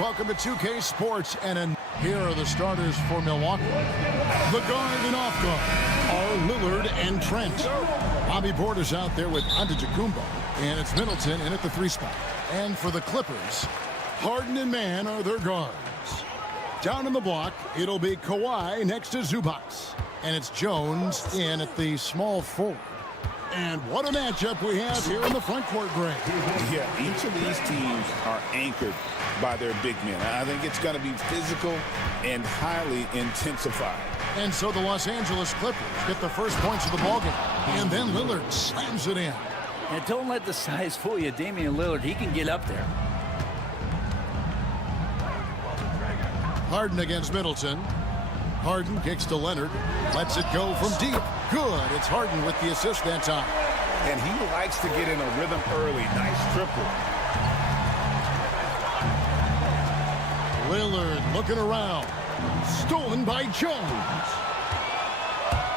Welcome to 2K Sports, and here are the starters for Milwaukee. The guard and off guard are Lillard and Trent. Bobby Porter's out there with Antetokounmpo, and it's Middleton in at the 3 spot. And for the Clippers, Harden and Mann are their guards. Down in the block, it'll be Kawhi next to Zubac, and it's Jones in at the small forward. And what a matchup we have here in the front court, Greg. Yeah, each of these teams are anchored by their big men. I think it's going to be physical and highly intensified. And so the Los Angeles Clippers get the first points of the ballgame. And then Lillard slams it in. And don't let the size fool you. Damian Lillard, he can get up there. Harden against Middleton. Harden kicks to Leonard. Lets it go from deep. Good. It's Harden with the assist that time. And he likes to get in a rhythm early. Nice triple. Lillard looking around. Stolen by Jones.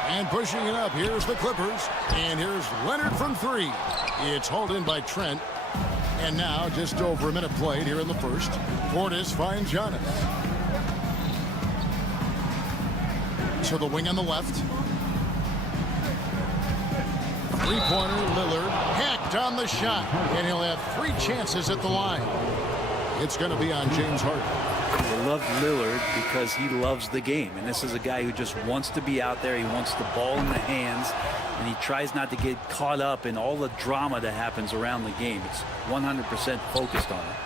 And pushing it up. Here's the Clippers. And here's Leonard from 3. It's hauled in by Trent. And now just over a minute played here in the first. Portis finds Giannis. To the wing on the left. Three-pointer, Lillard. Hacked on the shot. And he'll have 3 chances at the line. It's going to be on James Harden. I love Lillard because he loves the game. And this is a guy who just wants to be out there. He wants the ball in the hands. And he tries not to get caught up in all the drama that happens around the game. It's 100% focused on it.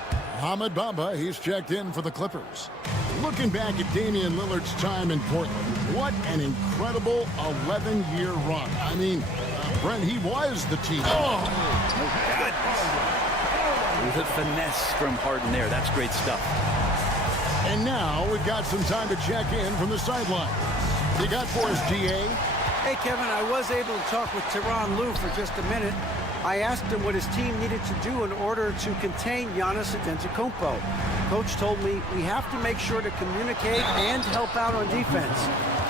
Ahmed Bamba, he's checked in for the Clippers. Looking back at Damian Lillard's time in Portland, what an incredible 11-year run. I mean, Brent, he was the team. Oh, God. The finesse from Harden there. That's great stuff. And now we've got some time to check in from the sideline. You got for us, DA? Hey, Kevin, I was able to talk with Tyronn Lue for just a minute. I asked him what his team needed to do in order to contain Giannis Antetokounmpo. Coach told me we have to make sure to communicate and help out on defense,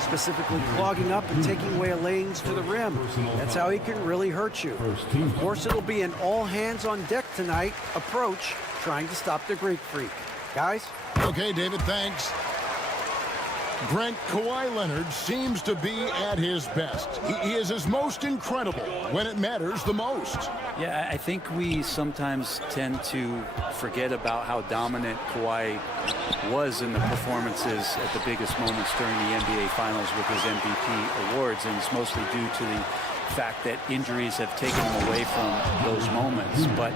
specifically clogging up and taking away lanes to the rim. That's how he can really hurt you. Of course, it'll be an all-hands-on-deck tonight approach, trying to stop the Greek Freak. Guys? Okay, David, thanks. Brent, Kawhi Leonard seems to be at his best. He is his most incredible when it matters the most. Yeah, I think we sometimes tend to forget about how dominant Kawhi was in the performances at the biggest moments during the NBA Finals with his MVP awards, and it's mostly due to the fact that injuries have taken him away from those moments. But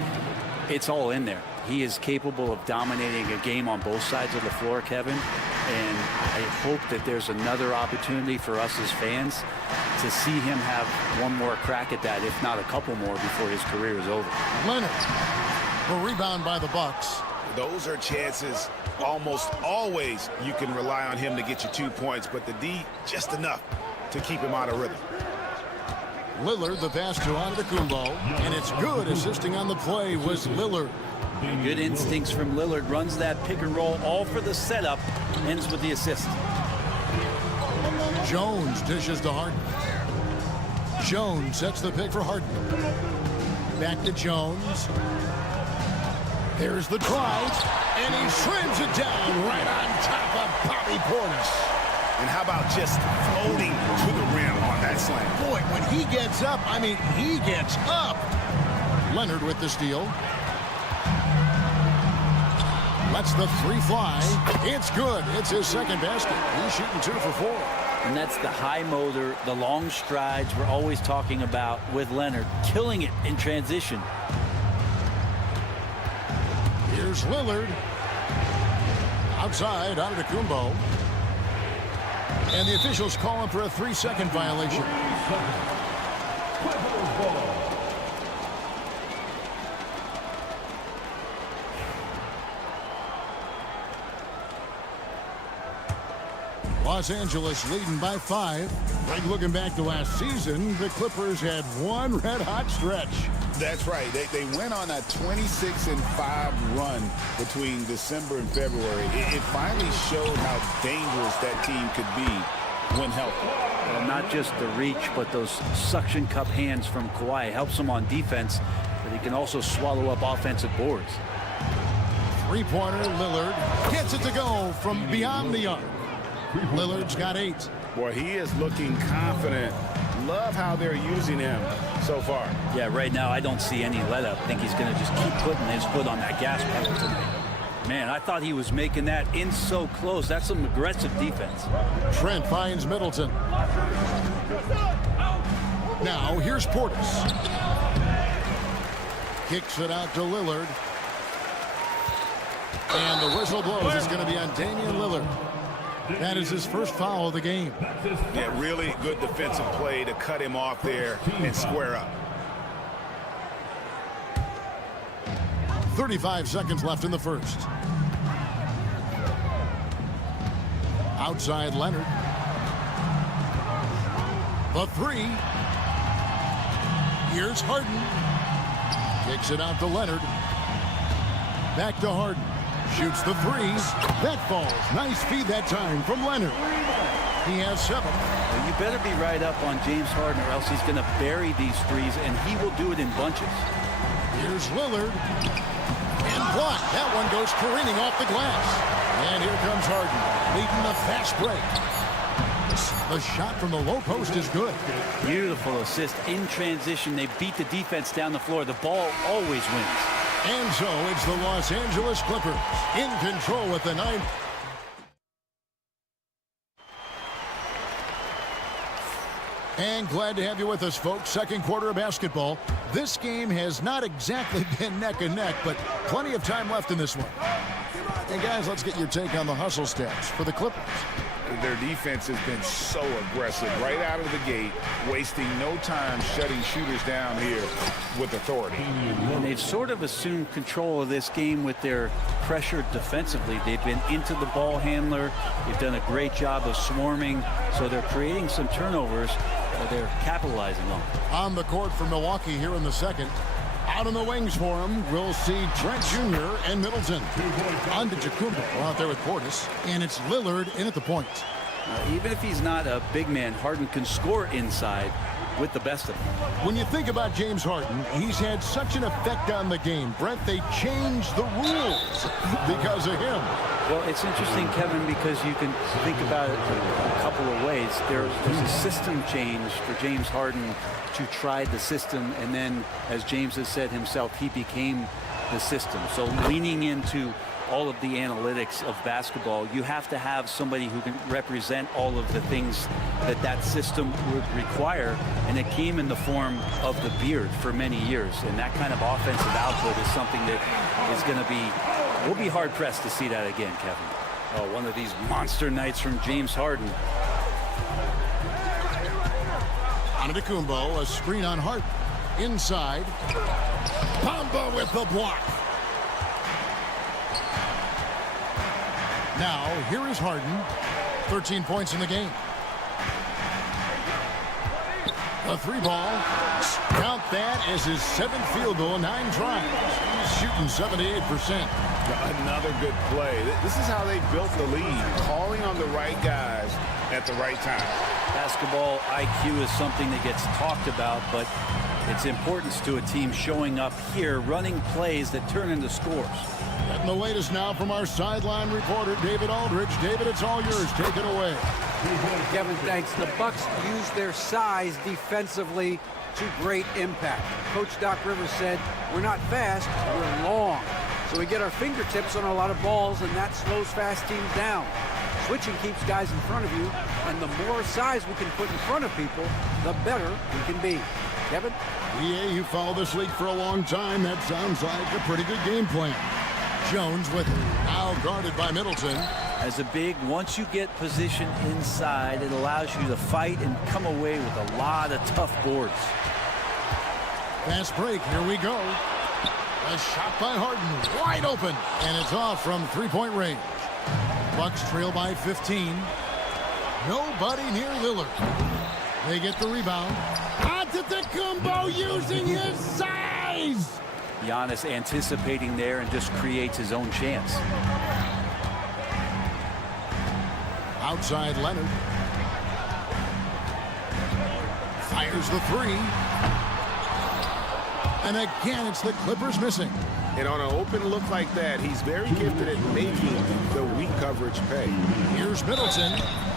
it's all in there. He is capable of dominating a game on both sides of the floor, Kevin, and I hope that there's another opportunity for us as fans to see him have one more crack at that, if not a couple more, before his career is over. Leonard, a rebound by the Bucks. those are chances almost always you can rely on him to get you 2 points, but the D just enough to keep him out of rhythm. Lillard, the pass to Antetokounmpo, and it's good. Assisting on the play was Lillard. Good instincts from Lillard. Runs that pick and roll, all for the setup. Ends with the assist. Jones dishes to Harden. Jones sets the pick for Harden. Back to Jones. There's the drive, and he shreds it down right on top of Bobby Portis. And how about just floating to the rim on that slam? Boy, when he gets up, I mean, he gets up. Leonard with the steal. Lets the three fly. It's good. It's his second basket. He's shooting 2 for 4. And that's the high motor, the long strides we're always talking about with Leonard. Killing it in transition. Here's Lillard. Outside, Antetokounmpo. And the officials call him for a 3-second violation. Los Angeles leading by 5. Greg, looking back to last season, the Clippers had one red-hot stretch. That's right. They went on a 26-5 run between December and February. It finally showed how dangerous that team could be when healthy. Well, not just the reach, but those suction cup hands from Kawhi helps him on defense, but he can also swallow up offensive boards. Three-pointer, Lillard gets it to go from beyond the arc. Lillard's got 8. Boy, he is looking confident. Love how they're using him so far. Yeah, right now I don't see any let-up. I think he's going to just keep putting his foot on that gas pedal tonight. Man, I thought he was making that in so close. That's some aggressive defense. Trent finds Middleton. Now, here's Portis. Kicks it out to Lillard. And the whistle blows. It's going to be on Damian Lillard. That is his first foul of the game. Yeah, really good defensive play to cut him off there and square up. 35 seconds left in the first. Outside Leonard. The 3. Here's Harden. Kicks it out to Leonard. Back to Harden. Shoots the 3. That falls. Nice feed that time from Leonard. He has 7. Well, you better be right up on James Harden or else he's going to bury these threes, and he will do it in bunches. Here's Lillard. And blocked. That one goes careening off the glass. And here comes Harden, leading the fast break. The shot from the low post is good. Beautiful assist in transition. They beat the defense down the floor. The ball always wins. And so it's the Los Angeles Clippers in control with the 9th. And glad to have you with us, folks. Second quarter of basketball. This game has not exactly been neck and neck, but plenty of time left in this one. Hey, guys, let's get your take on the hustle stats for the Clippers. Their defense has been so aggressive right out of the gate, wasting no time shutting shooters down here with authority. And they've sort of assumed control of this game with their pressure defensively. They've been into the ball handler. They've done a great job of swarming, so they're creating some turnovers that they're capitalizing on. On the court for Milwaukee here in the second. Out on the wings for him, we'll see Trent Jr. and Middleton. Antetokounmpo out there with Portis, and it's Lillard in at the point. Even if he's not a big man, Harden can score inside with the best of them. When you think about James Harden, he's had such an effect on the game. Brent, they changed the rules because of him. Well, it's interesting, Kevin, because you can think about it a couple of ways. There's a system change for James Harden to try the system, and then, as James has said himself, he became the system. So leaning into all of the analytics of basketball, you have to have somebody who can represent all of the things that that system would require, and it came in the form of the beard for many years. And that kind of offensive output is something that is going to be, we'll be hard-pressed to see that again, Kevin. Oh, one of these monster nights from James Harden. Antetokounmpo, a screen on Harden. Inside. Bamba with the block. Now, here is Harden. 13 points in the game. A 3-ball. Count that as his 7th field goal in 9 tries. He's shooting 78%. Another good play. This is how they built the lead, calling on the right guys at the right time. Basketball IQ is something that gets talked about, but its importance to a team showing up here, running plays that turn into scores. Getting the latest now from our sideline reporter, David Aldridge. David, it's all yours. Take it away. Kevin, thanks. The Bucks use their size defensively to great impact. Coach Doc Rivers said, we're not fast, we're long. So we get our fingertips on a lot of balls, and that slows fast teams down. Switching keeps guys in front of you, and the more size we can put in front of people, the better we can be. Kevin? Yeah, you followed this league for a long time. That sounds like a pretty good game plan. Jones with it. Now guarded by Middleton. As a big, once you get position inside, it allows you to fight and come away with a lot of tough boards. Fast break. Here we go. A shot by Harden. Wide open. And it's off from 3-point range. Bucks trail by 15. Nobody near Lillard. They get the rebound. Antetokounmpo using his size. Giannis anticipating there and just creates his own chance. Outside Leonard. Fires the 3. And again, it's the Clippers missing. And on an open look like that, he's very gifted at making the weak coverage pay. Here's Middleton.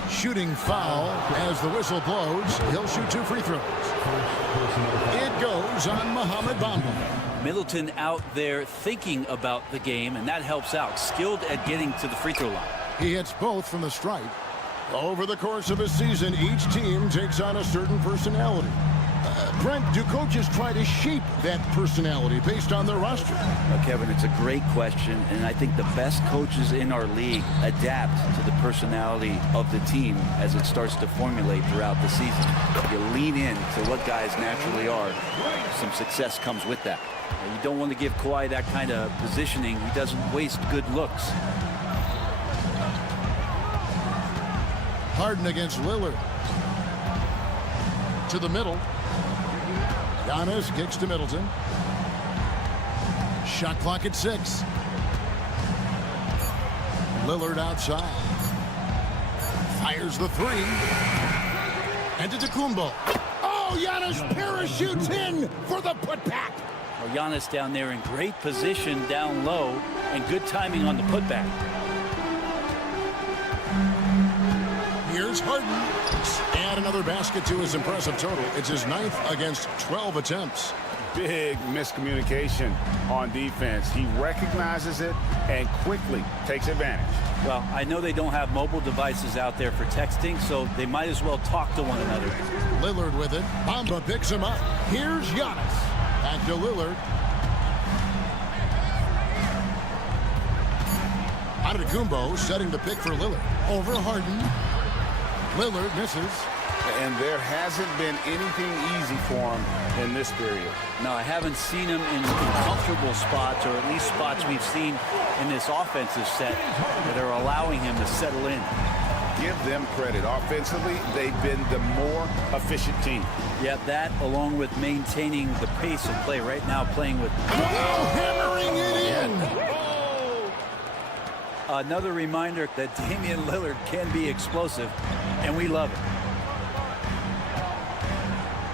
Shooting foul as the whistle blows. He'll shoot 2 free throws. It goes on Mohamed Bamba. Middleton out there thinking about the game, and that helps out. Skilled at getting to the free throw line. He hits both from the stripe. Over the course of a season, each team takes on a certain personality. Brent, do coaches try to shape that personality based on their roster? Well, Kevin, it's a great question, and I think the best coaches in our league adapt to the personality of the team as it starts to formulate throughout the season. You lean in to what guys naturally are. Some success comes with that. You don't want to give Kawhi that kind of positioning. He doesn't waste good looks. Harden against Lillard. To the middle. Giannis kicks to Middleton. Shot clock at 6. Lillard outside. Fires the 3. Antetokounmpo. Oh, Giannis parachutes in for the putback. Well, Giannis down there in great position down low and good timing on the putback. Here's Harden. Add another basket to his impressive total. It's his 9th against 12 attempts. Big miscommunication on defense. He recognizes it and quickly takes advantage. Well, I know they don't have mobile devices out there for texting, so they might as well talk to one another. Lillard with it. Bamba picks him up. Here's Giannis. Back to Lillard. Antetokounmpo setting the pick for Lillard. Over Harden. Lillard misses. And there hasn't been anything easy for him in this period. No, I haven't seen him in comfortable spots, or at least spots we've seen in this offensive set that are allowing him to settle in. Give them credit. Offensively, they've been the more efficient team. Yeah, that along with maintaining the pace of play right now, playing with... hammering it in! Another reminder that Damian Lillard can be explosive, and we love it.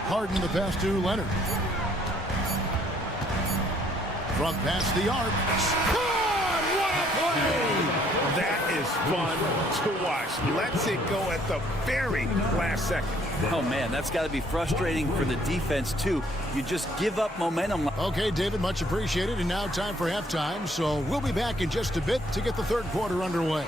Harden the pass to Leonard. Front past the arc. God, what a play! That is fun to watch. Lets it go at the very last second. Oh, man, that's got to be frustrating for the defense, too. You just give up momentum. Okay, David, much appreciated. And now time for halftime. So we'll be back in just a bit to get the third quarter underway.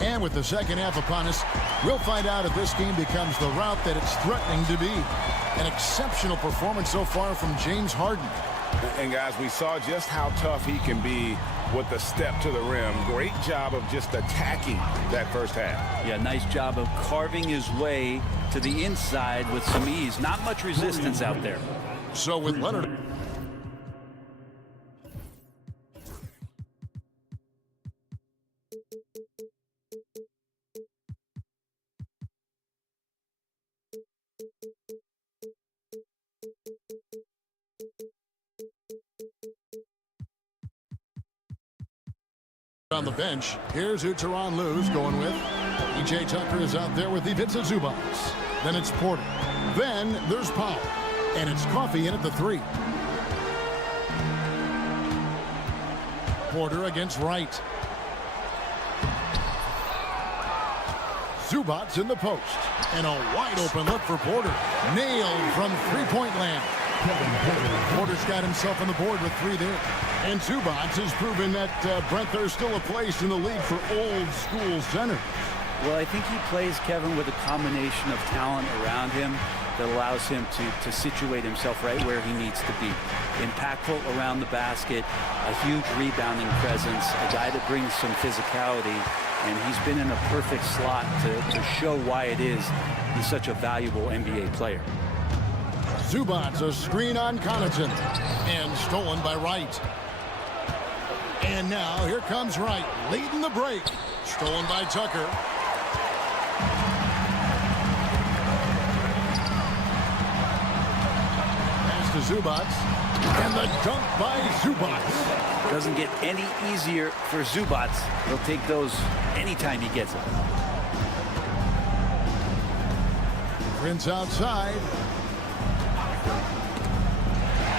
And with the second half upon us, we'll find out if this game becomes the route that it's threatening to be. An exceptional performance so far from James Harden. And guys, we saw just how tough he can be with the step to the rim. Great job of just attacking that first half. Yeah, nice job of carving his way to the inside with some ease. Not much resistance out there. So with Leonard. On the bench, here's who Tyronn Lue's going with. E.J. Tucker is out there with Ivica Zubac. Then it's Porter. Then there's Powell. And it's Coffey in at the 3. Porter against Wright. Zubac in the post. And a wide open look for Porter. Nailed from three-point land. Porter's got himself on the board with 3 there. And Zubac has proven that, Brent, there's still a place in the league for old-school centers. Well, I think he plays, Kevin, with a combination of talent around him that allows him to situate himself right where he needs to be. Impactful around the basket, a huge rebounding presence, a guy that brings some physicality, and he's been in a perfect slot to show why it is he's such a valuable NBA player. Zubac, a screen on Connaughton, and stolen by Wright. And now here comes Wright, leading the break. Stolen by Tucker. Pass to Zubac, and the dunk by Zubac. Doesn't get any easier for Zubac. He'll take those anytime he gets them. Prince outside.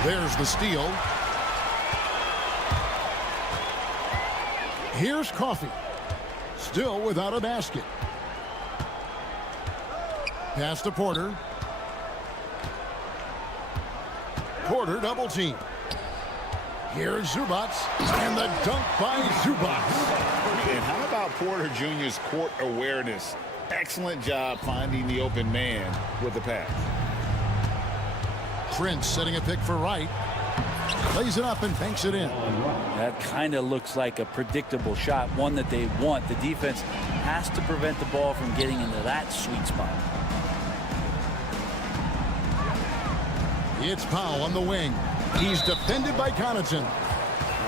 There's the steal. Here's Coffey. Still without a basket. Pass to Porter. Porter double team. Here's Zubac. And the dunk by Zubac. And how about Porter Jr.'s court awareness? Excellent job finding the open man with the pass. Prince setting a pick for Wright. Plays it up and banks it in. That kind of looks like a predictable shot, one that they want. The defense has to prevent the ball from getting into that sweet spot. It's Powell on the wing. He's defended by Connaughton.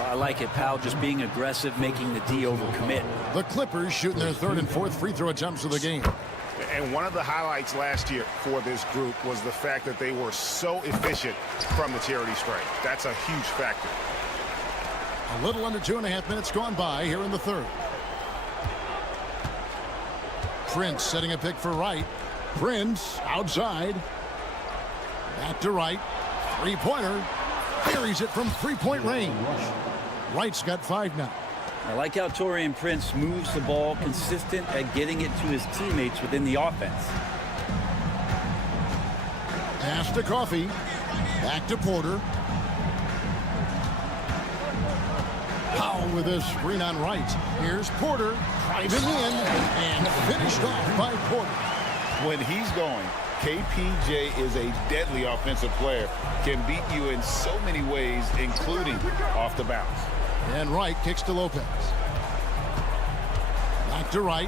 I like it, Powell just being aggressive, making the D overcommit. The Clippers shooting their 3rd and 4th free throw attempts of the game. And one of the highlights last year for this group was the fact that they were so efficient from the charity stripe. That's a huge factor. A little under 2.5 minutes gone by here in the 3rd. Prince setting a pick for Wright. Prince outside. Back to Wright. 3-pointer. Buries it from 3-point range. Wright's got 5 now. I like how Taurean Prince moves the ball, consistent at getting it to his teammates within the offense. Pass to Coffey. Back to Porter. Powell with a screen on Wright. Here's Porter driving in and finished off by Porter. When he's going, KPJ is a deadly offensive player. Can beat you in so many ways, including off the bounce. And Wright kicks to Lopez. Back to Wright.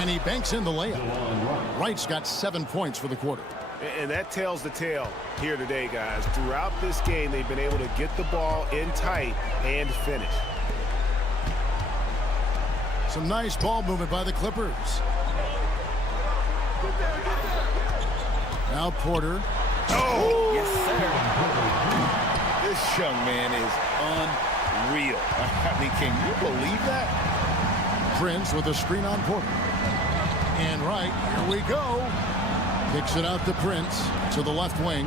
And he banks in the layup. Wright's got 7 points for the quarter. And that tells the tale here today, guys. Throughout this game, they've been able to get the ball in tight and finish. Some nice ball movement by the Clippers. Now Porter. Oh, Yes, sir. this young man is unreal. I mean, can you believe that? Prince with a screen on Porter. And Wright, here we go. Kicks it out to Prince to the left wing.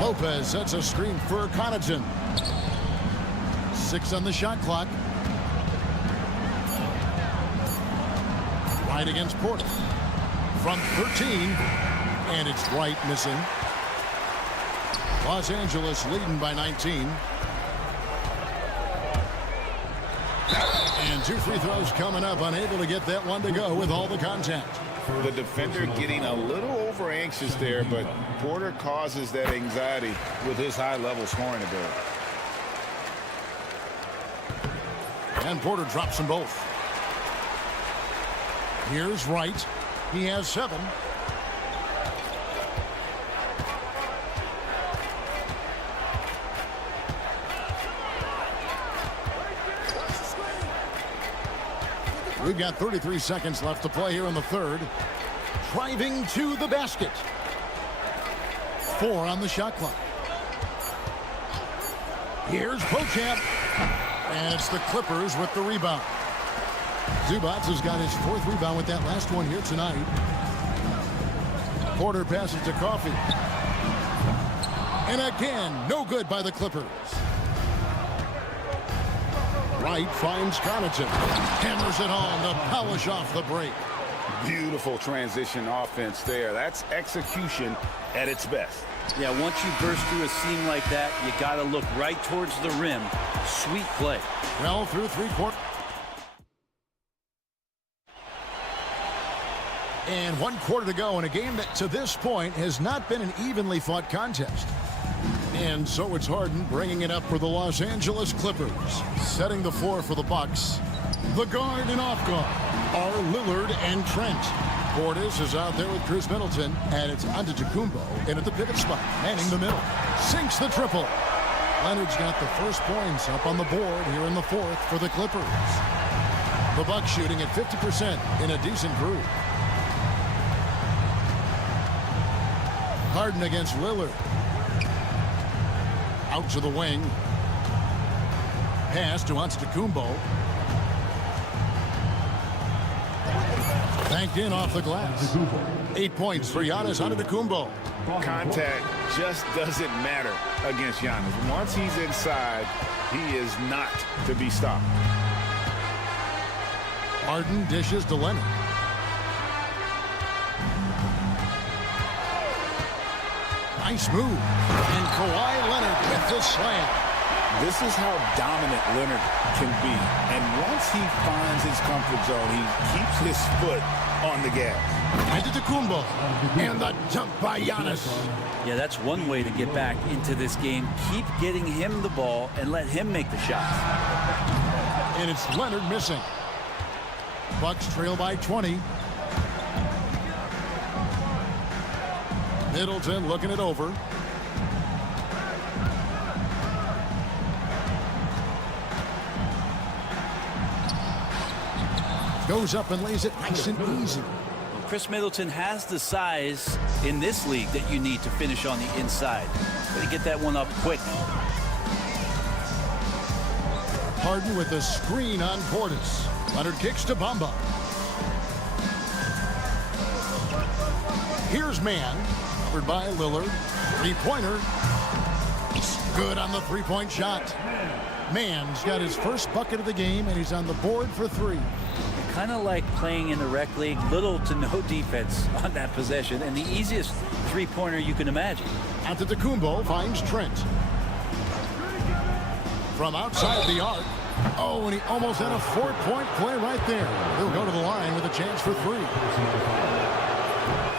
Lopez sets a screen for Connaughton. 6 on the shot clock. Wright against Porter. From 13. And it's Wright missing. Los Angeles leading by 19. And 2 free throws coming up. Unable to get that one to go with all the contact. The defender getting a little over anxious there, but Porter causes that anxiety with his high-level scoring ability. And Porter drops them both. Here's Wright. He has 7. We've got 33 seconds left to play here in the third. Driving to the basket. 4 on the shot clock. Here's Beauchamp. And it's the Clippers with the rebound. Zubac has got his 4th rebound with that last one here tonight. Porter passes to Coffey. And again, no good by the Clippers. Wright finds Connaughton. Hammers it home to polish off the break. Beautiful transition offense there. That's execution at its best. Yeah, once you burst through a seam like that, you got to look right towards the rim. Sweet play. Well, through 3 quarters. And 1 quarter to go in a game that to this point has not been an evenly fought contest. And so it's Harden bringing it up for the Los Angeles Clippers. Setting the floor for the Bucks. The guard and off guard are Lillard and Trent. Portis is out there with Chris Middleton, and it's Antetokounmpo in at the pivot spot, manning the middle. Sinks the triple. Leonard's got the first points up on the board here in the 4th for the Clippers. The Bucks shooting at 50% in a decent groove. Harden against Lillard. Out to the wing. Pass to Antetokounmpo. Banked in off the glass. 8 points for Giannis Antetokounmpo. Contact just doesn't matter against Giannis. Once he's inside, he is not to be stopped. Harden dishes to Leonard. Nice move. And Kawhi Leonard with the slam. This is how dominant Leonard can be. And once he finds his comfort zone, he keeps his foot on the gas. Antetokounmpo. And the jump by Giannis. Yeah, that's one way to get back into this game. Keep getting him the ball and let him make the shots. And it's Leonard missing. Bucks trail by 20. Middleton looking it over. Goes up and lays it nice and easy. Well, Chris Middleton has the size in this league that you need to finish on the inside. Got to get that one up quick. Harden with a screen on Portis. Leonard kicks to Bamba. Here's man. Covered by Lillard. 3-pointer. Good on the 3-point shot. Man's got his first bucket of the game, and he's on the board for 3. Kind of like playing in the rec league, little to no defense on that possession, and the easiest 3-pointer you can imagine. Antetokounmpo finds Trent. From outside the arc. Oh, and he almost had a 4-point play right there. He'll go to the line with a chance for 3.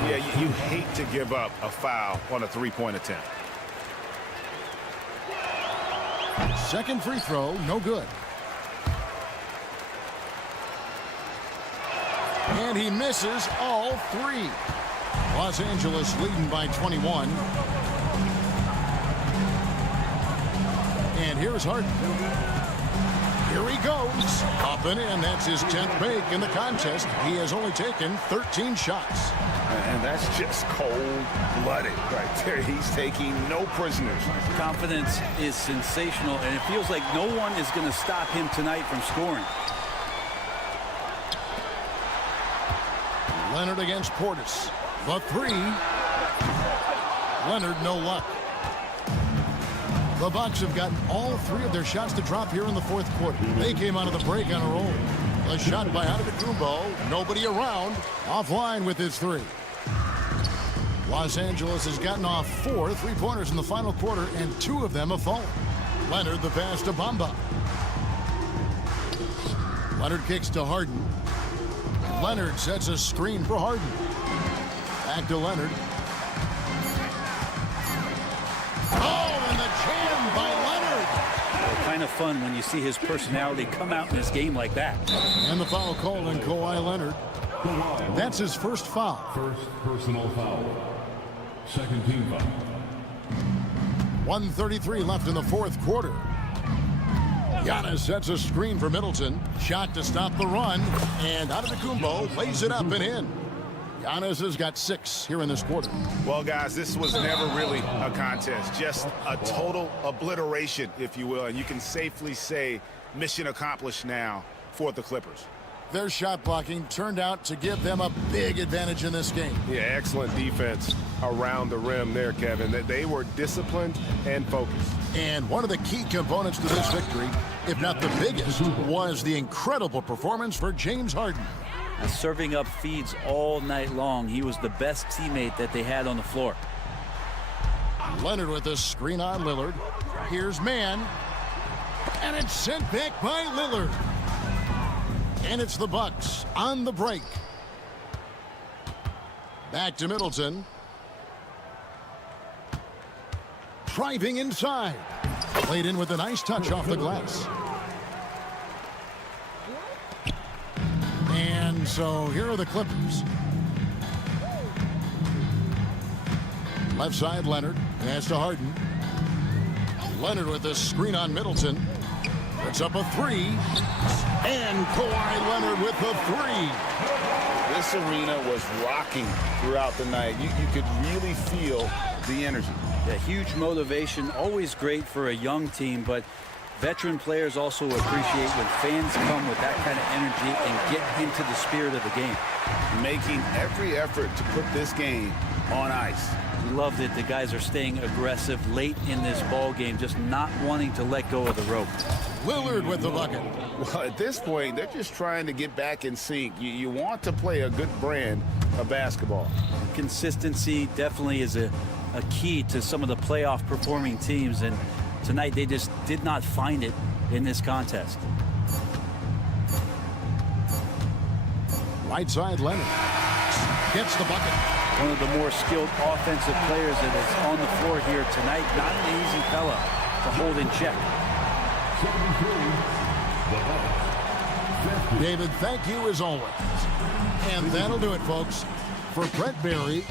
Yeah, you hate to give up a foul on a 3-point attempt. Second free throw, no good. And he misses all 3. Los Angeles leading by 21. And here's Harden. Here he goes. Up and in. That's his 10th make in the contest. He has only taken 13 shots. And that's just cold-blooded right there. He's taking no prisoners. Confidence is sensational, and it feels like no one is going to stop him tonight from scoring. Leonard against Portis. The 3. Leonard, no luck. The Bucks have gotten all 3 of their shots to drop here in the 4th quarter. They came out of the break on a roll. A shot by Antetokounmpo. Nobody around. Offline with his 3. Los Angeles has gotten off 4 3-pointers in the final quarter, and 2 of them have fallen. Leonard the pass to Bamba. Leonard kicks to Harden. Leonard sets a screen for Harden. Back to Leonard. Oh, and the jam by Leonard. Well, kind of fun when you see his personality come out in this game like that. And the foul called on Kawhi Leonard. That's his first foul. First personal foul. Second team foul. 1:33 left in the fourth quarter. Giannis sets a screen for Middleton. Shot to stop the run. And Antetokounmpo lays it up and in. Giannis has got 6 here in this quarter. Well, guys, this was never really a contest. Just a total obliteration, if you will. And you can safely say mission accomplished now for the Clippers. Their shot blocking turned out to give them a big advantage in this game. Yeah, excellent defense around the rim there, Kevin. They were disciplined and focused. And one of the key components to this victory, if not the biggest, was the incredible performance for James Harden. Serving up feeds all night long. He was the best teammate that they had on the floor. Leonard with a screen on Lillard. Here's man. And it's sent back by Lillard. And it's the Bucks on the break. Back to Middleton. Driving inside. Played in with a nice touch off the glass. And so here are the Clippers. Left side, Leonard. Pass to Harden. Leonard with a screen on Middleton. Puts up a 3. And Kawhi Leonard with the 3. This arena was rocking throughout the night. You could really feel the energy. Yeah, huge motivation, always great for a young team, but veteran players also appreciate when fans come with that kind of energy and get into the spirit of the game. Making every effort to put this game on ice. We love that the guys are staying aggressive late in this ball game, just not wanting to let go of the rope. Lillard with the bucket. Well, at this point, they're just trying to get back in sync. You want to play a good brand of basketball. Consistency definitely is a key to some of the playoff performing teams, and tonight they just did not find it in this contest. Right side, Leonard. Gets the bucket. One of the more skilled offensive players that is on the floor here tonight. Not an easy fella to hold in check. David, thank you as always. And that'll do it, folks. For Brett Barry.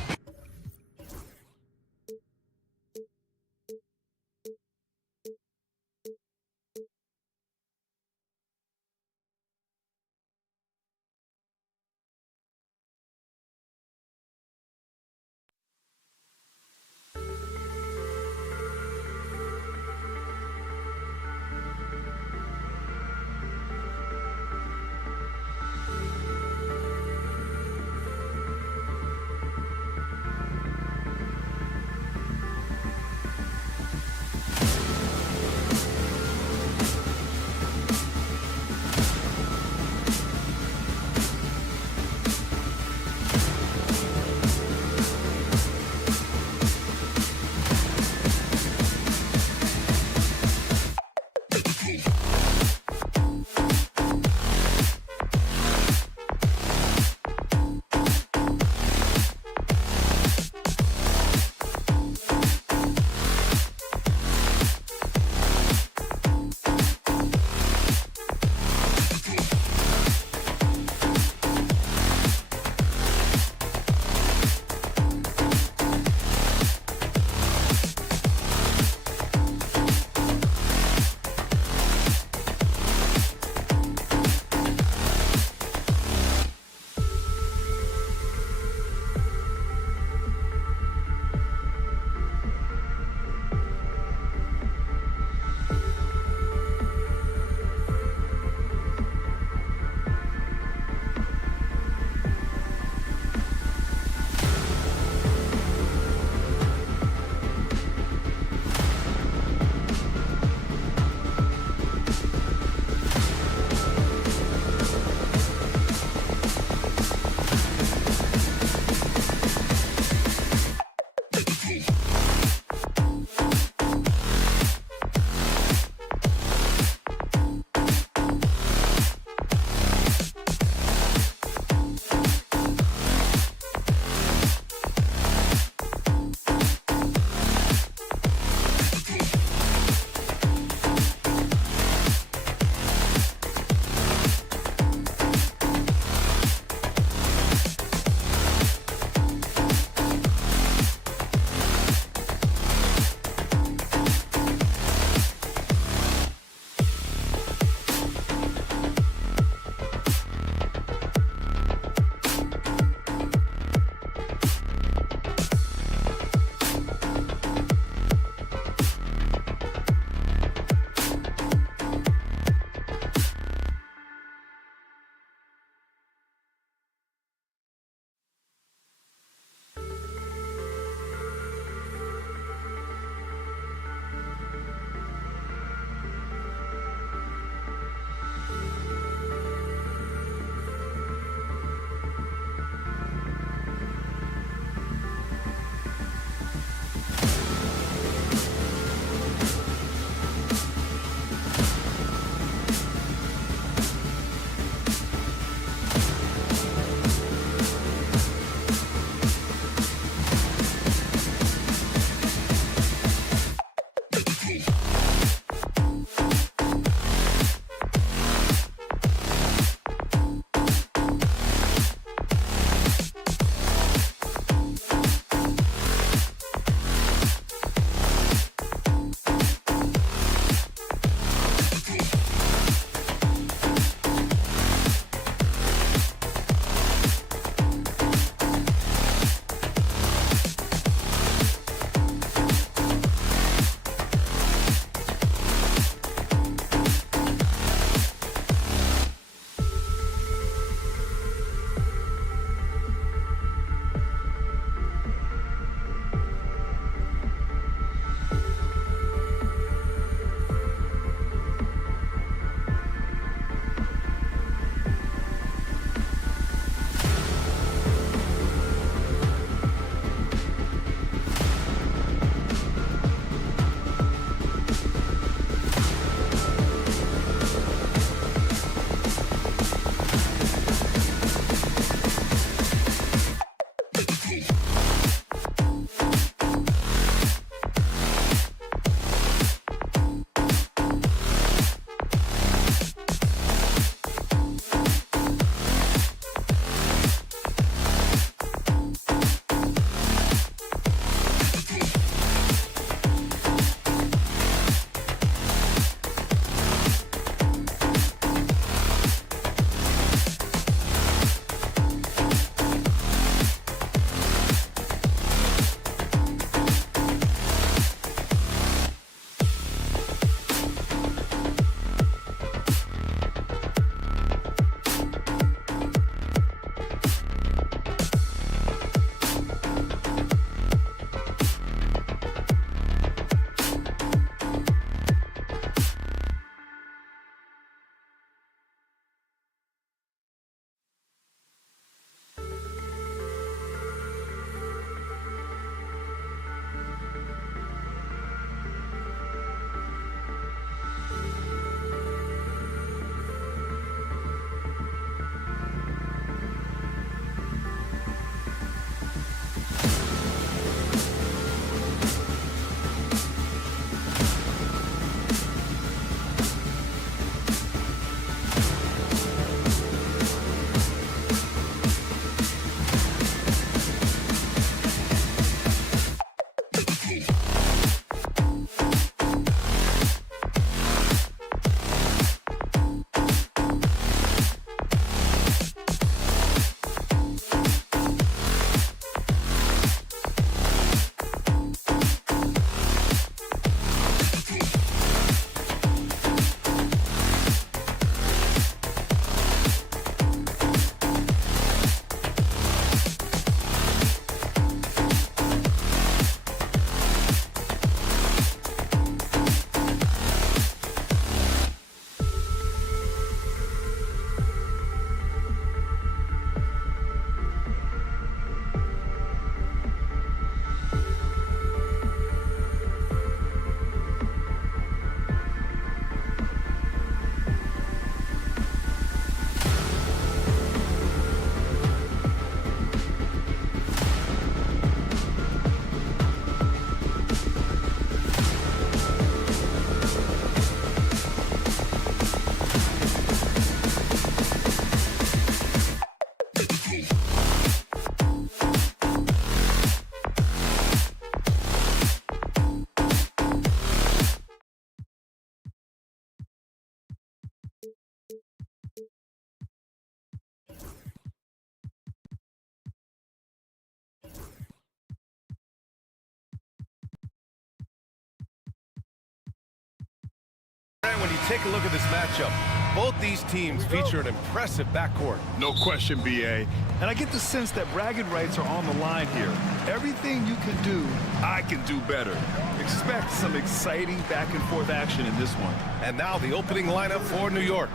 take a look at this matchup. Both these teams feature an impressive backcourt. No question, BA. And I get the sense that bragging rights are on the line here. Everything you can do, I can do better. Expect some exciting back-and-forth action in this one. And now the opening lineup for New York.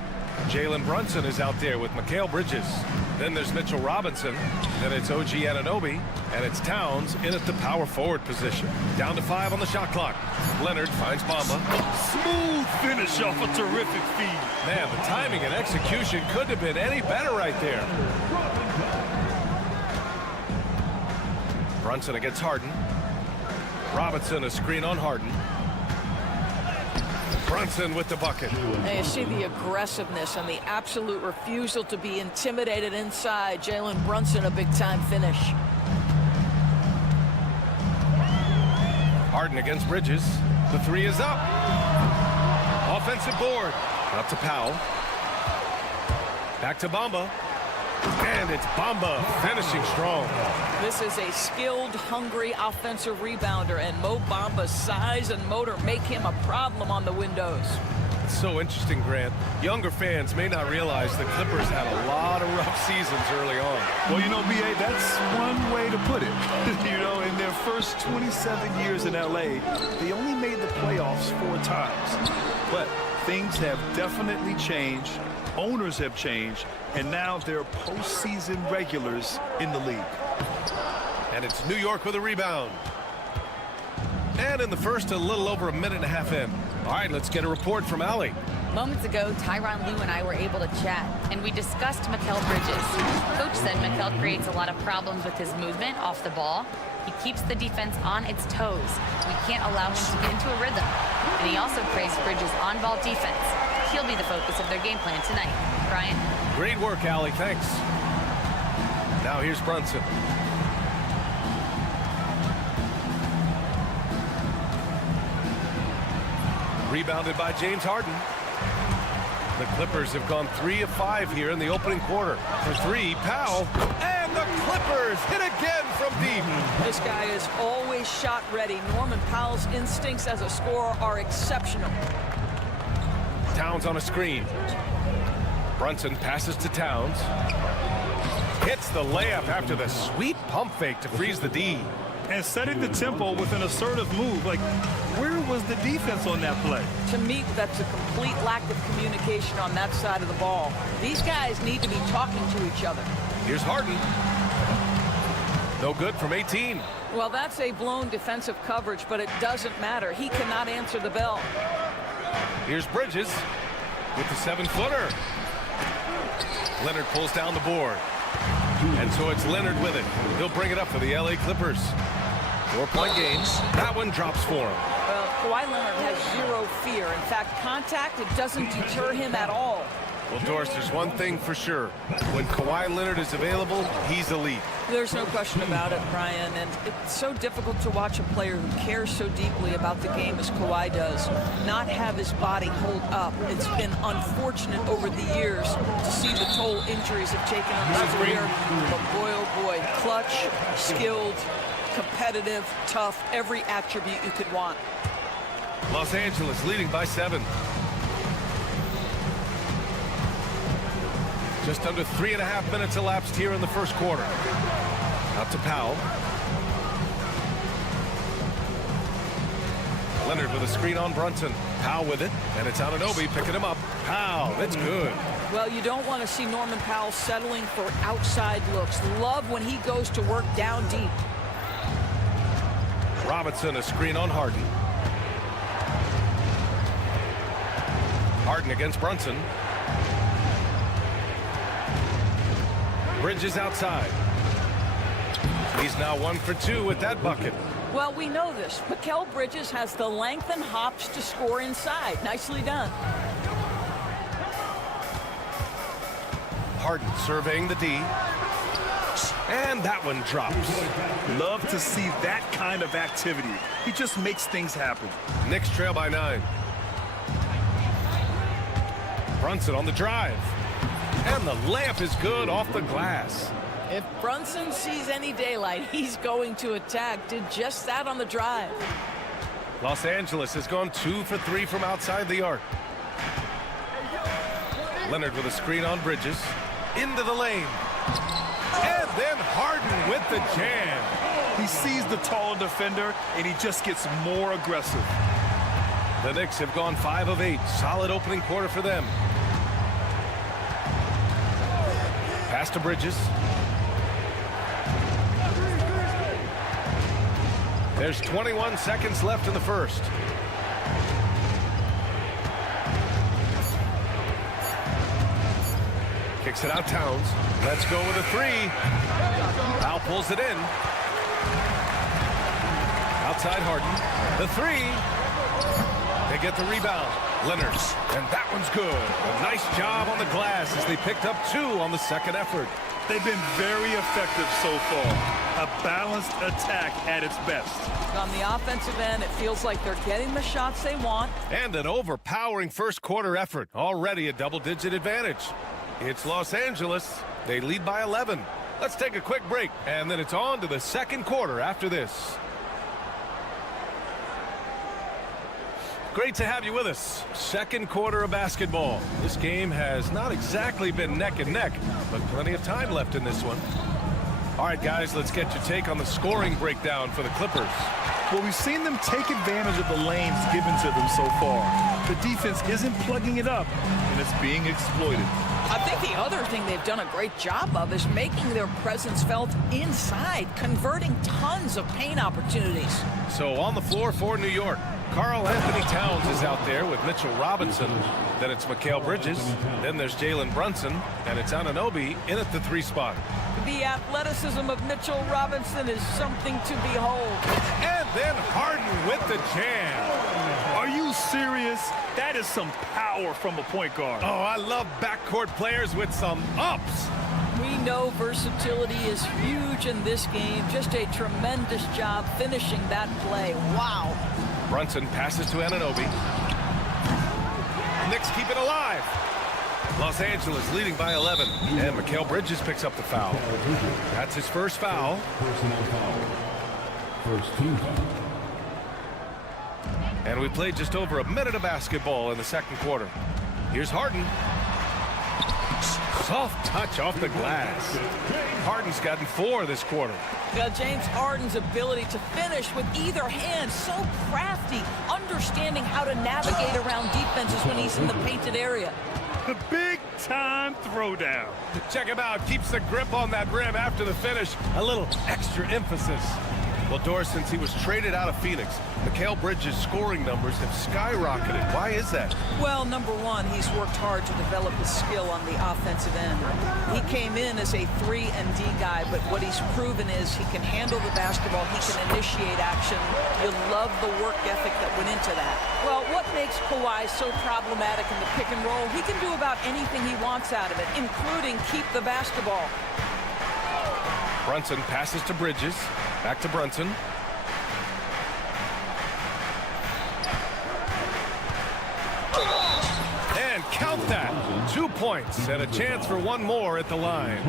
Jalen Brunson is out there with Mikal Bridges. Then there's Mitchell Robinson. Then it's OG Anunoby. And it's Towns in at the power forward position. Down to 5 on the shot clock. Leonard finds Bamba. Smooth finish off a terrific feed. Man, the timing and execution couldn't have been any better right there. Brunson against Harden. Robinson a screen on Harden. Brunson with the bucket. And you see the aggressiveness and the absolute refusal to be intimidated inside. Jalen Brunson, a big-time finish. Harden against Bridges. The 3 is up. Offensive board. Up to Powell. Back to Bamba. And it's Bamba finishing strong. This is a skilled, hungry offensive rebounder, and Mo Bamba's size and motor make him a problem on the windows. It's so interesting, Grant. Younger fans may not realize the Clippers had a lot of rough seasons early on. Well, you know, BA, that's one way to put it. You know, in their first 27 years in LA, they only made the playoffs 4 times. But things have definitely changed. Owners have changed, and now they're postseason regulars in the league. And it's New York with a rebound. And in the first, a little over a minute and a half in. All right, let's get a report from Allie. Moments ago, Tyronn Lue and I were able to chat, and we discussed Mikal Bridges. Coach said Mikal creates a lot of problems with his movement off the ball. He keeps the defense on its toes. We can't allow him to get into a rhythm. And he also praised Bridges' on-ball defense. He'll be the focus of their game plan tonight. Brian? Great work, Allie. Thanks. Now here's Brunson. Rebounded by James Harden. The Clippers have gone 3 of 5 here in the opening quarter. For 3, Powell. And the Clippers hit again from deep. This guy is always shot ready. Norman Powell's instincts as a scorer are exceptional. Towns on a screen. Brunson passes to Towns. Hits the layup after the sweet pump fake to freeze the D. And setting the tempo with an assertive move. Like, where was the defense on that play? To me, that's a complete lack of communication on that side of the ball. These guys need to be talking to each other. Here's Harden. No good from 18. Well, that's a blown defensive coverage, but it doesn't matter. He cannot answer the bell. Here's Bridges with the 7-footer. Leonard pulls down the board. And so it's Leonard with it. He'll bring it up for the LA Clippers. 4-point game. That one drops for him. Well, Kawhi Leonard has 0 fear. In fact, contact, it doesn't deter him at all. Well, Doris, there's one thing for sure. When Kawhi Leonard is available, he's elite. There's no question about it, Brian. And it's so difficult to watch a player who cares so deeply about the game as Kawhi does not have his body hold up. It's been unfortunate over the years to see the toll injuries have taken on his career. But boy, oh boy, clutch, skilled, competitive, tough, every attribute you could want. Los Angeles leading by 7. Just under 3.5 minutes elapsed here in the first quarter. Out to Powell. Leonard with a screen on Brunson. Powell with it, and it's Anunoby picking him up. Powell, that's good. Well, you don't want to see Norman Powell settling for outside looks. Love when he goes to work down deep. Robinson, a screen on Harden. Harden against Brunson. Bridges outside. He's now 1 for 2 with that bucket. Well, we know this. Mikal Bridges has the length and hops to score inside. Nicely done. Harden surveying the D. And that one drops. Love to see that kind of activity. He just makes things happen. Knicks trail by 9. Brunson on the drive. And the layup is good off the glass. If Brunson sees any daylight, he's going to attack. Did just that on the drive. Los Angeles has gone 2 for 3 from outside the arc. Leonard with a screen on Bridges. Into the lane. And then Harden with the jam. He sees the taller defender, and he just gets more aggressive. The Knicks have gone 5 of 8. Solid opening quarter for them. Pass to Bridges. There's 21 seconds left in the first. Kicks it out, Towns. Let's go with a 3. Foul pulls it in. Outside Harden. The 3. They get the rebound. Leonard. And that one's good. A nice job on the glass as they picked up 2 on the second effort. They've been very effective so far. A balanced attack at its best. On the offensive end, it feels like they're getting the shots they want. And an overpowering first quarter effort. Already a double-digit advantage. It's Los Angeles. They lead by 11. Let's take a quick break, and then it's on to the second quarter after this. Great to have you with us. Second quarter of basketball. This game has not exactly been neck and neck, but plenty of time left in this one. All right, guys, let's get your take on the scoring breakdown for the Clippers. Well, we've seen them take advantage of the lanes given to them so far. The defense isn't plugging it up, and it's being exploited. I think the other thing they've done a great job of is making their presence felt inside, converting tons of paint opportunities. So on the floor for New York, Karl Anthony Towns is out there with Mitchell Robinson. Then it's Mikal Bridges. Then there's Jalen Brunson. And it's Anunoby in at the 3 spot. The athleticism of Mitchell Robinson is something to behold. And then Harden with the jam. Are you serious? That is some power from a point guard. Oh, I love backcourt players with some ups. We know versatility is huge in this game. Just a tremendous job finishing that play. Wow. Brunson passes to Anunoby. Knicks keep it alive. Los Angeles leading by 11. And Mikal Bridges picks up the foul. That's his first foul. Personal foul. First team foul. And we played just over a minute of basketball in the second quarter. Here's Harden. Soft touch off the glass. Harden's gotten 4 this quarter. James Harden's ability to finish with either hand, so crafty, understanding how to navigate around defenses when he's in the painted area. A big-time throwdown. Check him out. Keeps the grip on that rim after the finish. A little extra emphasis. Well, Doris, since he was traded out of Phoenix, Mikal Bridges' scoring numbers have skyrocketed. Why is that? Well, number one, he's worked hard to develop his skill on the offensive end. He came in as a 3-and-D guy, but what he's proven is he can handle the basketball, he can initiate action. You love the work ethic that went into that. Well, what makes Kawhi so problematic in the pick and roll? He can do about anything he wants out of it, including keep the basketball. Brunson passes to Bridges. Back to Brunson. And count that. 2 points and a chance for one more at the line.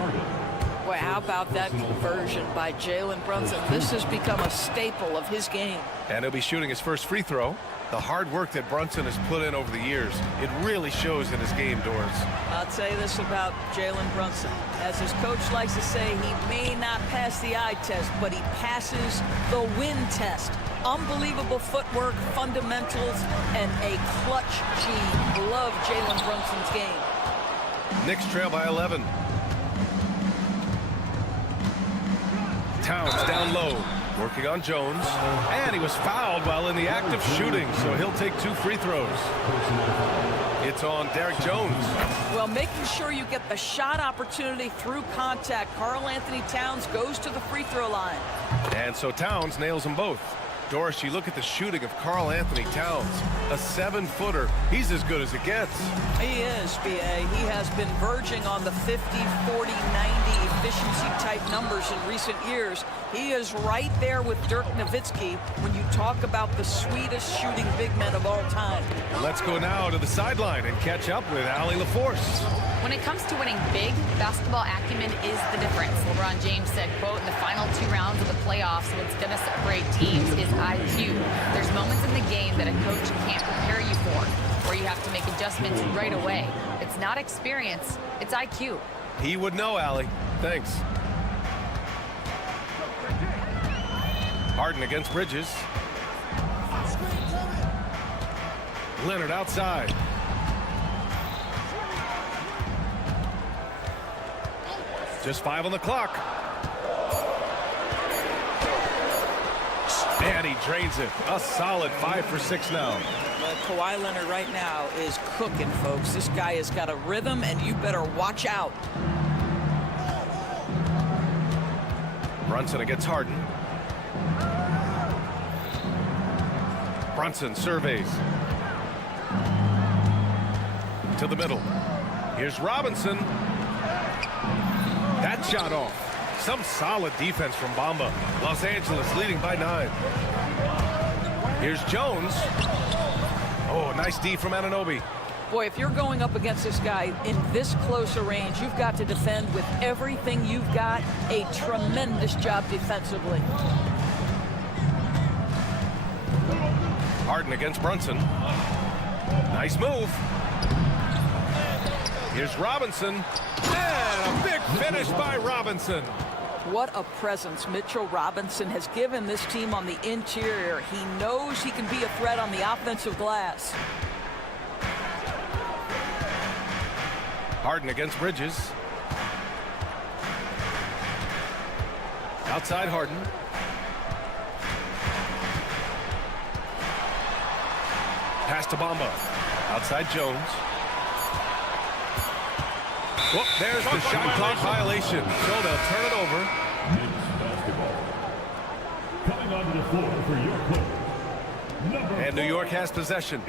Boy, how about that conversion by Jalen Brunson? This has become a staple of his game. And he'll be shooting his first free throw. The hard work that Brunson has put in over the years, it really shows in his game, Doris. I'll tell you this about Jalen Brunson. As his coach likes to say, he may not pass the eye test, but he passes the win test. Unbelievable footwork, fundamentals, and a clutch G. Love Jalen Brunson's game. Knicks trail by 11. Towns down low. Working on Jones, and he was fouled while in the act of shooting, so he'll take 2 free throws. It's on Derek Jones. Well, making sure you get the shot opportunity through contact. Karl Anthony Towns goes to the free throw line. And so Towns nails them both. Doris, you look at the shooting of Karl Anthony Towns, a 7-footer. He's as good as it gets. He is, B.A. He has been verging on the 50, 40, 90 efficiency type numbers in recent years. He is right there with Dirk Nowitzki when you talk about the sweetest shooting big men of all time. Let's go now to the sideline and catch up with Allie LaForce. When it comes to winning big, basketball acumen is the difference. LeBron James said, quote, in the final 2 rounds of the playoffs, what's going to separate teams is IQ. There's moments in the game that a coach can't prepare you for, where where you have to make adjustments right away. It's not experience, it's IQ. He would know, Allie. Thanks. Harden against Bridges. Leonard outside. Just 5 on the clock. And he drains it. A solid 5 for 6 now. But Kawhi Leonard right now is cooking, folks. This guy has got a rhythm, and you better watch out. Brunson against Harden. Brunson surveys. To the middle. Here's Robinson. That shot off. Some solid defense from Bamba. Los Angeles leading by 9. Here's Jones. Oh, nice D from Anunoby. Boy, if you're going up against this guy in this close a range, you've got to defend with everything you've got. A tremendous job defensively. Harden against Brunson. Nice move. Here's Robinson. And a big finish by Robinson. What a presence Mitchell Robinson has given this team on the interior. He knows he can be a threat on the offensive glass. Harden against Bridges. Outside Harden. Pass to Bamba. Outside Jones. Whoop, there's the shot clock violation. So they'll turn it over. Knicks basketball. Coming onto the floor for your club. And New York has possession.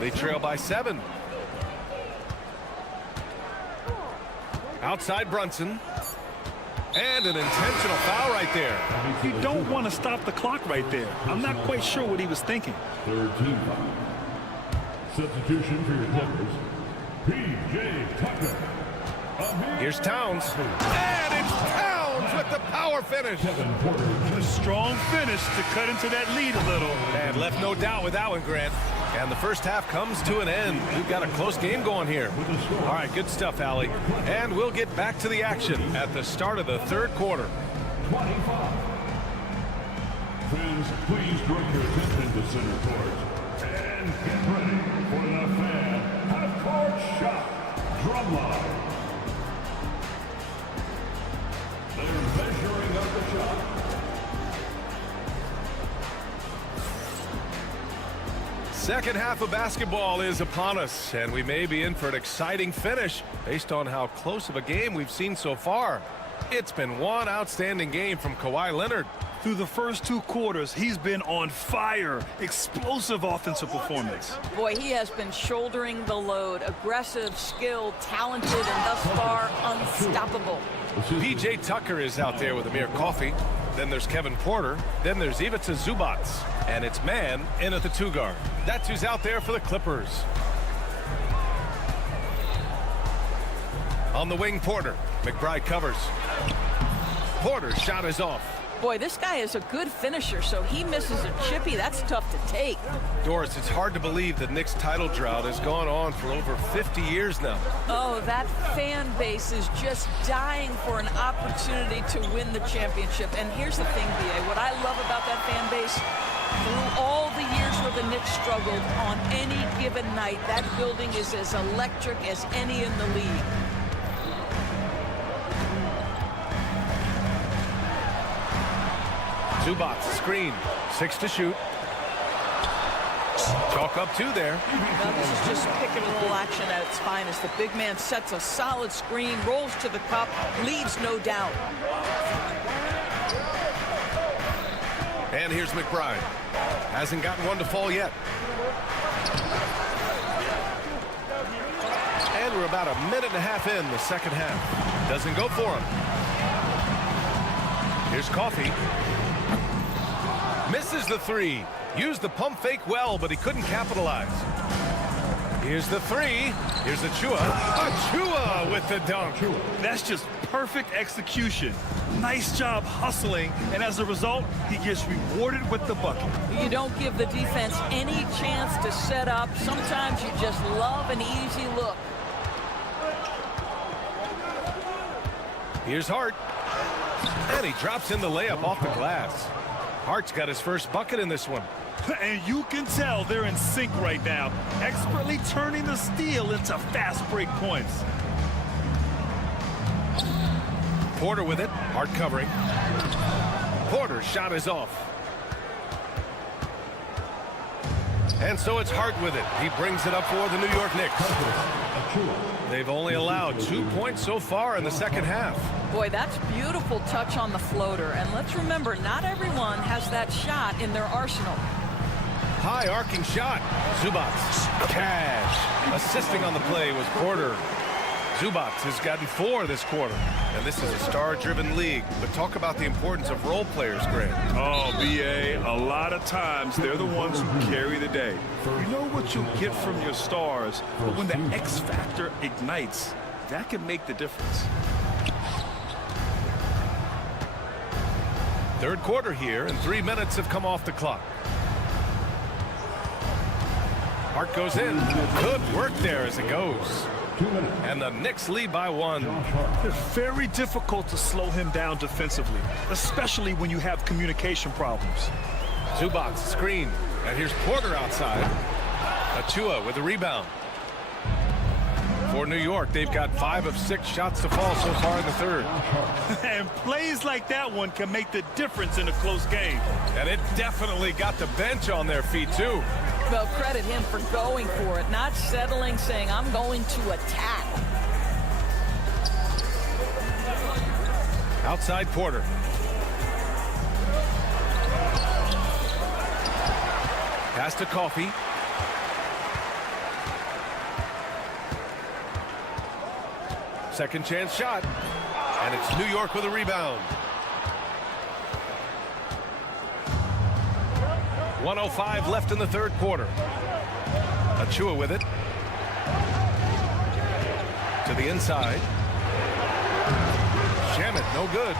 They trail by 7. Outside Brunson. And an intentional foul right there. You don't want to stop the clock right there. I'm not quite sure what he was thinking. Third team foul. Substitution for your Clippers. P.J. Tucker. Here's Towns. And it's Towns with the power finish. A strong finish to cut into that lead a little. And left no doubt with that one, Grant. And the first half comes to an end. We've got a close game going here. All right, good stuff, Allie. And we'll get back to the action at the start of the third quarter. 25. Fans, please direct your attention to center court. And get ready for the fan half-court shot. Drumline. They're measuring up the shot. Second half of basketball is upon us, and we may be in for an exciting finish based on how close of a game we've seen so far. It's been one outstanding game from Kawhi Leonard. Through the first 2 quarters, he's been on fire. Explosive offensive performance. Boy, he has been shouldering the load. Aggressive, skilled, talented, and thus far unstoppable. P.J. Tucker is out there with Amir Coffey. Then there's Kevin Porter. Then there's Ivica Zubac. And it's Man in at the 2 guard. That's who's out there for the Clippers. On the wing, Porter. McBride covers. Porter's shot is off. Boy, this guy is a good finisher, so he misses a chippy. That's tough to take. Doris, it's hard to believe the Knicks title drought has gone on for over 50 years now. Oh, that fan base is just dying for an opportunity to win the championship. And here's the thing, B.A., what I love about that fan base, through all the years where the Knicks struggled, on any given night, that building is as electric as any in the league. Zubac, screen, 6 to shoot. Chalk up 2 there. Now this is just pick and roll action at its finest. The big man sets a solid screen, rolls to the cup, leaves no doubt. And here's McBride. Hasn't gotten one to fall yet. And we're about a minute and a half in the second half. Doesn't go for him. Here's Coffey. Misses the 3. Used the pump fake well, but he couldn't capitalize. Here's the three. Here's Achua. Achua with the dunk. That's just perfect execution. Nice job hustling, and as a result, he gets rewarded with the bucket. You don't give the defense any chance to set up. Sometimes you just love an easy look. Here's Hart. And he drops in the layup off the glass. Hart's got his first bucket in this one. And you can tell they're in sync right now, expertly turning the steal into fast break points. Porter with it. Hart covering. Porter's shot is off. And so it's Hart with it. He brings it up for the New York Knicks. They've only allowed 2 points so far in the second half. Boy, that's beautiful touch on the floater. And let's remember, not everyone has that shot in their arsenal. High arcing shot. Zubac. Cash. Assisting on the play was Porter. Zubac has gotten 4 this quarter. And this is a star-driven league. But talk about the importance of role players, Grant. Oh, B.A., a lot of times they're the ones who carry the day. You know what you get from your stars, but when the X factor ignites, that can make the difference. Third quarter here, and 3 minutes have come off the clock. Hart goes in. Good work there as it goes. And the Knicks lead by 1. It's very difficult to slow him down defensively, especially when you have communication problems. Zubac screen. And here's Porter outside. Achua with the rebound. For New York, they've got 5 of 6 shots to fall so far in the third. And plays like that one can make the difference in a close game. And it definitely got the bench on their feet, too. Well, credit him for going for it, not settling, saying, I'm going to attack. Outside Porter. Pass to Coffey. Second chance shot. And it's New York with a rebound. 1:05 left in the third quarter. Achua with it. To the inside. Shamet, no good.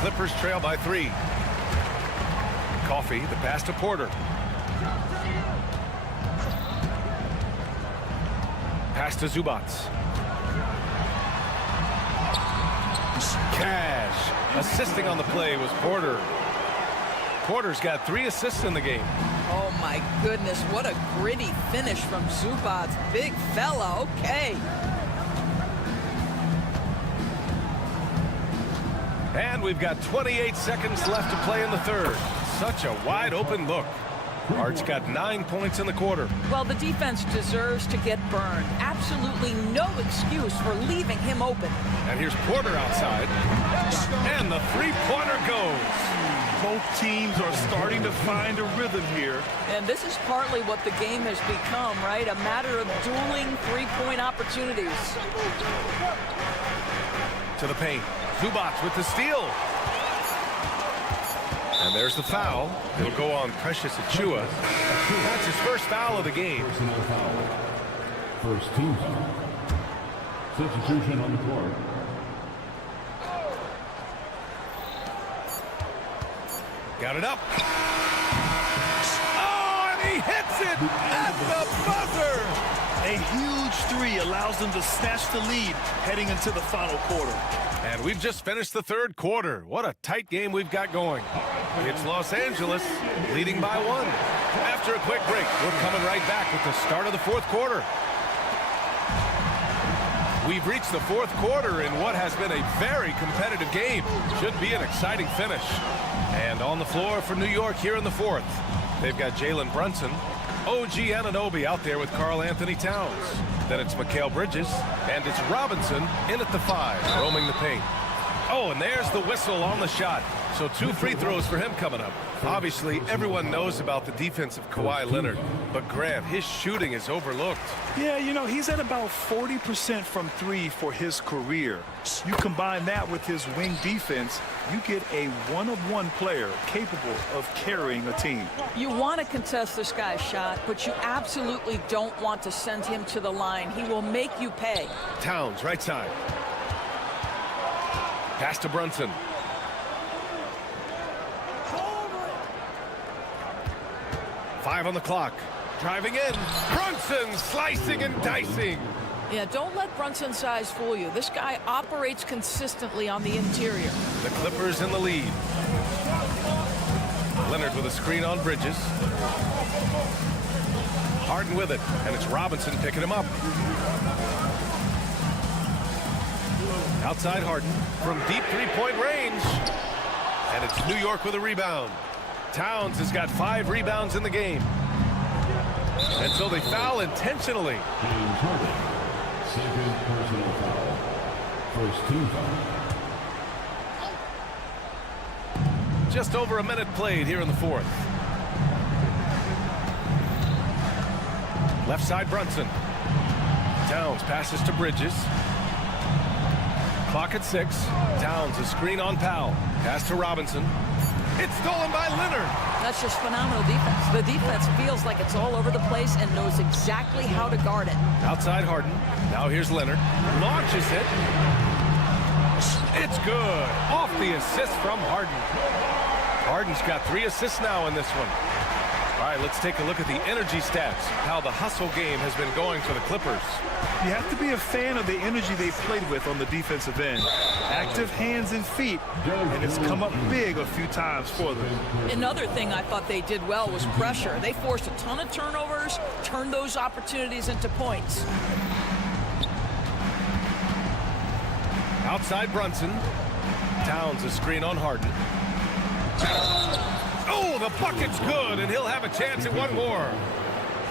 Clippers trail by 3. Coffey, the pass to Porter. Pass to Zubac. Cash. Assisting on the play was Porter. Porter's got 3 assists in the game. Oh, my goodness. What a gritty finish from Zubac. Big fella. Okay. And we've got 28 seconds left to play in the third. Such a wide open look. Hart's got 9 points in the quarter. Well, the defense deserves to get burned. Absolutely no excuse for leaving him open. And here's Porter outside. And the three-pointer goes. Both teams are starting to find a rhythm here. And this is partly what the game has become, right? A matter of dueling three-point opportunities. To the paint. Zubac with the steal. And there's the foul. It'll go on Precious Achua. That's his first foul of the game. First team foul. Substitution on the court. Got it up. Oh, and he hits it at the buzzer. A huge 3 allows them to snatch the lead heading into the final quarter. And we've just finished the third quarter. What a tight game we've got going. It's Los Angeles leading by 1. After a quick break, we're coming right back with the start of the fourth quarter. We've reached the fourth quarter in what has been a very competitive game. Should be an exciting finish. And on the floor for New York here in the fourth, they've got Jalen Brunson, OG Anunoby out there with Karl Anthony Towns. Then it's Mikal Bridges, and it's Robinson in at the 5, roaming the paint. Oh, and there's the whistle on the shot. So 2 free throws for him coming up. Obviously, everyone knows about the defense of Kawhi Leonard, but Grant, his shooting is overlooked. Yeah, you know, he's at about 40% from 3 for his career. You combine that with his wing defense, you get a one-of-one player capable of carrying a team. You want to contest this guy's shot, but you absolutely don't want to send him to the line. He will make you pay. Towns, right side. Pass to Brunson. Five on the clock. Driving in. Brunson slicing and dicing. Yeah, don't let Brunson's size fool you. This guy operates consistently on the interior. The Clippers in the lead. Leonard with a screen on Bridges. Harden with it, and it's Robinson picking him up. Outside Harden from deep three-point range. And it's New York with a rebound. Towns has got 5 rebounds in the game. And so they foul intentionally. James Harden, second personal foul. First team foul. Just over a minute played here in the 4th. Left side Brunson. Towns passes to Bridges. Clock at 6. Towns a screen on Powell. Pass to Robinson. It's stolen by Leonard. That's just phenomenal defense. The defense feels like it's all over the place and knows exactly how to guard it. Outside Harden. Now here's Leonard. Launches it. It's good. Off the assist from Harden. Harden's got 3 assists now in this one. All right, let's take a look at the energy stats, how the hustle game has been going for the Clippers. You have to be a fan of the energy they played with on the defensive end. Active hands and feet, and it's come up big a few times for them. Another thing I thought they did well was pressure. They forced a ton of turnovers, turned those opportunities into points. Outside Brunson. Towns a screen on Harden. Oh, the bucket's good, and he'll have a chance at one more.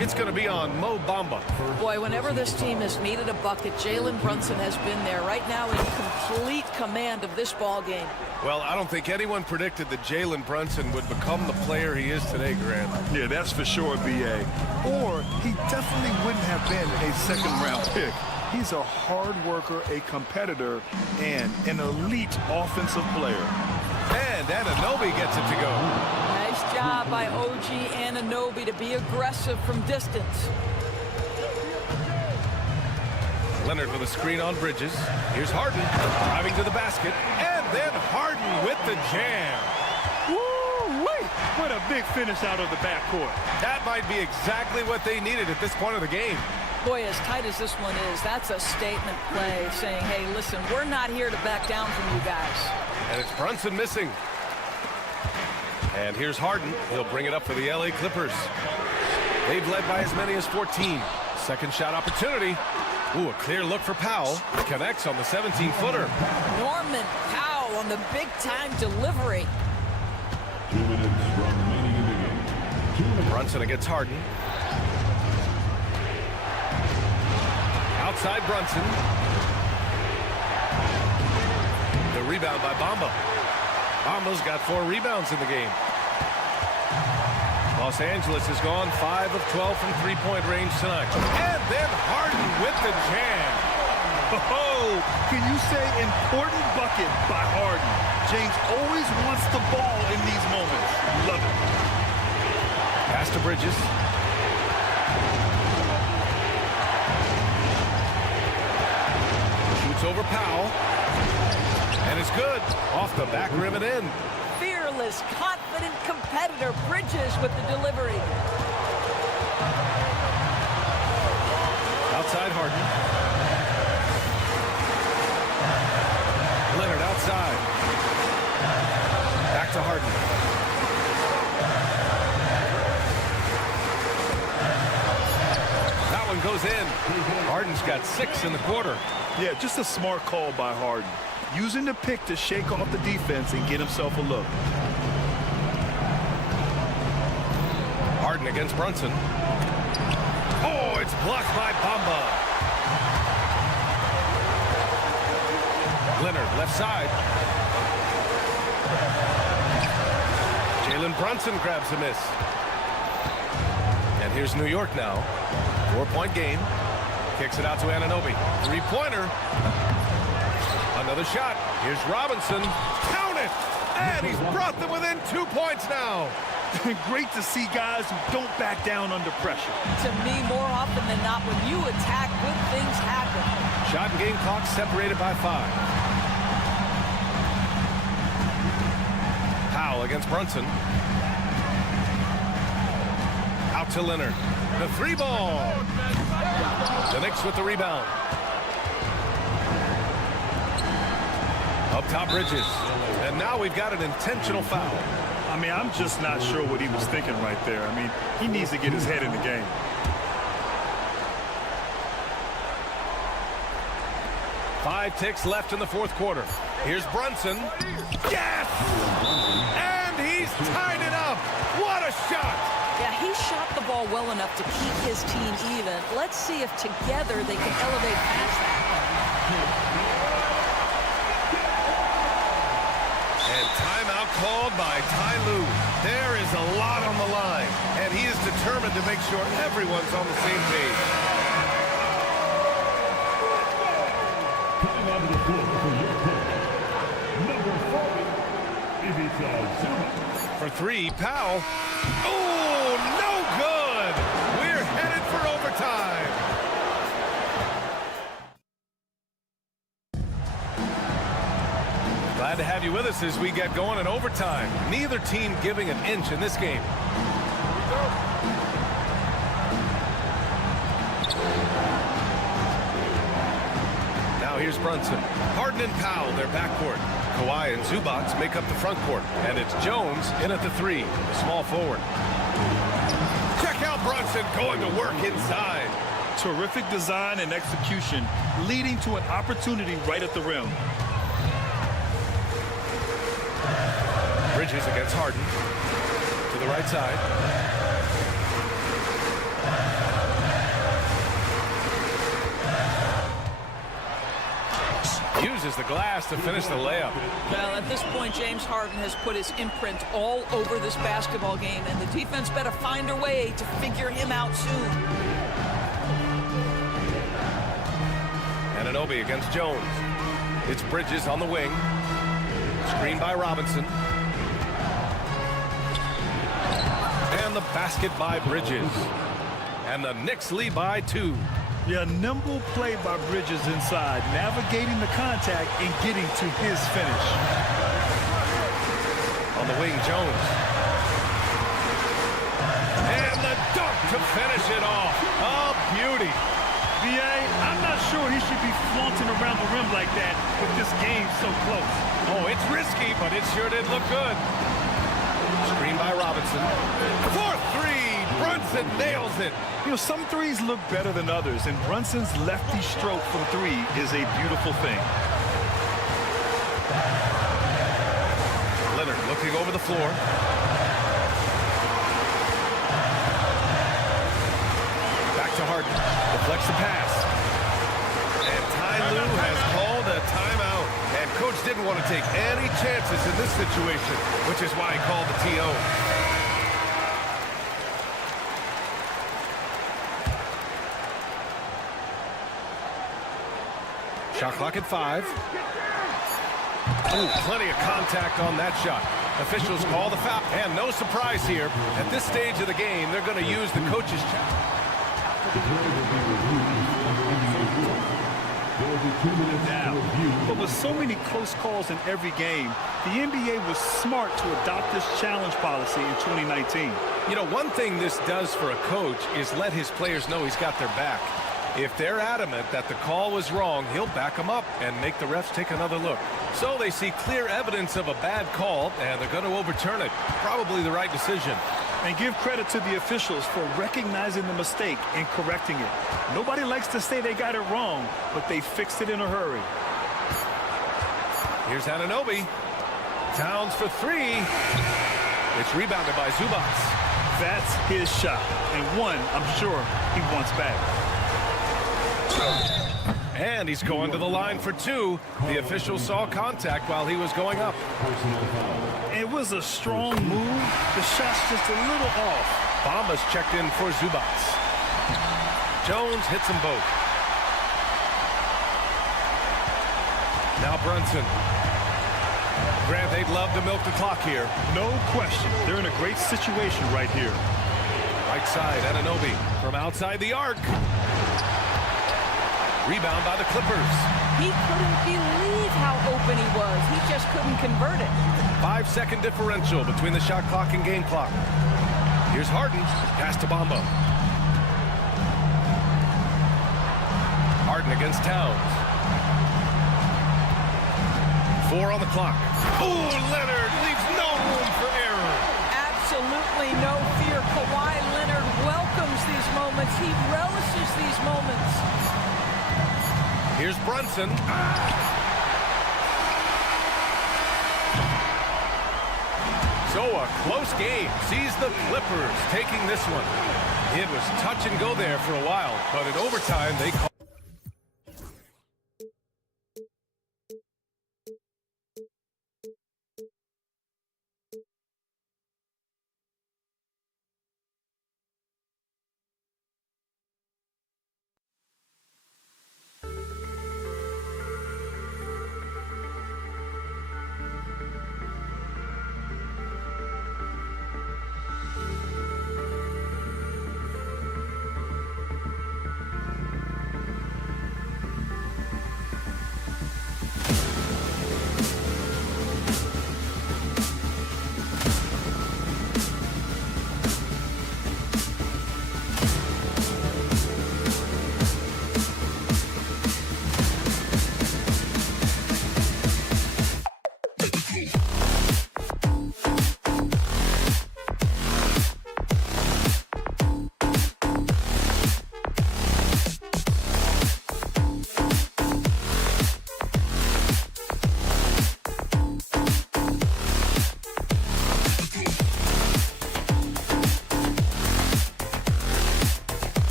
It's going to be on Mo Bamba. Boy, whenever this team has needed a bucket, Jalen Brunson has been there. Right now in complete command of this ball game. Well, I don't think anyone predicted that Jalen Brunson would become the player he is today, Grant. Yeah, that's for sure, B.A. Or he definitely wouldn't have been a second-round pick. He's a hard worker, a competitor, and an elite offensive player. And Anunoby gets it to go. Nice job by OG Anunoby to be aggressive from distance. Leonard with a screen on Bridges. Here's Harden driving to the basket. And then Harden with the jam. Woo-wee! What a big finish out of the backcourt. That might be exactly what they needed at this point of the game. Boy, as tight as this one is, that's a statement play saying, hey, listen, we're not here to back down from you guys. And it's Brunson missing. And here's Harden. He'll bring it up for the LA Clippers. They've led by as many as 14. Second shot opportunity. Ooh, a clear look for Powell. Connects on the 17-footer. Norman Powell on the big-time delivery. 2 minutes remaining in the game. 2 minutes. Brunson against Harden. Outside Brunson. The rebound by Bamba. Bamba's got 4 rebounds in the game. Los Angeles has gone 5 of 12 from three-point range tonight. And then Harden with the jam. Oh, can you say important bucket by Harden? James always wants the ball in these moments. Love it. Pass to Bridges. Shoots over Powell. And it's good. Off the back rim and in. Fearless, confident competitor. Bridges with the delivery. Outside Harden. Leonard outside. Back to Harden. That one goes in. Harden's got 6 in the quarter. Yeah, just a smart call by Harden. Using the pick to shake off the defense and get himself a look. Harden against Brunson. Oh, it's blocked by Bamba. Leonard left side. Jalen Brunson grabs a miss. And here's New York now. 4-point game. Kicks it out to Anunoby. Three-pointer. Another shot. Here's Robinson. Count it! And he's brought them within 2 points now. Great to see guys who don't back down under pressure. To me, more often than not, when you attack, good things happen. Shot and game clock separated by 5. Powell against Brunson. Out to Leonard. The 3-ball. The Knicks with the rebound. Up top, Bridges. And now we've got an intentional foul. I mean, I'm just not sure what he was thinking right there. I mean, he needs to get his head in the game. 5 ticks left in the fourth quarter. Here's Brunson. Yes! And he's tied it up. What a shot! Yeah, he shot the ball well enough to keep his team even. Let's see if together they can elevate past that. And timeout called by Ty Lue. There is a lot on the line, and he is determined to make sure everyone's on the same page. Coming onto the floor for your coach, number 40, Ivica Zubac. For 3, Powell. Oh, no good! We're headed for overtime. Glad to have you with us as we get going in overtime. Neither team giving an inch in this game. Now here's Brunson. Harden and Powell, their backcourt. Kawhi and Zubac make up the front court. And it's Jones in at the 3, the small forward. Check out Brunson going to work inside. Terrific design and execution, leading to an opportunity right at the rim. Bridges against Harden. To the right side. Uses the glass to finish the layup. Well, at this point, James Harden has put his imprint all over this basketball game, and the defense better find a way to figure him out soon. Anunoby against Jones. It's Bridges on the wing. Screened by Robinson. And the basket by Bridges. And the Knicks lead by 2. Yeah, nimble play by Bridges inside, navigating the contact and getting to his finish. On the wing, Jones. And the dunk to finish it off. Oh, beauty. VA, I'm not sure he should be flaunting around the rim like that with this game so close. Oh, it's risky, but it sure did look good. Screen by Robinson. 4-3. Brunson nails it. You know, some threes look better than others, and Brunson's lefty stroke from 3 is a beautiful thing. Leonard looking over the floor. Back to Harden. Deflects the pass. And Ty Lue has called a timeout. And coach didn't want to take any chances in this situation, which is why he called the TO. Shot clock at 5. Ooh, plenty of contact on that shot. Officials call the foul. And no surprise here. At this stage of the game, they're going to use the coach's check. But with so many close calls in every game, the NBA was smart to adopt this challenge policy in 2019. You know, one thing this does for a coach is let his players know he's got their back. If they're adamant that the call was wrong, he'll back them up and make the refs take another look. So they see clear evidence of a bad call, and they're going to overturn it. Probably the right decision. And give credit to the officials for recognizing the mistake and correcting it. Nobody likes to say they got it wrong, but they fixed it in a hurry. Here's Anunoby. Towns for 3. It's rebounded by Zubac. That's his shot, and one I'm sure he wants back. And he's going to the line for 2. The official saw contact while he was going up. It was a strong move. The shot's just a little off. Bamba's checked in for Zubats. Jones hits them both. Now Brunson. Grant, they'd love to milk the clock here. No question. They're in a great situation right here. Right side, Anunoby from outside the arc. Rebound by the Clippers. He couldn't believe how open he was. He just couldn't convert it. 5-second differential between the shot clock and game clock. Here's Harden. Pass to Bamba. Harden against Towns. 4 on the clock. Oh, Leonard leaves no room for error. Absolutely no fear. Kawhi Leonard welcomes these moments. He relishes these moments. Here's Brunson. So a close game sees the Clippers taking this one. It was touch and go there for a while, but in overtime they call.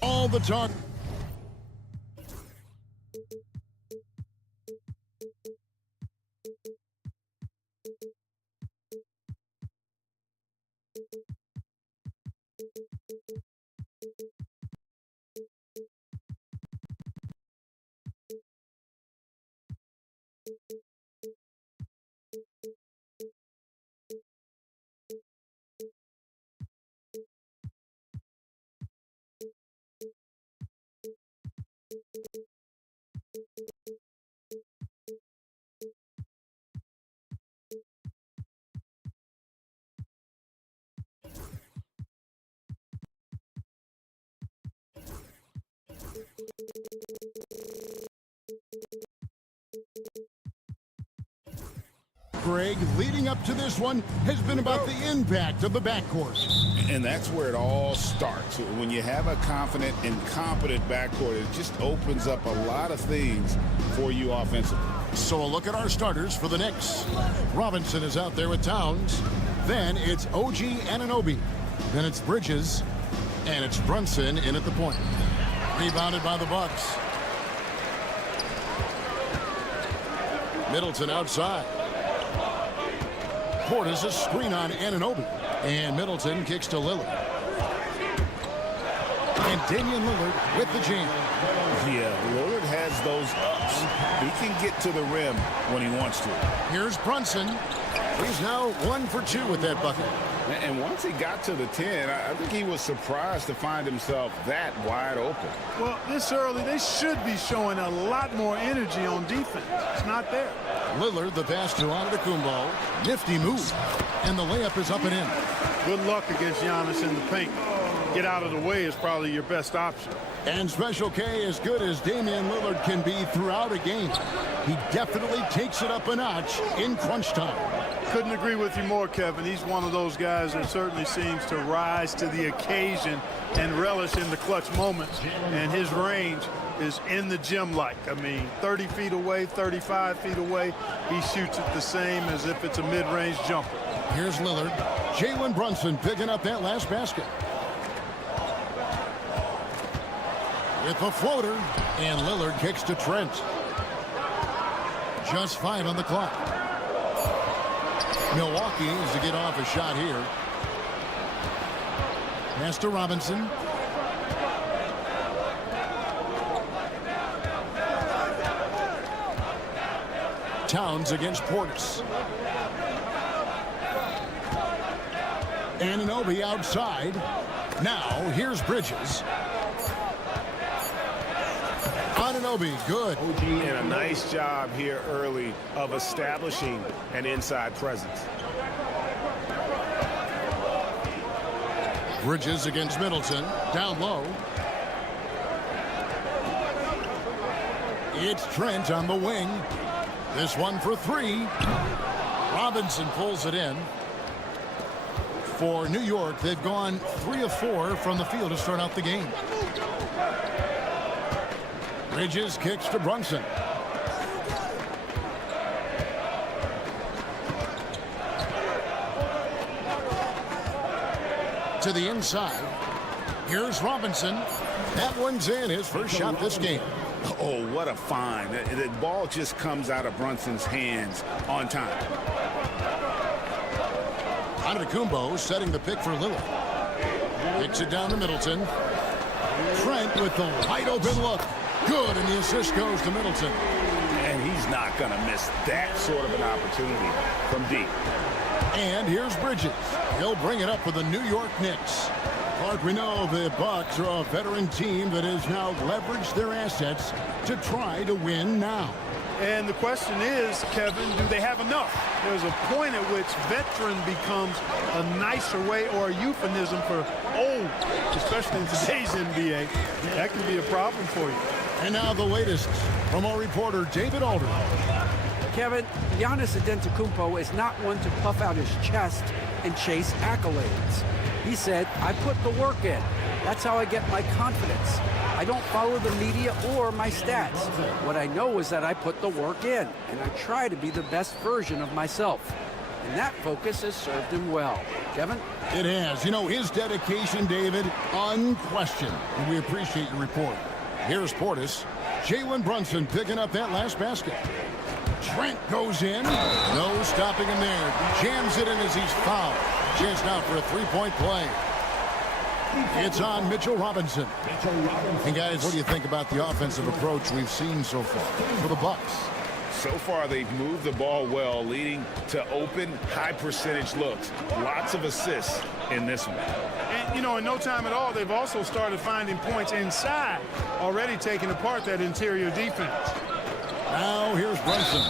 All the talk. Greg, leading up to this one has been about the impact of the backcourt. And that's where it all starts. When you have a confident and competent backcourt, it just opens up a lot of things for you offensively. So a look at our starters for the Knicks. Robinson is out there with Towns. Then it's OG Anunoby. Then it's Bridges. And it's Brunson in at the point. Rebounded by the Bucks. Middleton outside. Portis a screen on Anunoby. And Middleton kicks to Lillard. And Damian Lillard with the jam. Yeah, Lillard has those ups. He can get to the rim when he wants to. Here's Brunson. He's now 1 for 2 with that bucket. And once he got to the 10, I think he was surprised to find himself that wide open. Well, this early, they should be showing a lot more energy on defense. It's not there. Lillard, the pass to Antetokounmpo. Nifty move. And the layup is up and in. Good luck against Giannis in the paint. Get out of the way is probably your best option. And Special K, as good as Damian Lillard can be throughout a game, he definitely takes it up a notch in crunch time. Couldn't agree with you more, Kevin. He's one of those guys that certainly seems to rise to the occasion and relish in the clutch moments. And his range is in the gym-like. I mean, 30 feet away, 35 feet away, he shoots it the same as if it's a mid-range jumper. Here's Lillard. Jalen Brunson picking up that last basket. With the floater, and Lillard kicks to Trent. Just 5 on the clock. Milwaukee is to get off a shot here. Pass to Robinson. Towns against Portis. Anunoby outside. Now here's Bridges. Anunoby, good. And a nice job here early of establishing an inside presence. Bridges against Middleton. Down low. It's Trent on the wing. This one for 3. Robinson pulls it in. For New York, they've gone 3 of 4 from the field to start out the game. Bridges kicks to Brunson. To the inside. Here's Robinson. That one's in, his first shot this game. Oh, what a find. The ball just comes out of Brunson's hands on time. Antetokounmpo setting the pick for Lillard. Kicks it down to Middleton. Trent with the wide open look. Good, and the assist goes to Middleton. And he's not going to miss that sort of an opportunity from deep. And here's Bridges. He'll bring it up for the New York Knicks. Clark, we know the Bucks are a veteran team that has now leveraged their assets to try to win now. And the question is, Kevin, do they have enough? There's a point at which veteran becomes a nicer way or a euphemism for old, especially in today's NBA. That can be a problem for you. And now the latest from our reporter, David Alder. Kevin, Giannis Antetokounmpo is not one to puff out his chest and chase accolades. He said, I put the work in. That's how I get my confidence. I don't follow the media or my stats. What I know is that I put the work in, and I try to be the best version of myself. And that focus has served him well. Kevin? It has. You know, his dedication, David, unquestioned. And we appreciate your report. Here's Portis. Jalen Brunson picking up that last basket. Trent goes in. No stopping him there. Jams it in as he's fouled. Chance now for a three-point play. It's on Mitchell Robinson. And guys, what do you think about the offensive approach we've seen so far for the Bucks? So far, they've moved the ball well, leading to open, high-percentage looks. Lots of assists in this one. And, you know, in no time at all, they've also started finding points inside, already taking apart that interior defense. Now here's Brunson.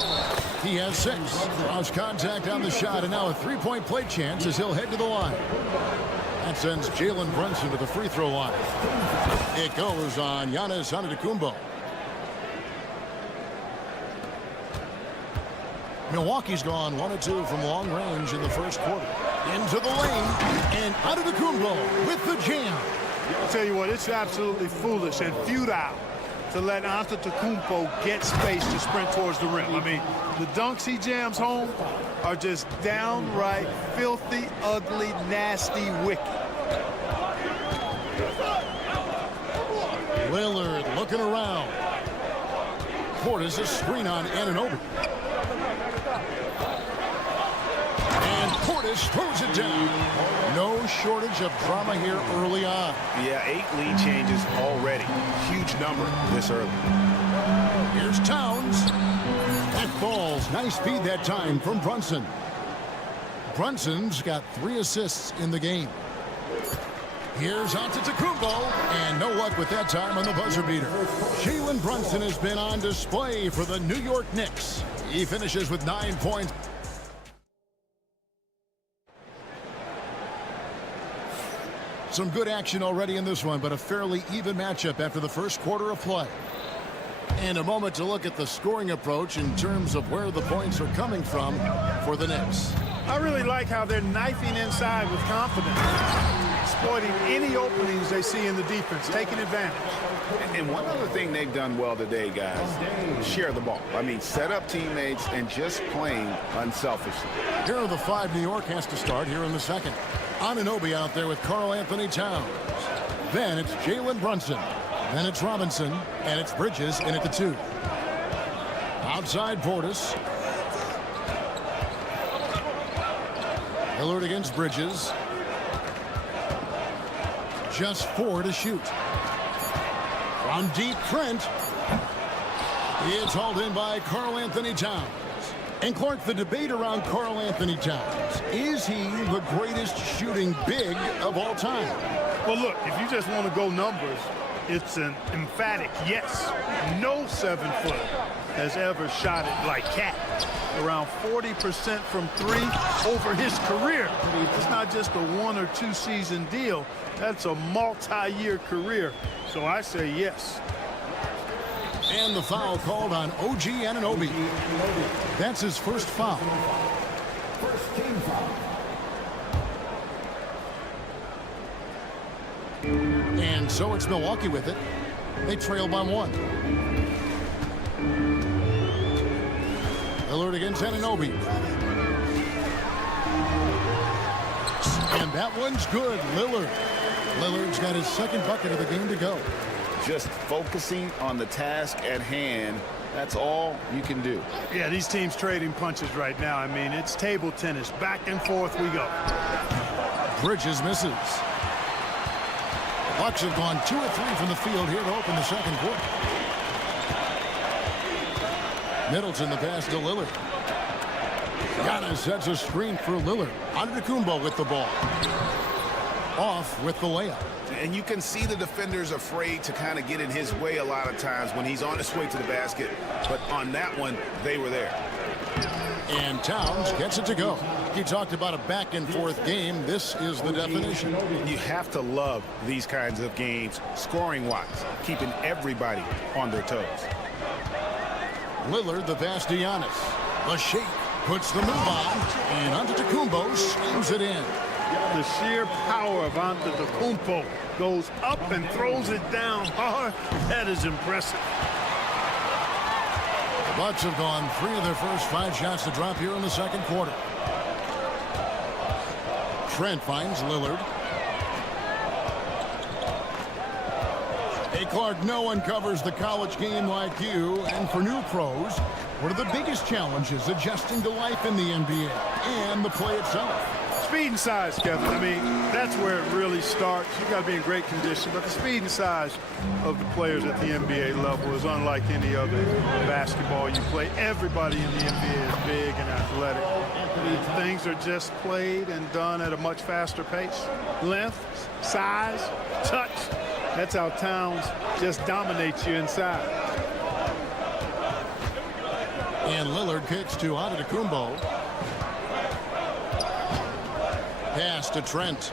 He has 6. Cross contact on the shot, and now a three-point play chance as he'll head to the line. That sends Jalen Brunson to the free throw line. It goes on Giannis Antetokounmpo. Milwaukee's gone 1 of 2 from long range in the first quarter. Into the lane, and Antetokounmpo with the jam. I'll tell you what, it's absolutely foolish and futile to let Antetokounmpo get space to sprint towards the rim. I mean, the dunks he jams home are just downright filthy, ugly, nasty, wicked. Lillard looking around. Portis a screen on Anunoby. And Portis throws it down. No shortage of drama here early on. Yeah, 8 lead changes already. Huge number this early. Here's Towns. That falls. Nice feed that time from Brunson. Brunson's got 3 assists in the game. Here's Antetokounmpo, and no luck with that time on the buzzer beater. Jalen Brunson has been on display for the New York Knicks. He finishes with 9 points. Some good action already in this one, but a fairly even matchup after the first quarter of play. And a moment to look at the scoring approach in terms of where the points are coming from for the Knicks. I really like how they're knifing inside with confidence, exploiting any openings they see in the defense, taking advantage. And one other thing they've done well today, guys, share the ball. I mean, set up teammates and just playing unselfishly. Here are the 5 New York has to start here in the second. Anunoby out there with Karl Anthony Towns. Then it's Jalen Brunson. Then it's Robinson. And it's Bridges in at the 2. Outside Portis. Lillard against Bridges. Just 4 to shoot. From deep, Trent. It's hauled in by Karl Anthony Towns. And Clark, the debate around Karl Anthony Towns. Is he the greatest shooting big of all time? Well, look, if you just want to go numbers, it's an emphatic yes. No 7-footer has ever shot it like Cat. Around 40% from 3 over his career. It's not just a 1 or 2 season deal. That's a multi-year career. So I say yes. And the foul called on OG Anunoby. That's his first foul. First team foul. And so it's Milwaukee with it. They trail by 1. Lillard against Anunoby. And that one's good. Lillard's got his second bucket of the game to go. Just focusing on the task at hand. That's all you can do. Yeah, these teams trading punches right now. I mean, it's table tennis. Back and forth we go. Bridges misses. Bucks have gone 2 of 3 from the field here to open the second quarter. Middleton the pass to Lillard. Giannis sets a screen for Lillard. Antetokounmpo with the ball. Off with the layup. And you can see the defenders afraid to kind of get in his way a lot of times when he's on his way to the basket. But on that one, they were there. And Towns gets it to go. He talked about a back-and-forth game. This is the definition. You have to love these kinds of games, scoring-wise, keeping everybody on their toes. Lillard the pass to Giannis. The shake puts the move on, and Antetokounmpo slams it in. The sheer power of Antetokounmpo goes up and throws it down hard. That is impressive. The Bucks have gone 3 of their first 5 shots to drop here in the second quarter. Trent finds Lillard. Hey, Clark, no one covers the college game like you. And for new pros, what are the biggest challenges adjusting to life in the NBA and the play itself? Speed and size, Kevin. I mean, that's where it really starts. You got to be in great condition, but the speed and size of the players at the NBA level is unlike any other basketball you play. Everybody in the NBA is big and athletic. Things are just played and done at a much faster pace. Length, size, touch. That's how Towns just dominates you inside. And Lillard kicks to Antetokounmpo. Pass to Trent.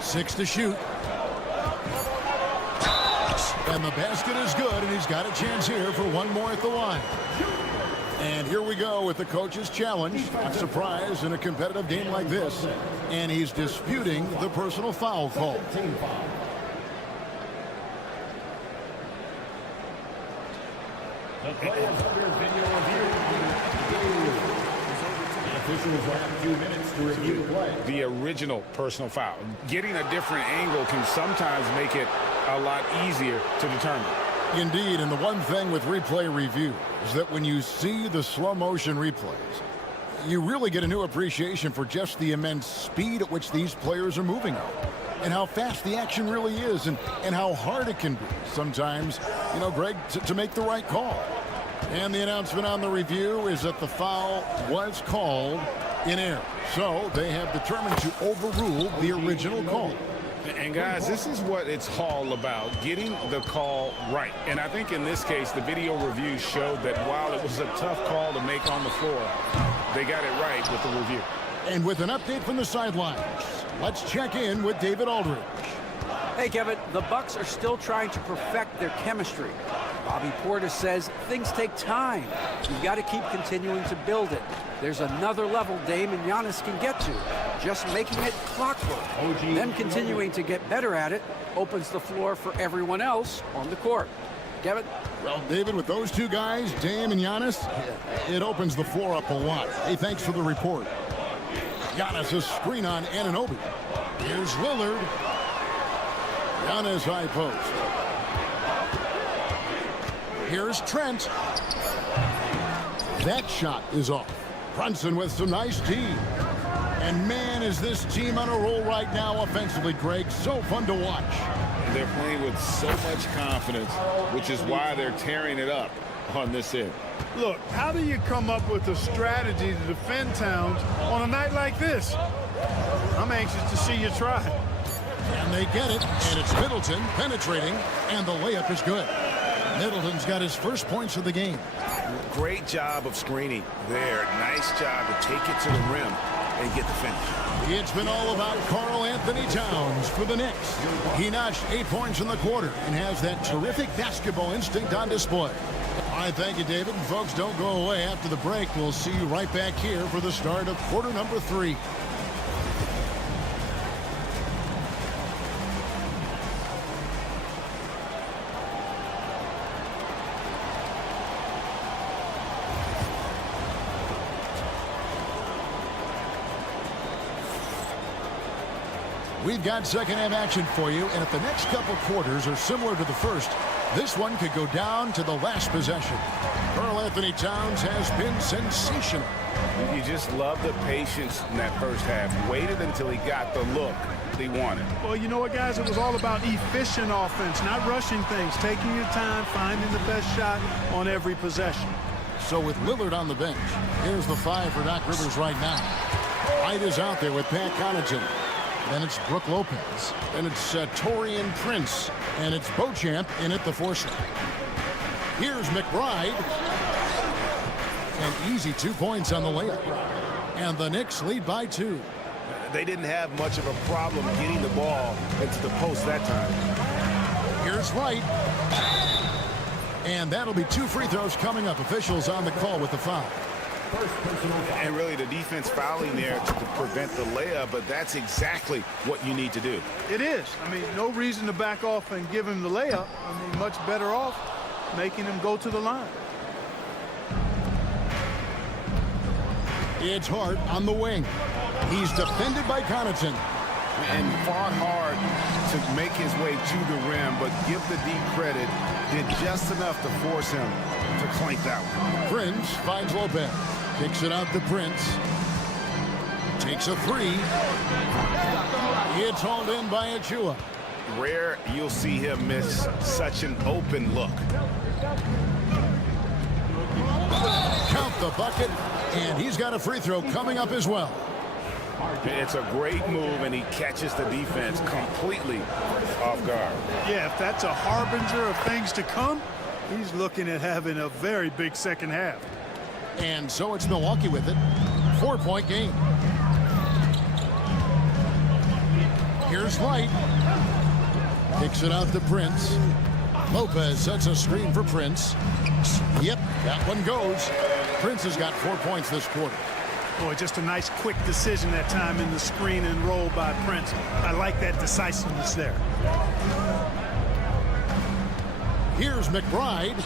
6 to shoot. And the basket is good, and he's got a chance here for one more at the line. And here we go with the coach's challenge. Not surprised in a competitive game like this. And he's disputing the personal foul call. The players under video review. The officials have 2 minutes to review the play. The original personal foul. Getting a different angle can sometimes make it a lot easier to determine. Indeed, and the one thing with replay review is that when you see the slow motion replays, you really get a new appreciation for just the immense speed at which these players are moving at, and how fast the action really is, and how hard it can be sometimes, you know, Greg, to make the right call. And the announcement on the review is that the foul was called in error. So they have determined to overrule the original call. And guys, this is what it's all about, getting the call right. And I think in this case, the video review showed that while it was a tough call to make on the floor, they got it right with the review. And with an update from the sidelines, let's check in with David Aldridge. Hey, Kevin, the Bucks are still trying to perfect their chemistry. Bobby Portis says things take time. You've got to keep continuing to build it. There's another level Dame and Giannis can get to, just making it clockwork. Then continuing to get better at it opens the floor for everyone else on the court. Kevin? Well, David, with those two guys, Dame and Giannis, it opens the floor up a lot. Hey, thanks for the report. Giannis, a screen on Anunoby. Here's Lillard. Giannis high post. Here's Trent. That shot is off. Brunson with some nice D. And man, is this team on a roll right now offensively, Greg. So fun to watch. They're playing with so much confidence, which is why they're tearing it up on this end. Look, how do you come up with a strategy to defend Towns on a night like this? I'm anxious to see you try. And they get it, and it's Middleton penetrating, and the layup is good. Middleton's got his first points of the game. Great job of screening there. Nice job to take it to the rim and get the finish. It's been all about Karl Anthony Towns for the Knicks. He notched 8 points in the quarter and has that terrific basketball instinct on display. All right, thank you, David. And folks, don't go away. After the break, we'll see you right back here for the start of quarter number 3. We've got second half action for you, and if the next couple quarters are similar to the first, this one could go down to the last possession. Karl Anthony Towns has been sensational. You just love the patience in that first half. Waited until he got the look he wanted. Well, you know what, guys? It was all about efficient offense, not rushing things, taking your time, finding the best shot on every possession. So with Lillard on the bench, here's the 5 for Doc Rivers right now. White is out there with Pat Connaughton. Then it's Brook Lopez. Then it's Taurean Prince. And it's Beauchamp in at the 4 slot. Here's McBride. An easy 2 points on the layup. And the Knicks lead by 2. They didn't have much of a problem getting the ball into the post that time. Here's White. And that'll be 2 free throws coming up. Officials on the call with the foul. And really the defense fouling there to prevent the layup, but that's exactly what you need to do. It is. I mean, no reason to back off and give him the layup. I mean, much better off making him go to the line. It's Hart on the wing. He's defended by Connaughton. And fought hard to make his way to the rim, but give the D credit, did just enough to force him to clank that one. Prince finds Lopez. Kicks it out to Prince. Takes a three. It's hauled in by Achua. Rare you'll see him miss such an open look. Count the bucket, and he's got a free throw coming up as well. It's a great move, and he catches the defense completely off guard. Yeah, if that's a harbinger of things to come, he's looking at having a very big second half. And so it's Milwaukee with it. 4-point game. Here's Wright. Kicks it out to Prince. Lopez sets a screen for Prince. Yep, that one goes. Prince has got 4 points this quarter. Boy, just a nice quick decision that time in the screen and roll by Prince. I like that decisiveness there. Here's McBride.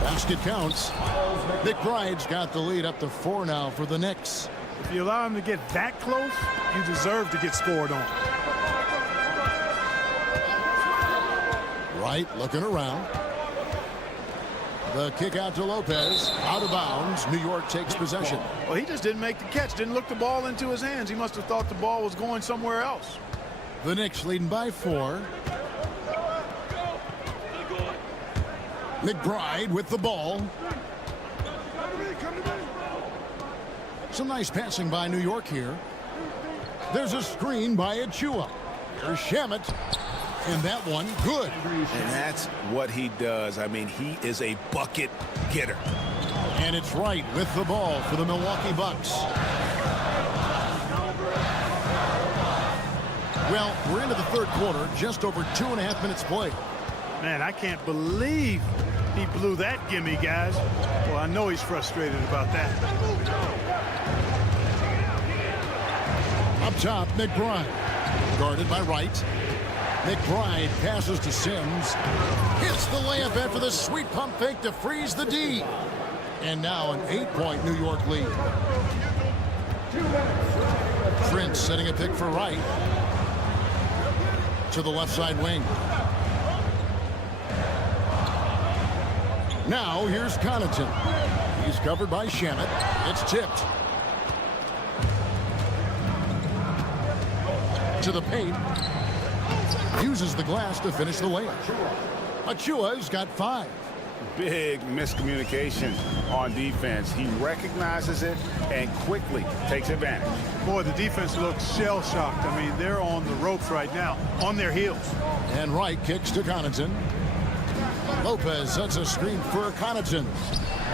Basket counts. McBride's got the lead up to 4 now for the Knicks. If you allow him to get that close, you deserve to get scored on. Wright looking around. The kick out to Lopez. Out of bounds. New York takes possession. Well, he just didn't make the catch. Didn't look the ball into his hands. He must have thought the ball was going somewhere else. The Knicks leading by 4. McBride with the ball. Some nice passing by New York here. There's a screen by Achua. Here's Shamet. And that one, good. And that's what he does. I mean, he is a bucket getter. And it's Wright with the ball for the Milwaukee Bucks. Well, we're into the third quarter, just over 2.5 minutes played. Man, I can't believe he blew that gimme, guys. Well, I know he's frustrated about that. Up top, McBride. Guarded by Wright. McBride passes to Sims. Hits the layup after the sweet pump fake to freeze the D. And now an 8-point New York lead. Prince setting a pick for Wright. To the left side wing. Now here's Connaughton. He's covered by Shamet. It's tipped. To the paint. Uses the glass to finish the layup. Achua's got 5. Big miscommunication on defense. He recognizes it and quickly takes advantage. Boy, the defense looks shell-shocked. I mean, they're on the ropes right now, on their heels. And Wright kicks to Connaughton. Lopez sets a screen for Connaughton.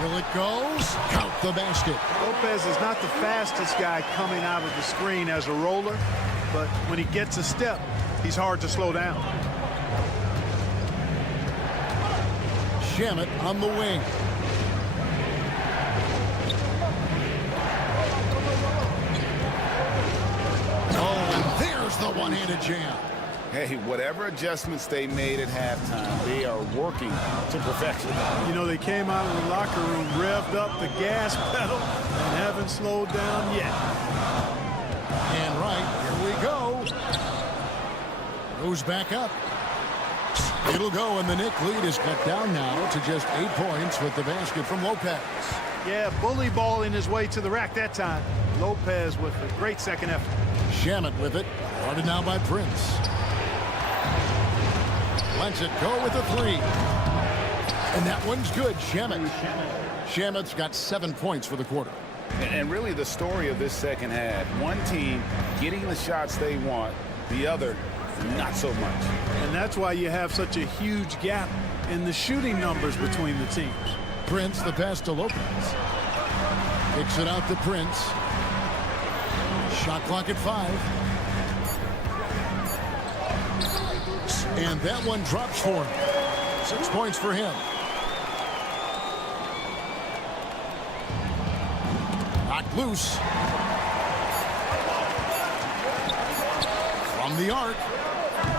Will it goes? Count the basket. Lopez is not the fastest guy coming out of the screen as a roller, but when he gets a step, he's hard to slow down. Shamet on the wing. Oh, and there's the one-handed jam. Hey, whatever adjustments they made at halftime, they are working to perfection. You know, they came out of the locker room, revved up the gas pedal, and haven't slowed down yet. And right, here we go. Goes back up. It'll go, and the Knicks lead is cut down now to just 8 points with the basket from Lopez. Yeah, bully balling his way to the rack that time. Lopez with a great second effort. Shamet with it. Guarded now by Prince. Lets it go with a 3. And that one's good. Shamet's got 7 points for the quarter. And really the story of this second half, one team getting the shots they want, the other not so much. And that's why you have such a huge gap in the shooting numbers between the teams. Prince, the pass to Lopez. Kicks it out to Prince. Shot clock at 5. And that one drops for him. 6 points for him. Knocked loose. From the arc.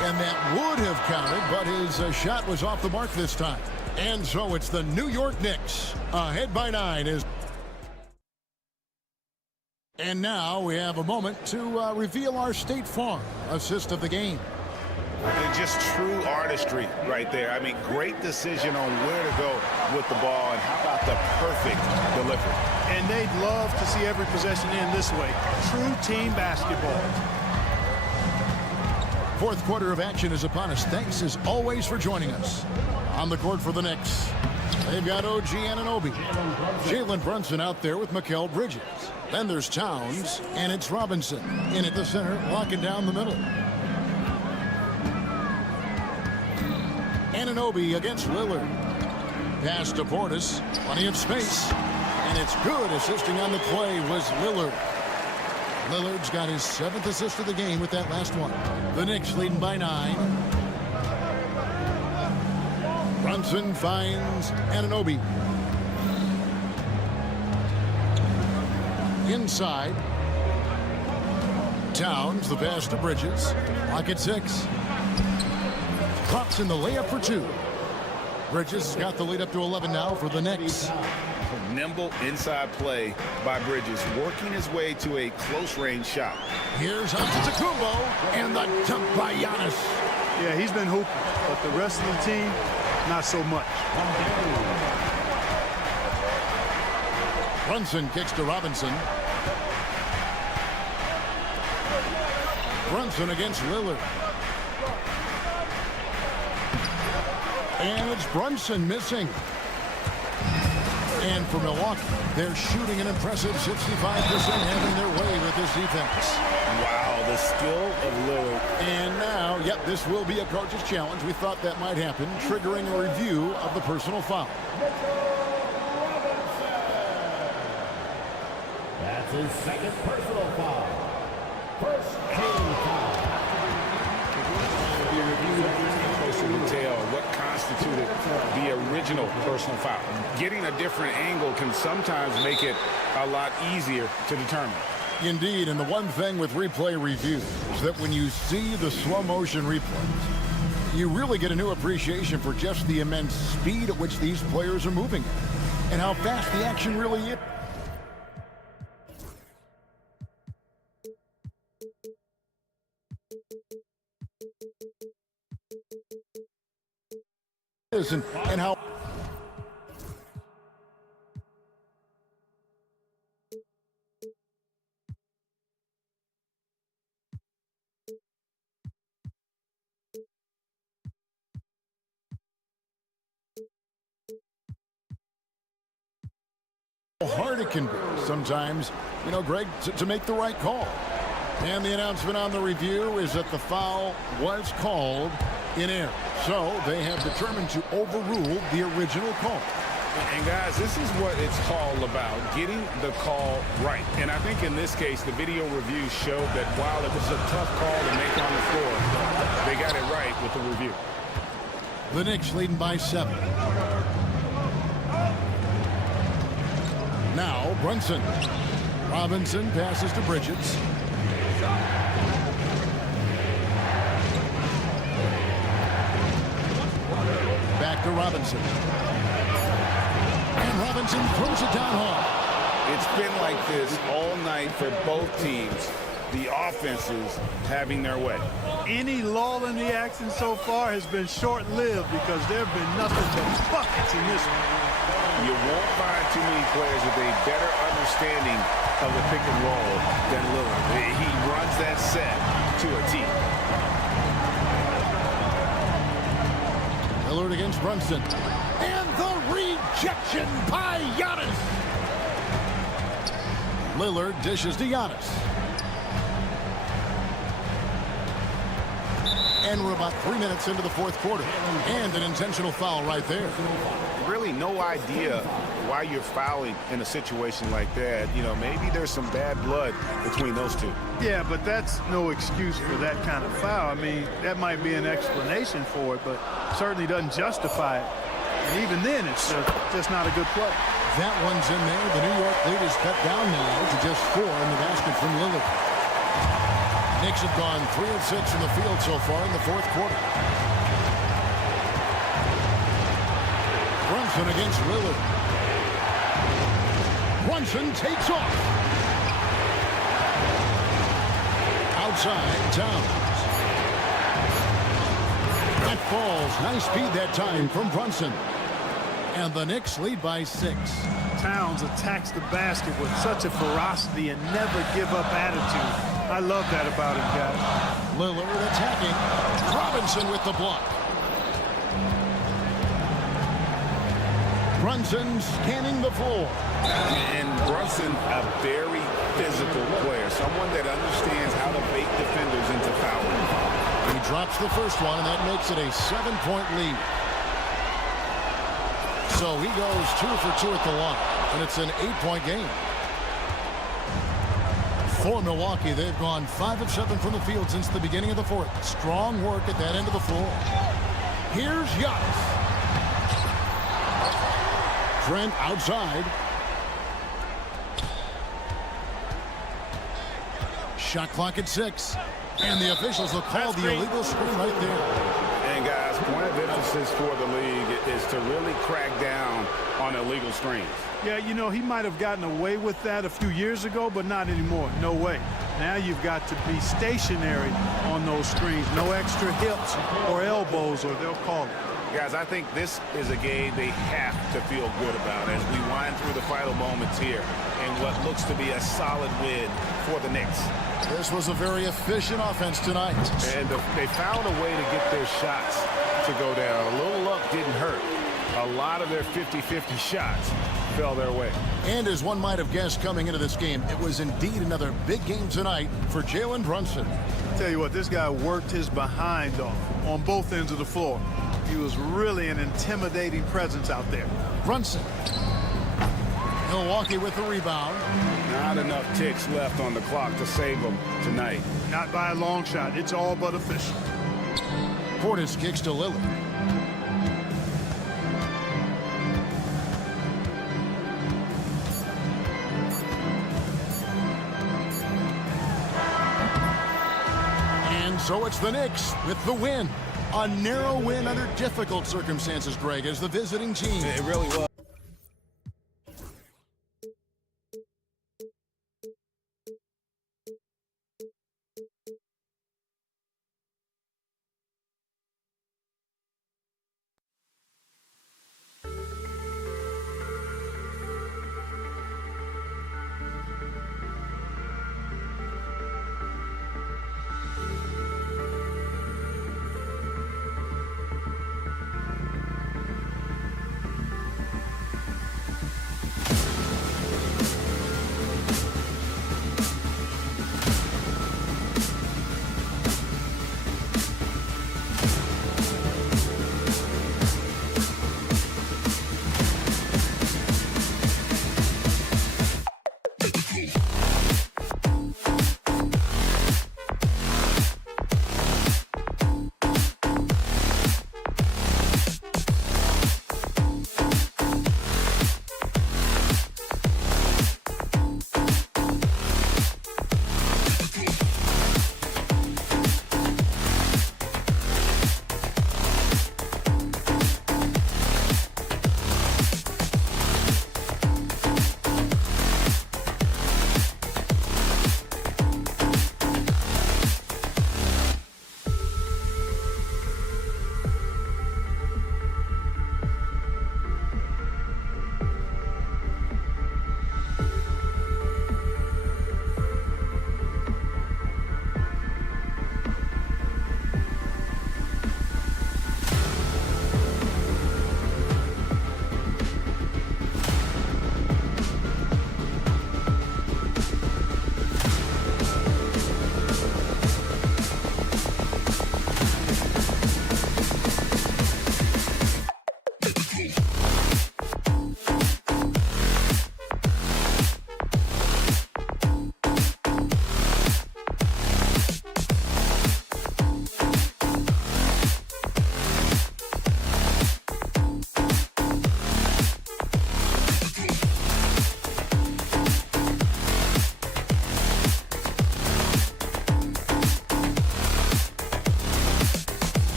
And that would have counted, but his shot was off the mark this time. And so it's the New York Knicks. Ahead by 9 is... And now we have a moment to reveal our State Farm assist of the game. Just true artistry right there. I mean, great decision on where to go with the ball, and how about the perfect delivery. And they'd love to see every possession end this way. True team basketball. Fourth quarter of action is upon us. Thanks as always for joining us. On the court for the Knicks, they've got OG Anunoby. Jalen Brunson out there with Mikal Bridges. Then there's Towns, and it's Robinson in at the center, locking down the middle. Anunoby against Lillard. Pass to Portis. Plenty of space. And it's good. Assisting on the play was Lillard. Lillard's got his 7th assist of the game with that last one. The Knicks leading by 9. Brunson finds Anunoby. Inside. Towns, the pass to Bridges. Lock at 6. Pops in the layup for 2. Bridges has got the lead up to 11 now for the Knicks. Nimble inside play by Bridges, working his way to a close-range shot. Here's Antetokounmpo, and the dunk by Giannis. Yeah, he's been hooping, but the rest of the team, not so much. Brunson kicks to Robinson. Brunson against Lillard. And it's Brunson missing. And for Milwaukee, they're shooting an impressive 65%, having their way with this defense. Wow, the skill of Lillard. And now, yep, this will be a coach's challenge. We thought that might happen, triggering a review of the personal foul. That's his 2nd personal foul. First team foul. Detail what constituted the original personal foul. Getting a different angle can sometimes make it a lot easier to determine. Indeed, and the one thing with replay review is that when you see the slow motion replays, you really get a new appreciation for just the immense speed at which these players are moving and how fast the action really is. And how hard it can be sometimes, Greg, to make the right call. And the announcement on the review is that the foul was called in error. So they have determined to overrule the original call. And guys, this is what it's all about, getting the call right. And I think in this case, the video review showed that while it was a tough call to make on the floor, they got it right with the review. The Knicks leading by 7. Now Brunson. Robinson passes to Bridges. Back to Robinson. And Robinson throws it down hard. It's been like this all night for both teams. The offenses having their way. Any lull in the action so far has been short-lived because there have been nothing but buckets in this one. You won't find too many players with a better understanding of the pick and roll than Lillard. He runs that set to a T. Lillard against Brunson. And the rejection by Giannis. Lillard dishes to Giannis. And we're about 3 minutes into the fourth quarter. And an intentional foul right there. Really no idea why you're fouling in a situation like that. Maybe there's some bad blood between those two. Yeah, but that's no excuse for that kind of foul. I mean, that might be an explanation for it, but certainly doesn't justify it. And even then, it's just not a good play. That one's in there. The New York lead is cut down now to just 4 in the basket from Lillard. Knicks have gone 3 of 6 from the field so far in the fourth quarter. Brunson against Lillard. Brunson takes off. Outside, Towns. That falls. Nice speed that time from Brunson. And the Knicks lead by 6. Towns attacks the basket with such a ferocity and never give up attitude. I love that about him, guys. Lillard attacking. Robinson with the block. Brunson scanning the floor. And Brunson, a very physical player, someone that understands how to bait defenders into fouling. He drops the first one, and that makes it a 7-point lead. So he goes 2 for 2 at the line, and it's an 8-point game. For Milwaukee, they've gone 5 of 7 from the field since the beginning of the fourth. Strong work at that end of the floor. Here's Giannis. Trent outside. Shot clock at 6. And the officials will call the illegal screen right there. And guys, point of emphasis for the league is to really crack down on illegal screens. Yeah, you know, he might have gotten away with that a few years ago, but not anymore. No way. Now you've got to be stationary on those screens. No extra hips or elbows, or they'll call it. Guys, I think this is a game they have to feel good about as we wind through the final moments here in what looks to be a solid win for the Knicks. This was a very efficient offense tonight. And they found a way to get their shots to go down. A little luck didn't hurt. A lot of their 50-50 shots fell their way. And as one might have guessed coming into this game, it was indeed another big game tonight for Jalen Brunson. Tell you what, this guy worked his behind off on both ends of the floor. He was really an intimidating presence out there. Brunson. Milwaukee with the rebound. Not enough ticks left on the clock to save them tonight. Not by a long shot. It's all but official. Portis kicks to Lillard. And so it's the Knicks with the win. A narrow win under difficult circumstances, Greg, as the visiting team. It really was.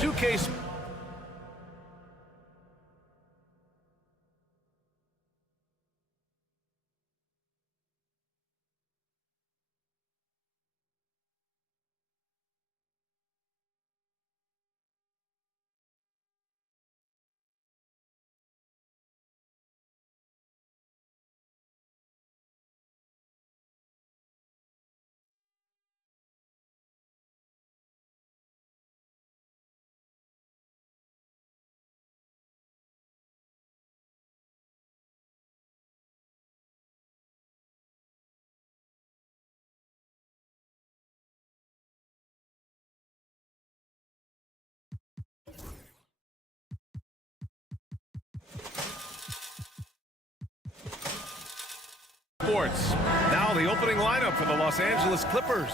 suitcase. Sports. Now the opening lineup for the Los Angeles Clippers.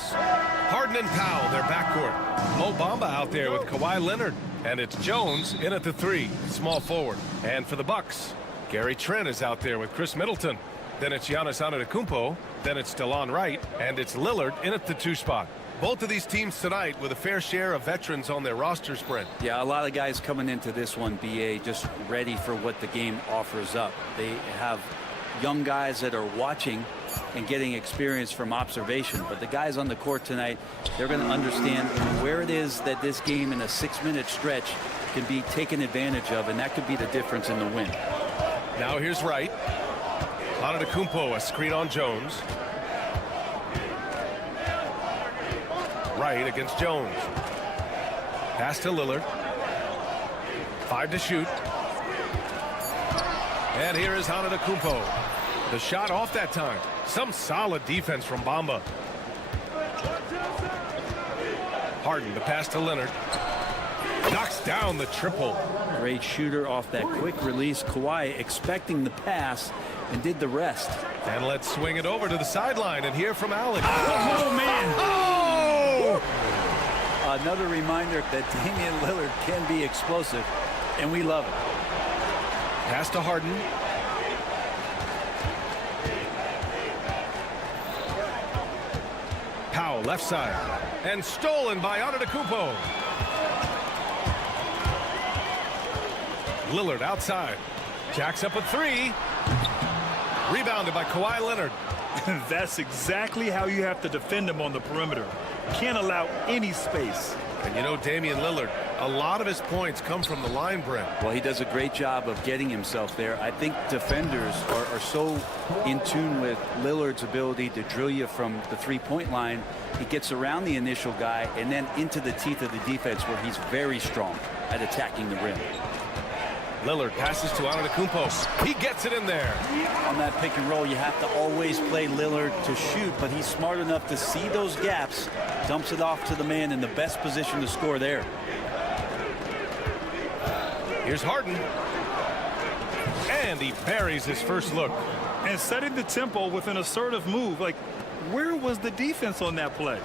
Harden and Powell, their backcourt. Mo Bamba out there with Kawhi Leonard. And it's Jones in at the 3, small forward. And for the Bucks, Gary Trent is out there with Chris Middleton. Then it's Giannis Antetokounmpo. Then it's Delon Wright. And it's Lillard in at the 2 spot. Both of these teams tonight with a fair share of veterans on their roster spread. Yeah, a lot of guys coming into this one, BA, just ready for what the game offers up. They have young guys that are watching and getting experience from observation, but the guys on the court tonight, they're going to understand where it is that this game in a 6-minute stretch can be taken advantage of, and that could be the difference in the win. Now here's Wright. Antetokounmpo, a screen on Jones. Wright against Jones. Pass to Lillard. 5 to shoot. And here is Antetokounmpo. The shot off that time. Some solid defense from Bamba. Harden, the pass to Leonard. Knocks down the triple. Great shooter off that quick release. Kawhi expecting the pass and did the rest. And let's swing it over to the sideline and hear from Alex. Oh, man. Oh! Another reminder that Damian Lillard can be explosive, and we love it. Pass to Harden. Powell, left side. And stolen by Antetokounmpo. Lillard outside. Jacks up a 3. Rebounded by Kawhi Leonard. That's exactly how you have to defend him on the perimeter. Can't allow any space. And you know, Damian Lillard, a lot of his points come from the line, Brent. Well, he does a great job of getting himself there. I think defenders are so in tune with Lillard's ability to drill you from the 3-point line. He gets around the initial guy and then into the teeth of the defense, where he's very strong at attacking the rim. Lillard passes to Antetokounmpo. He gets it in there. On that pick and roll, you have to always play Lillard to shoot, but he's smart enough to see those gaps, dumps it off to the man in the best position to score there. Here's Harden. And he buries his first look. And setting the tempo with an assertive move. Like, where was the defense on that play?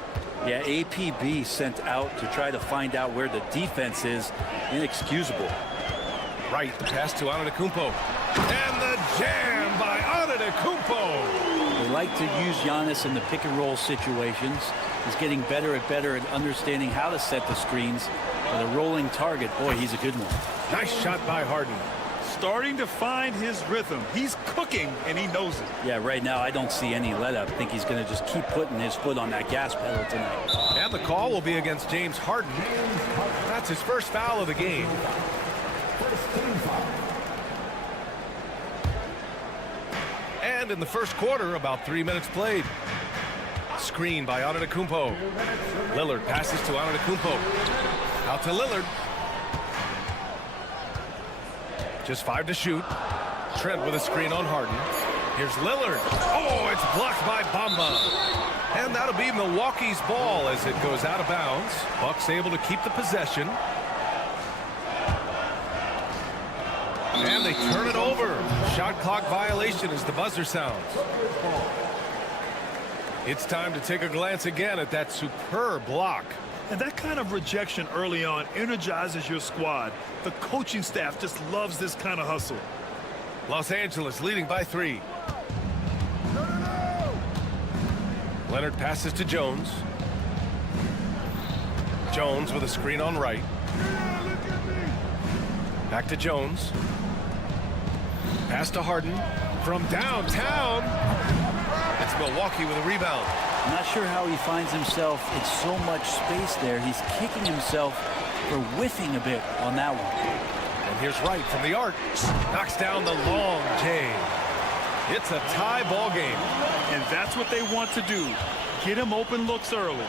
Yeah, APB sent out to try to find out where the defense is. Inexcusable. Right, the pass to Antetokounmpo. And the jam by Antetokounmpo. They like to use Giannis in the pick and roll situations. He's getting better and better at understanding how to set the screens. With a rolling target, boy, he's a good one. Nice shot by Harden. Starting to find his rhythm. He's cooking, and he knows it. Yeah, right now I don't see any let up. I think he's going to just keep putting his foot on that gas pedal tonight. And the call will be against James Harden. That's his first foul of the game. And in the first quarter, about 3 minutes played. Screen by Antetokounmpo. Lillard passes to Antetokounmpo. Out to Lillard. Just 5 to shoot. Trent with a screen on Harden. Here's Lillard. Oh, it's blocked by Bamba. And that'll be Milwaukee's ball as it goes out of bounds. Bucks able to keep the possession. And they turn it over. Shot clock violation as the buzzer sounds. It's time to take a glance again at that superb block. And that kind of rejection early on energizes your squad. The coaching staff just loves this kind of hustle. Los Angeles leading by 3. Leonard passes to Jones. Jones with a screen on right. Back to Jones. Pass to Harden from downtown. It's Milwaukee with a rebound. I'm not sure how he finds himself in so much space there. He's kicking himself for whiffing a bit on that one. And here's Wright from the arc. Knocks down the long J. It's a tie ball game. And that's what they want to do. Get him open looks early.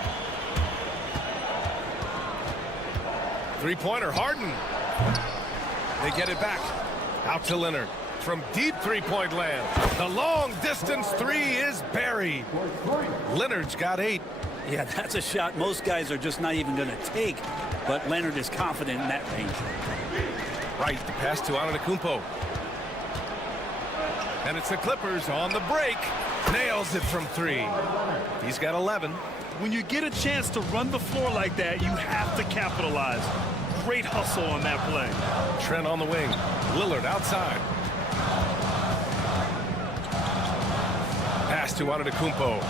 Three-pointer, Harden. They get it back. Out to Leonard. From deep three-point land. The long-distance three is buried. Leonard's got 8. Yeah, that's a shot most guys are just not even going to take. But Leonard is confident in that range. Right, the pass to Antetokounmpo. And it's the Clippers on the break. Nails it from 3. He's got 11. When you get a chance to run the floor like that, you have to capitalize. Great hustle on that play. Trent on the wing. Lillard outside. Pass to Antetokounmpo.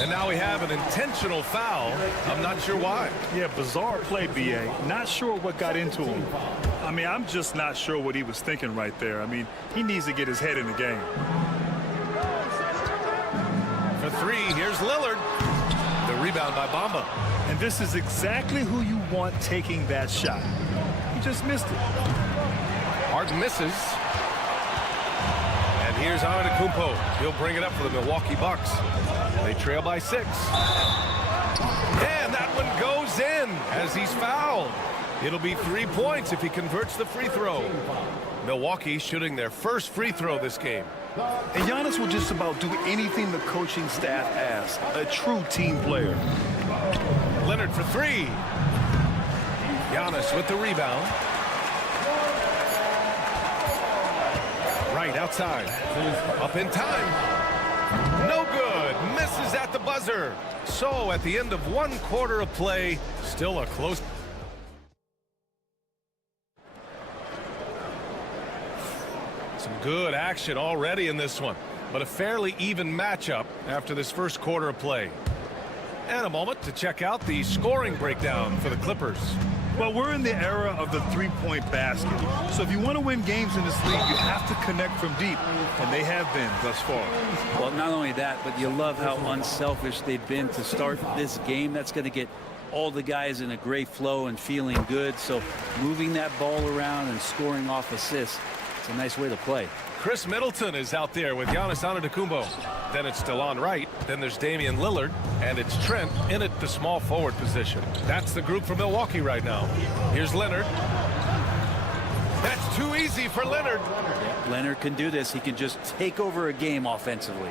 And now we have an intentional foul. I'm not sure why. Yeah, bizarre play, B.A. Not sure what got into him. I mean, I'm just not sure what he was thinking right there. I mean, he needs to get his head in the game. For 3, here's Lillard. The rebound by Bamba. And this is exactly who you want taking that shot. He just missed it. Harden misses. And here's Antetokounmpo. He'll bring it up for the Milwaukee Bucks. They trail by 6. And that one goes in as he's fouled. It'll be 3 points if he converts the free throw. Milwaukee shooting their first free throw this game. And Giannis will just about do anything the coaching staff asks. A true team player. Leonard for 3. Giannis with the rebound. Right outside. Up in time. No good. Misses at the buzzer. So at the end of 1 quarter of play, still a close. Some good action already in this one, but a fairly even matchup after this first quarter of play. And a moment to check out the scoring breakdown for the Clippers. Well, we're in the era of the three-point basket. So if you want to win games in this league, you have to connect from deep. And they have been thus far. Well, not only that, but you love how unselfish they've been to start this game. That's going to get all the guys in a great flow and feeling good. So moving that ball around and scoring off assists, it's a nice way to play. Chris Middleton is out there with Giannis Antetokounmpo. Then it's DeLon Wright. Then there's Damian Lillard. And it's Trent in at the small forward position. That's the group for Milwaukee right now. Here's Leonard. That's too easy for Leonard. Yeah, Leonard can do this. He can just take over a game offensively.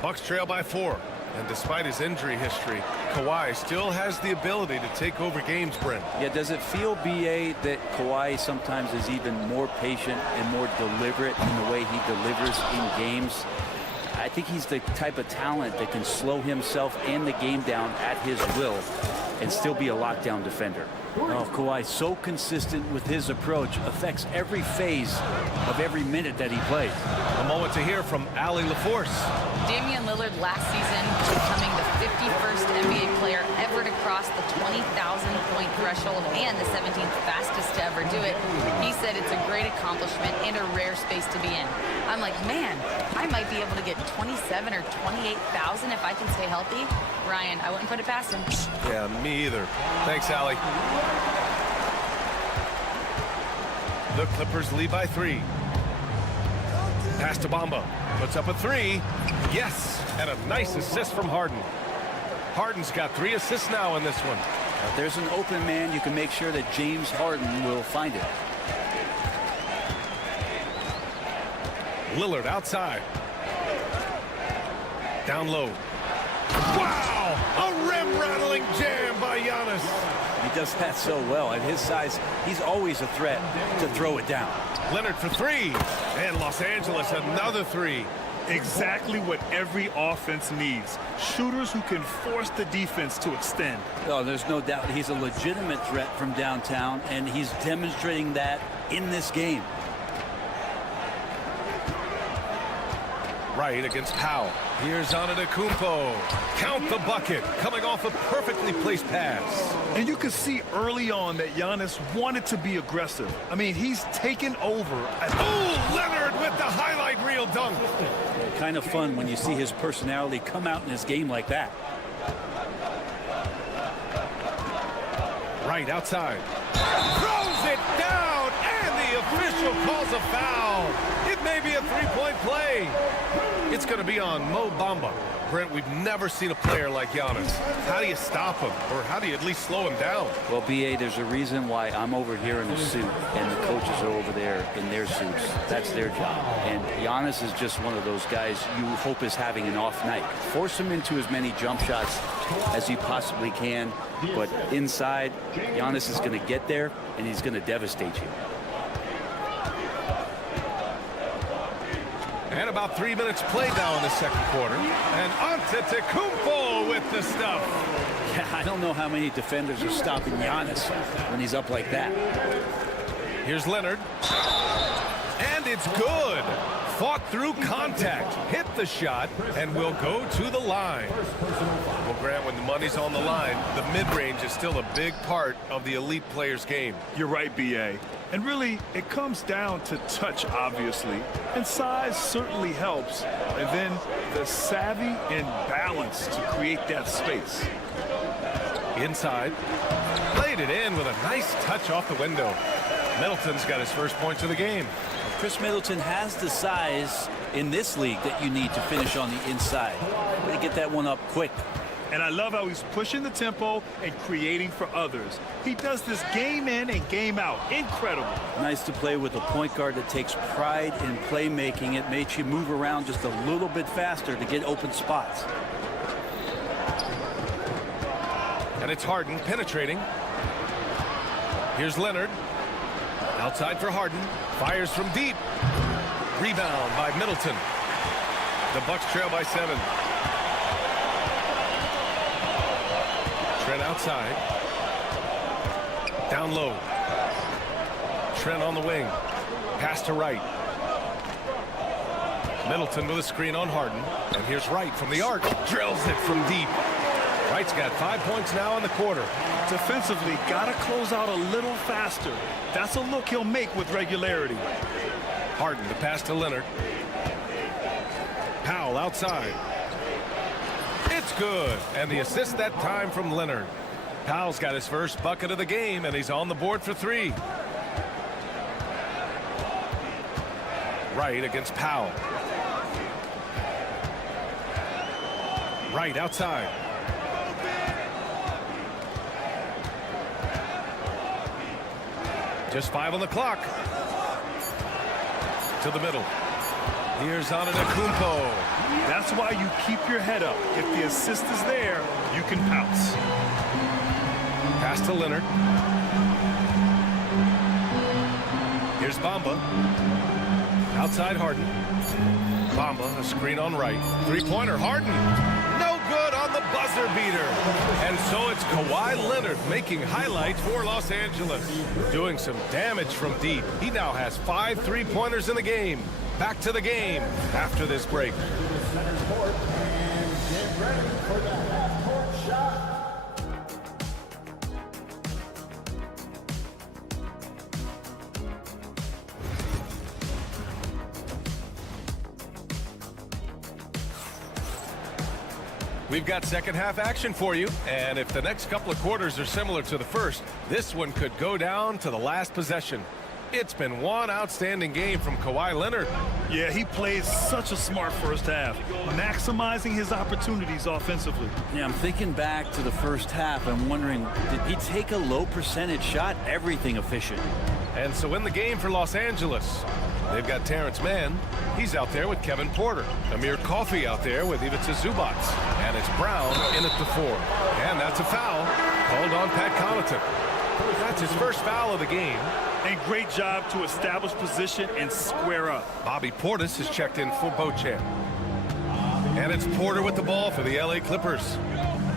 Bucks trail by 4. And despite his injury history, Kawhi still has the ability to take over games, Brent. Yeah, does it feel, B.A., that Kawhi sometimes is even more patient and more deliberate in the way he delivers in games? I think he's the type of talent that can slow himself and the game down at his will and still be a lockdown defender. Oh, Kawhi, so consistent with his approach, affects every phase of every minute that he plays. A moment to hear from Allie LaForce. Damian Lillard last season becoming the 51st NBA player ever to cross the 20,000-point threshold and the 17th fastest to ever do it. He said it's a great accomplishment and a rare space to be in. I'm like, man, I might be able to get 27 or 28,000 if I can stay healthy. Ryan, I wouldn't put it past him. Yeah, me either. Thanks, Allie. The Clippers lead by 3. Pass to Bamba. Puts up a 3. Yes, and a nice assist from Harden. Harden's got 3 assists now in this one. If there's an open man, you can make sure that James Harden will find it. Lillard outside. Down low. Wow! A rim-rattling jam by Giannis. He does that so well. At his size, he's always a threat to throw it down. Leonard for 3. And Los Angeles another 3. Exactly what every offense needs. Shooters who can force the defense to extend. Oh, there's no doubt he's a legitimate threat from downtown, and he's demonstrating that in this game. Right against Powell. Here's Antetokounmpo. Count the bucket. Coming off a perfectly placed pass. And you can see early on that Giannis wanted to be aggressive. I mean, he's taken over. Oh, Leonard with the highlight reel dunk. Kind of fun when you see his personality come out in his game like that. Right outside. Throws it down, and the official calls a foul. It may be a three-point play. It's going to be on Mo Bamba. Brent, we've never seen a player like Giannis. How do you stop him, or how do you at least slow him down? Well, B.A., there's a reason why I'm over here in a suit and the coaches are over there in their suits. That's their job. And Giannis is just one of those guys you hope is having an off night. Force him into as many jump shots as you possibly can. But inside, Giannis is going to get there, and he's going to devastate you. And about 3 minutes played now in the second quarter. And Antetokounmpo with the stuff. Yeah, I don't know how many defenders are stopping Giannis when he's up like that. Here's Leonard. And it's good. Fought through contact, hit the shot, and will go to the line. Well, Grant, when the money's on the line, the mid-range is still a big part of the elite player's game. You're right, B.A. And really, it comes down to touch, obviously. And size certainly helps. And then the savvy and balance to create that space. Inside. Played it in with a nice touch off the window. Middleton's got his first points of the game. Chris Middleton has the size in this league that you need to finish on the inside. Got to get that one up quick. And I love how he's pushing the tempo and creating for others. He does this game in and game out. Incredible. Nice to play with a point guard that takes pride in playmaking. It makes you move around just a little bit faster to get open spots. And it's Harden penetrating. Here's Leonard. Outside for Harden. Fires from deep. Rebound by Middleton. The Bucks trail by 7. Trent outside. Down low. Trent on the wing. Pass to Wright. Middleton with a screen on Harden. And here's Wright from the arc. Drills it from deep. Wright's got 5 points now in the quarter. Defensively, got to close out a little faster. That's a look he'll make with regularity. Harden, the pass to Leonard. Powell outside. It's good. And the assist that time from Leonard. Powell's got his first bucket of the game, and he's on the board for 3. Wright against Powell. Wright outside. Just 5 on the clock. To the middle. Here's Antetokounmpo. That's why you keep your head up. If the assist is there, you can pounce. Pass to Leonard. Here's Bamba. Outside Harden. Bamba, a screen on Wright. Three-pointer, Harden. No good on the buzzer beater. And so it's Kawhi Leonard making highlights for Los Angeles. Doing some damage from deep. He now has 5 three-pointers in the game. Back to the game after this break. We've got second half action for you, and if the next couple of quarters are similar to the first, this one could go down to the last possession. It's been one outstanding game from Kawhi Leonard. Yeah, he plays such a smart first half, maximizing his opportunities offensively. Yeah, I'm thinking back to the first half. I'm wondering, did he take a low percentage shot? Everything efficient. And so in the game for Los Angeles, they've got Terrence Mann. He's out there with Kevin Porter. Amir Coffey out there with Ivica Zubac. And it's Brown in at the 4. And that's a foul called on Pat Connaughton. That's his first foul of the game. And great job to establish position and square up. Bobby Portis has checked in for Beauchamp. And it's Porter with the ball for the LA Clippers.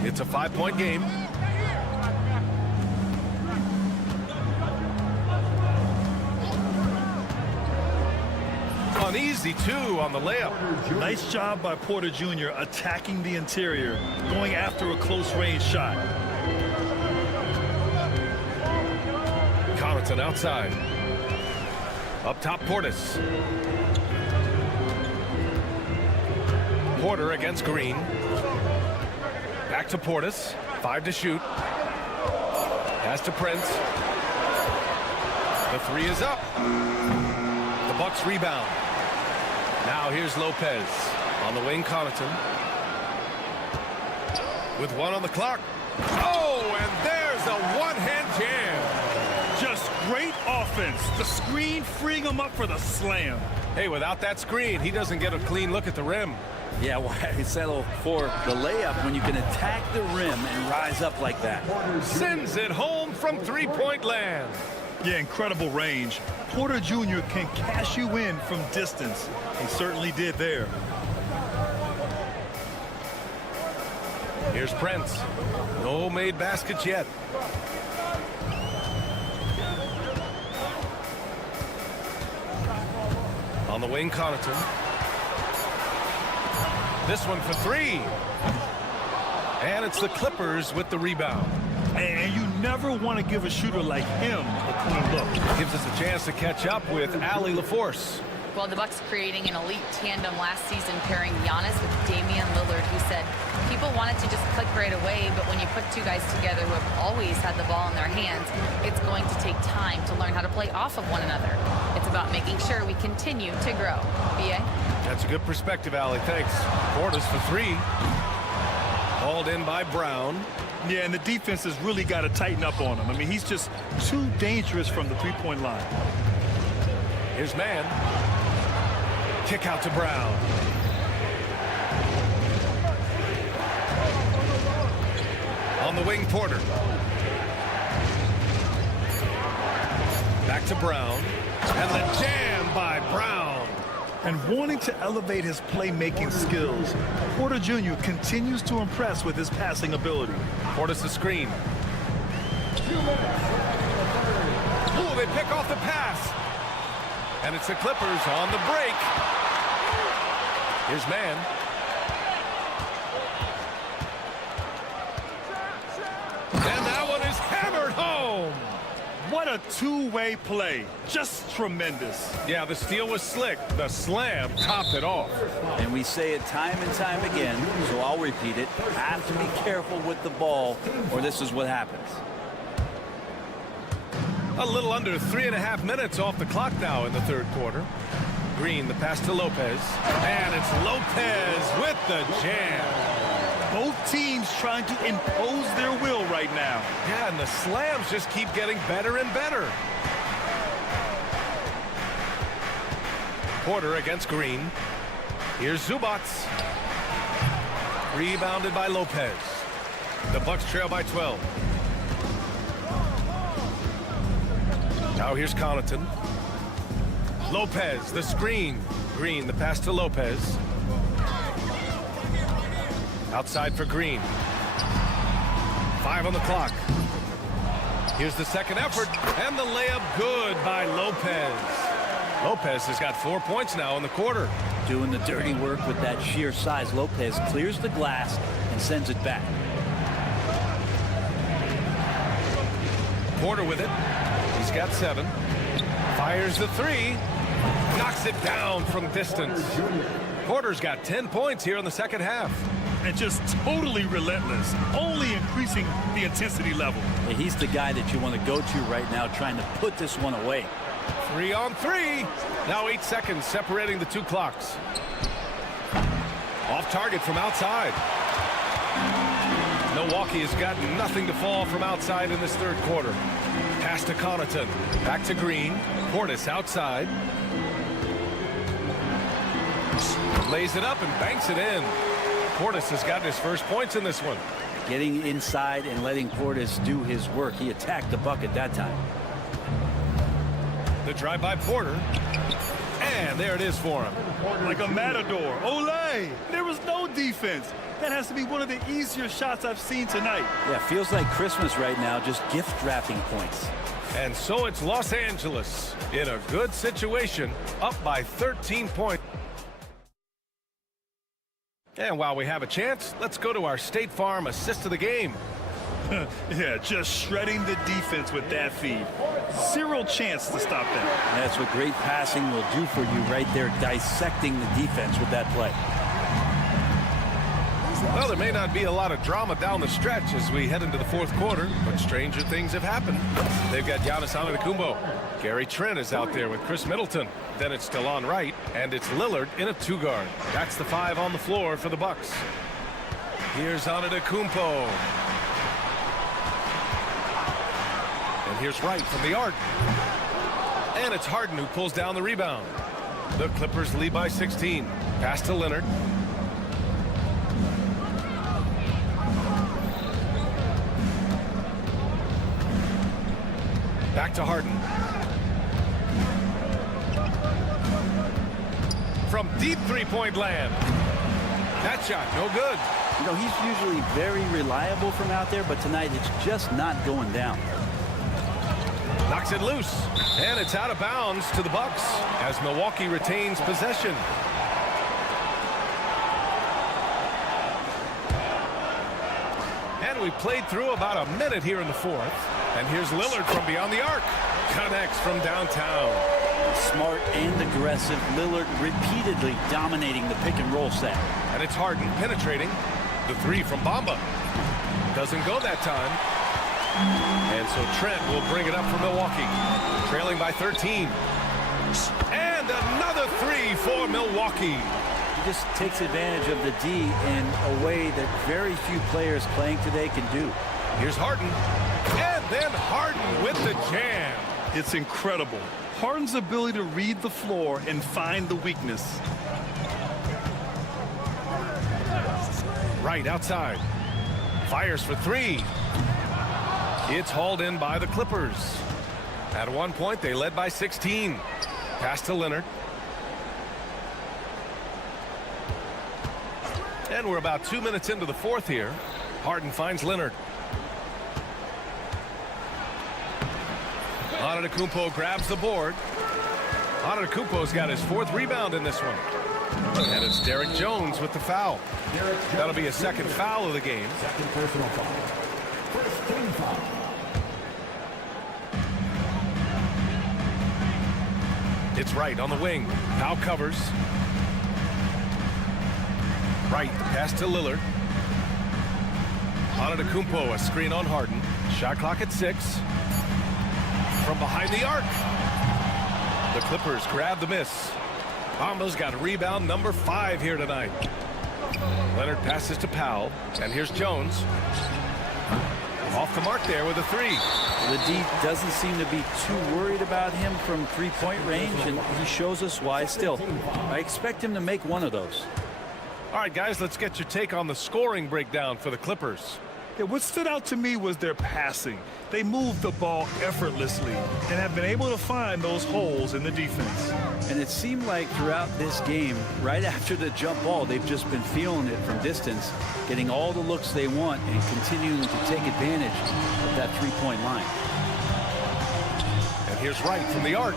It's a 5-point game. An easy 2 on the layup. Nice job by Porter Jr. attacking the interior, going after a close-range shot. Connaughton outside. Up top, Portis. Porter against Green. Back to Portis. 5 to shoot. Pass to Prince. The 3 is up. The Bucks rebound. Now here's Lopez. On the wing, Connaughton. With 1 on the clock. Oh, and there's a one-hand jam. Just great offense. The screen freeing him up for the slam. Hey, without that screen, he doesn't get a clean look at the rim. Yeah, why settle for the layup when you can attack the rim and rise up like that? Sends it home from three-point land. Yeah, incredible range. Porter Jr. can cash you in from distance. He certainly did there. Here's Prince. No made baskets yet. On the wing, Connaughton. This one for 3. And it's the Clippers with the rebound. And you never want to give a shooter like him a clean look. Gives us a chance to catch up with Allie LaForce. Well, the Bucks creating an elite tandem last season, pairing Giannis with Damian Lillard, who said people wanted to just click right away, but when you put 2 guys together who have always had the ball in their hands, it's going to take time to learn how to play off of one another. It's about making sure we continue to grow. B.A.? That's a good perspective, Allie. Thanks. Portis for 3. Hauled in by Brown. Yeah, and the defense has really got to tighten up on him. I mean, he's just too dangerous from the three-point line. Here's Mann. Kick out to Brown. On the wing, Porter. Back to Brown. And the jam by Brown. And wanting to elevate his playmaking skills, Porter Jr. continues to impress with his passing ability. Portis the screen. Ooh, they pick off the pass. And it's the Clippers on the break. Here's Mann. And that one is hammered home. What a two-way play. Just tremendous. Yeah, the steal was slick. The slam topped it off. And we say it time and time again, so I'll repeat it. Have to be careful with the ball, or this is what happens. A little under 3.5 minutes off the clock now in the third quarter. Green, the pass to Lopez. And it's Lopez with the jam. Both teams trying to impose their will right now. Yeah, and the slams just keep getting better and better. Porter against Green. Here's Zubats. Rebounded by Lopez. The Bucks trail by 12. Now here's Connaughton. Lopez, the screen. Green, the pass to Lopez. Outside for Green. 5 on the clock. Here's the second effort, and the layup good by Lopez. Lopez has got 4 points now in the quarter. Doing the dirty work with that sheer size. Lopez clears the glass and sends it back. Porter with it. He's got 7. Fires the 3. Knocks it down from distance. Porter's got 10 points here in the second half. And just totally relentless, only increasing the intensity level. Yeah, he's the guy that you want to go to right now, trying to put this one away. 3 on 3. Now 8 seconds separating the 2 clocks. Off target from outside. Milwaukee has got nothing to fall from outside in this third quarter. Pass to Connaughton. Back to Green. Portis outside. Lays it up and banks it in. Portis has gotten his first points in this one. Getting inside and letting Portis do his work. He attacked the bucket that time. The drive by Porter. And there it is for him. Like a matador. Olay! There was no defense. That has to be one of the easier shots I've seen tonight. Yeah, feels like Christmas right now, just gift wrapping points. And so it's Los Angeles in a good situation, up by 13 points. And while we have a chance, let's go to our State Farm assist of the game. Yeah, just shredding the defense with that feed. Zero chance to stop that. That's what great passing will do for you right there, dissecting the defense with that play. Well, there may not be a lot of drama down the stretch as we head into the fourth quarter, but stranger things have happened. They've got Giannis Antetokounmpo. Gary Trent is out there with Chris Middleton. Then it's Delon Wright, and it's Lillard in a two-guard. That's the 5 on the floor for the Bucks. Here's Antetokounmpo. And here's Wright from the arc. And it's Harden who pulls down the rebound. The Clippers lead by 16. Pass to Leonard. Back to Harden. From deep three-point land. That shot, no good. You know, he's usually very reliable from out there, but tonight it's just not going down. Knocks it loose, and it's out of bounds to the Bucks as Milwaukee retains possession. And we played through about a minute here in the fourth. And here's Lillard from beyond the arc. Connects from downtown. Smart and aggressive. Lillard repeatedly dominating the pick and roll set. And it's Harden penetrating. The 3 from Bamba. Doesn't go that time. And so Trent will bring it up for Milwaukee. Trailing by 13. And another 3 for Milwaukee. He just takes advantage of the D in a way that very few players playing today can do. Here's Harden. And then Harden with the jam. It's incredible. Harden's ability to read the floor and find the weakness. Right outside. Fires for 3. It's hauled in by the Clippers. At one point, they led by 16. Pass to Leonard. And we're about 2 minutes into the fourth here. Harden finds Leonard. Antetokounmpo grabs the board. Antetokounmpo's got his 4th rebound in this one. And it's Derek Jones with the foul. That'll be a 2nd foul of the game. Second personal foul. First team foul. It's Wright on the wing. Foul covers. Wright, pass to Lillard. Antetokounmpo, a screen on Harden. Shot clock at 6. From behind the arc. The Clippers grab the miss. Bamba's got rebound number 5 here tonight. Leonard passes to Powell. And here's Jones. Off the mark there with a 3. The D doesn't seem to be too worried about him from three-point range, and he shows us why still. I expect him to make one of those. All right, guys, let's get your take on the scoring breakdown for the Clippers. Yeah, what stood out to me was their passing. They moved the ball effortlessly and have been able to find those holes in the defense. And it seemed like throughout this game, right after the jump ball, they've just been feeling it from distance, getting all the looks they want and continuing to take advantage of that three-point line. And here's Wright from the arc.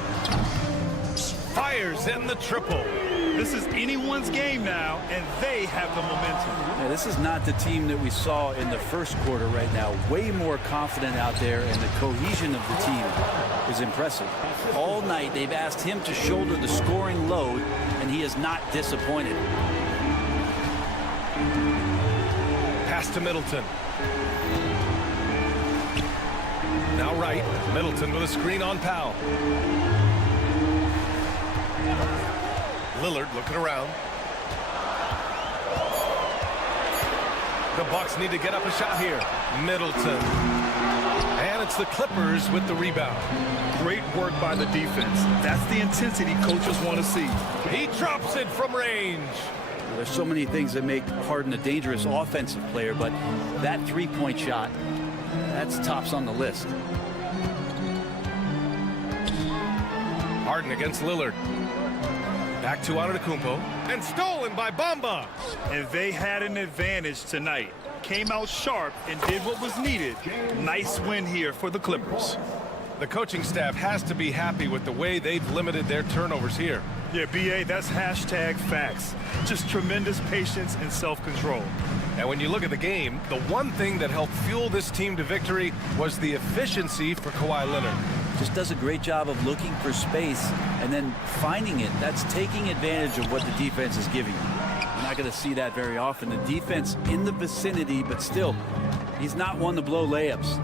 Fires in the triple. This is anyone's game now, and they have the momentum. Yeah, this is not the team that we saw in the first quarter right now. Way more confident out there, and the cohesion of the team is impressive. All night, they've asked him to shoulder the scoring load, and he is not disappointed. Pass to Middleton. Now Wright. Middleton with a screen on Powell. Lillard looking around. The Bucks need to get up a shot here. Middleton. And it's the Clippers with the rebound. Great work by the defense. That's the intensity coaches want to see. He drops it from range. There's so many things that make Harden a dangerous offensive player, but that three-point shot, that's tops on the list. Harden against Lillard. Back to Antetokounmpo. And stolen by Bamba. And they had an advantage tonight. Came out sharp and did what was needed. Nice win here for the Clippers. The coaching staff has to be happy with the way they've limited their turnovers here. Yeah, BA, that's hashtag facts. Just tremendous patience and self-control. And when you look at the game, the one thing that helped fuel this team to victory was the efficiency for Kawhi Leonard. Just does a great job of looking for space and then finding it. That's taking advantage of what the defense is giving you. You're not going to see that very often. The defense in the vicinity, but still, he's not one to blow layups.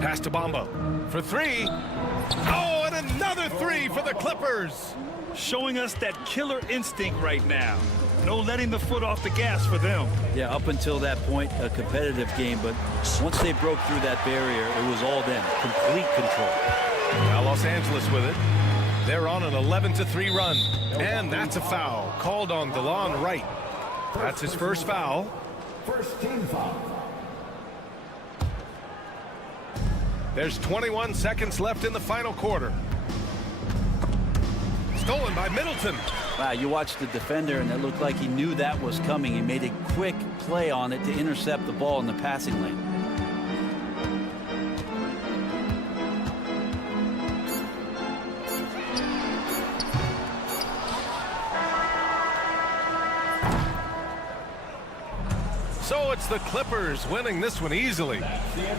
Pass to Bombo for three. Oh, and another three for the Clippers. Showing us that killer instinct right now. No letting the foot off the gas for them. Yeah, up until that point, a competitive game, but once they broke through that barrier, it was all them. Complete control. Now Los Angeles with it. They're on an 11-3 run. And that's a foul called on DeLon Wright. That's his first foul. First team foul. There's 21 seconds left in the final quarter. Stolen by Middleton. Wow, you watched the defender, and it looked like he knew that was coming. He made a quick play on it to intercept the ball in the passing lane. So it's the Clippers winning this one easily.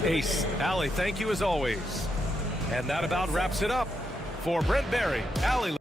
Ace, Allie, thank you as always. And that about wraps it up. For Brent Barry, Allie.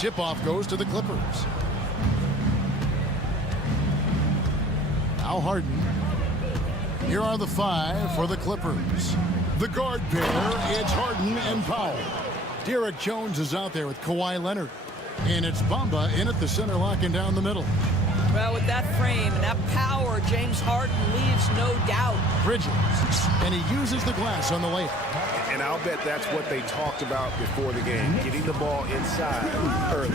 Tip-off goes to the Clippers. Now Harden. Here are the 5 for the Clippers. The guard pair, it's Harden and Powell. Derek Jones is out there with Kawhi Leonard. And it's Bamba in at the center, locking down the middle. Well, with that frame and that power, James Harden leaves no doubt. Bridges, and he uses the glass on the layup. And I'll bet that's what they talked about before the game, getting the ball inside early.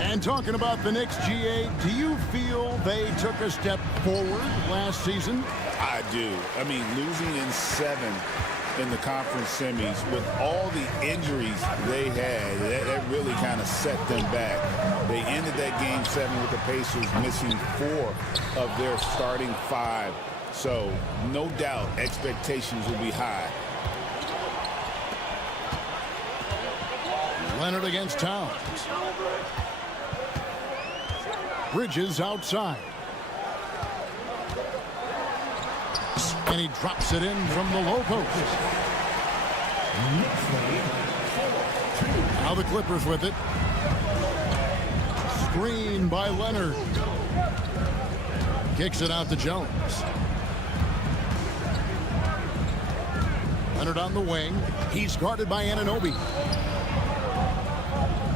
And talking about the Knicks, GA, do you feel they took a step forward last season? I do. I mean, losing in 7 in the conference semis with all the injuries they had, that really kind of set them back. They ended that game 7 with the Pacers missing 4 of their starting 5. So no doubt expectations will be high. Leonard against Towns. Bridges outside. And he drops it in from the low post. Now the Clippers with it. Screen by Leonard. Kicks it out to Jones. Leonard on the wing. He's guarded by Anunoby.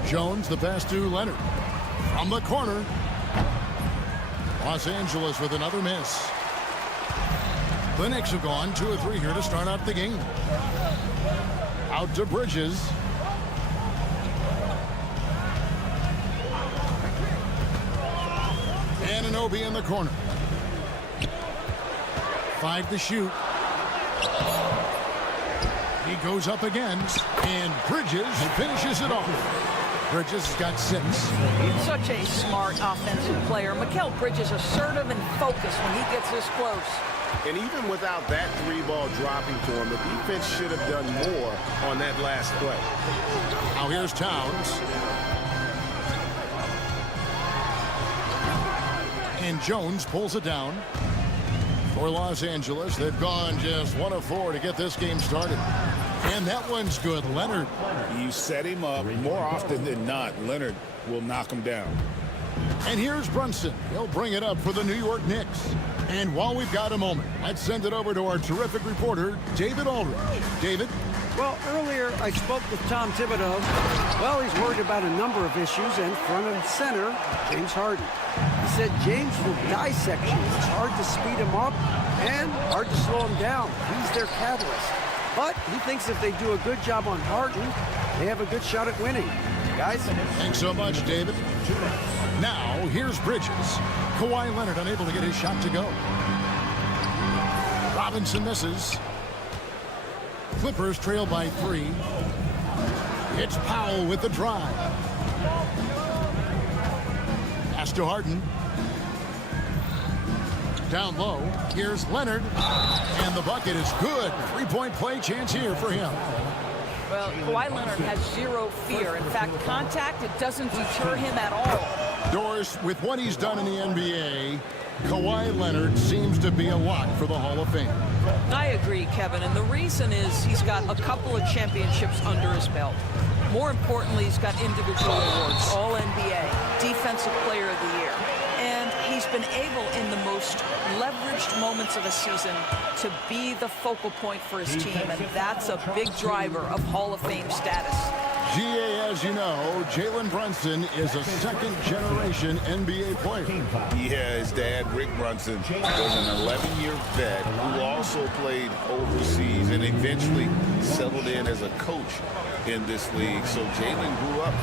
Jones, the pass to Leonard. From the corner. Los Angeles with another miss. The Knicks have gone 2 of 3 here to start out the game. Out to Bridges. Anunoby in the corner. 5 to shoot. He goes up again, and Bridges finishes it off. Bridges has got 6. He's such a smart offensive player. Mikal Bridges assertive and focused when he gets this close. And even without that 3-ball dropping for him, the defense should have done more on that last play. Now here's Towns. And Jones pulls it down. For Los Angeles, they've gone just 1 of 4 to get this game started. And that one's good. Leonard. You set him up more often than not. Leonard will knock him down. And here's Brunson. He'll bring it up for the New York Knicks. And while we've got a moment, let's send it over to our terrific reporter, David Aldridge. David? Well, earlier I spoke with Tom Thibodeau. Well, he's worried about a number of issues, and front and center, James Harden. He said James will dissect you. It's hard to speed him up and hard to slow him down. He's their catalyst. But he thinks if they do a good job on Harden, they have a good shot at winning. Guys? Thanks so much, David. Now, here's Bridges. Kawhi Leonard unable to get his shot to go. Robinson misses. Clippers trail by 3. It's Powell with the drive. Pass to Harden. Down low. Here's Leonard. And the bucket is good. 3-point play chance here for him. Well, Kawhi Leonard has 0 fear. In fact, contact, it doesn't deter him at all. Doris, with what he's done in the NBA, Kawhi Leonard seems to be a lock for the Hall of Fame. I agree, Kevin, and the reason is he's got a couple of championships under his belt. More importantly, he's got individual awards, All-NBA, Defensive Player of the Year. And he's been able, in the most leveraged moments of a season, to be the focal point for his team, and that's a big driver of Hall of Fame status. GA, as you know, Jalen Brunson is a second-generation NBA player. Yeah, his dad, Rick Brunson, was an 11-year vet who also played overseas and eventually settled in as a coach in this league. So Jalen grew up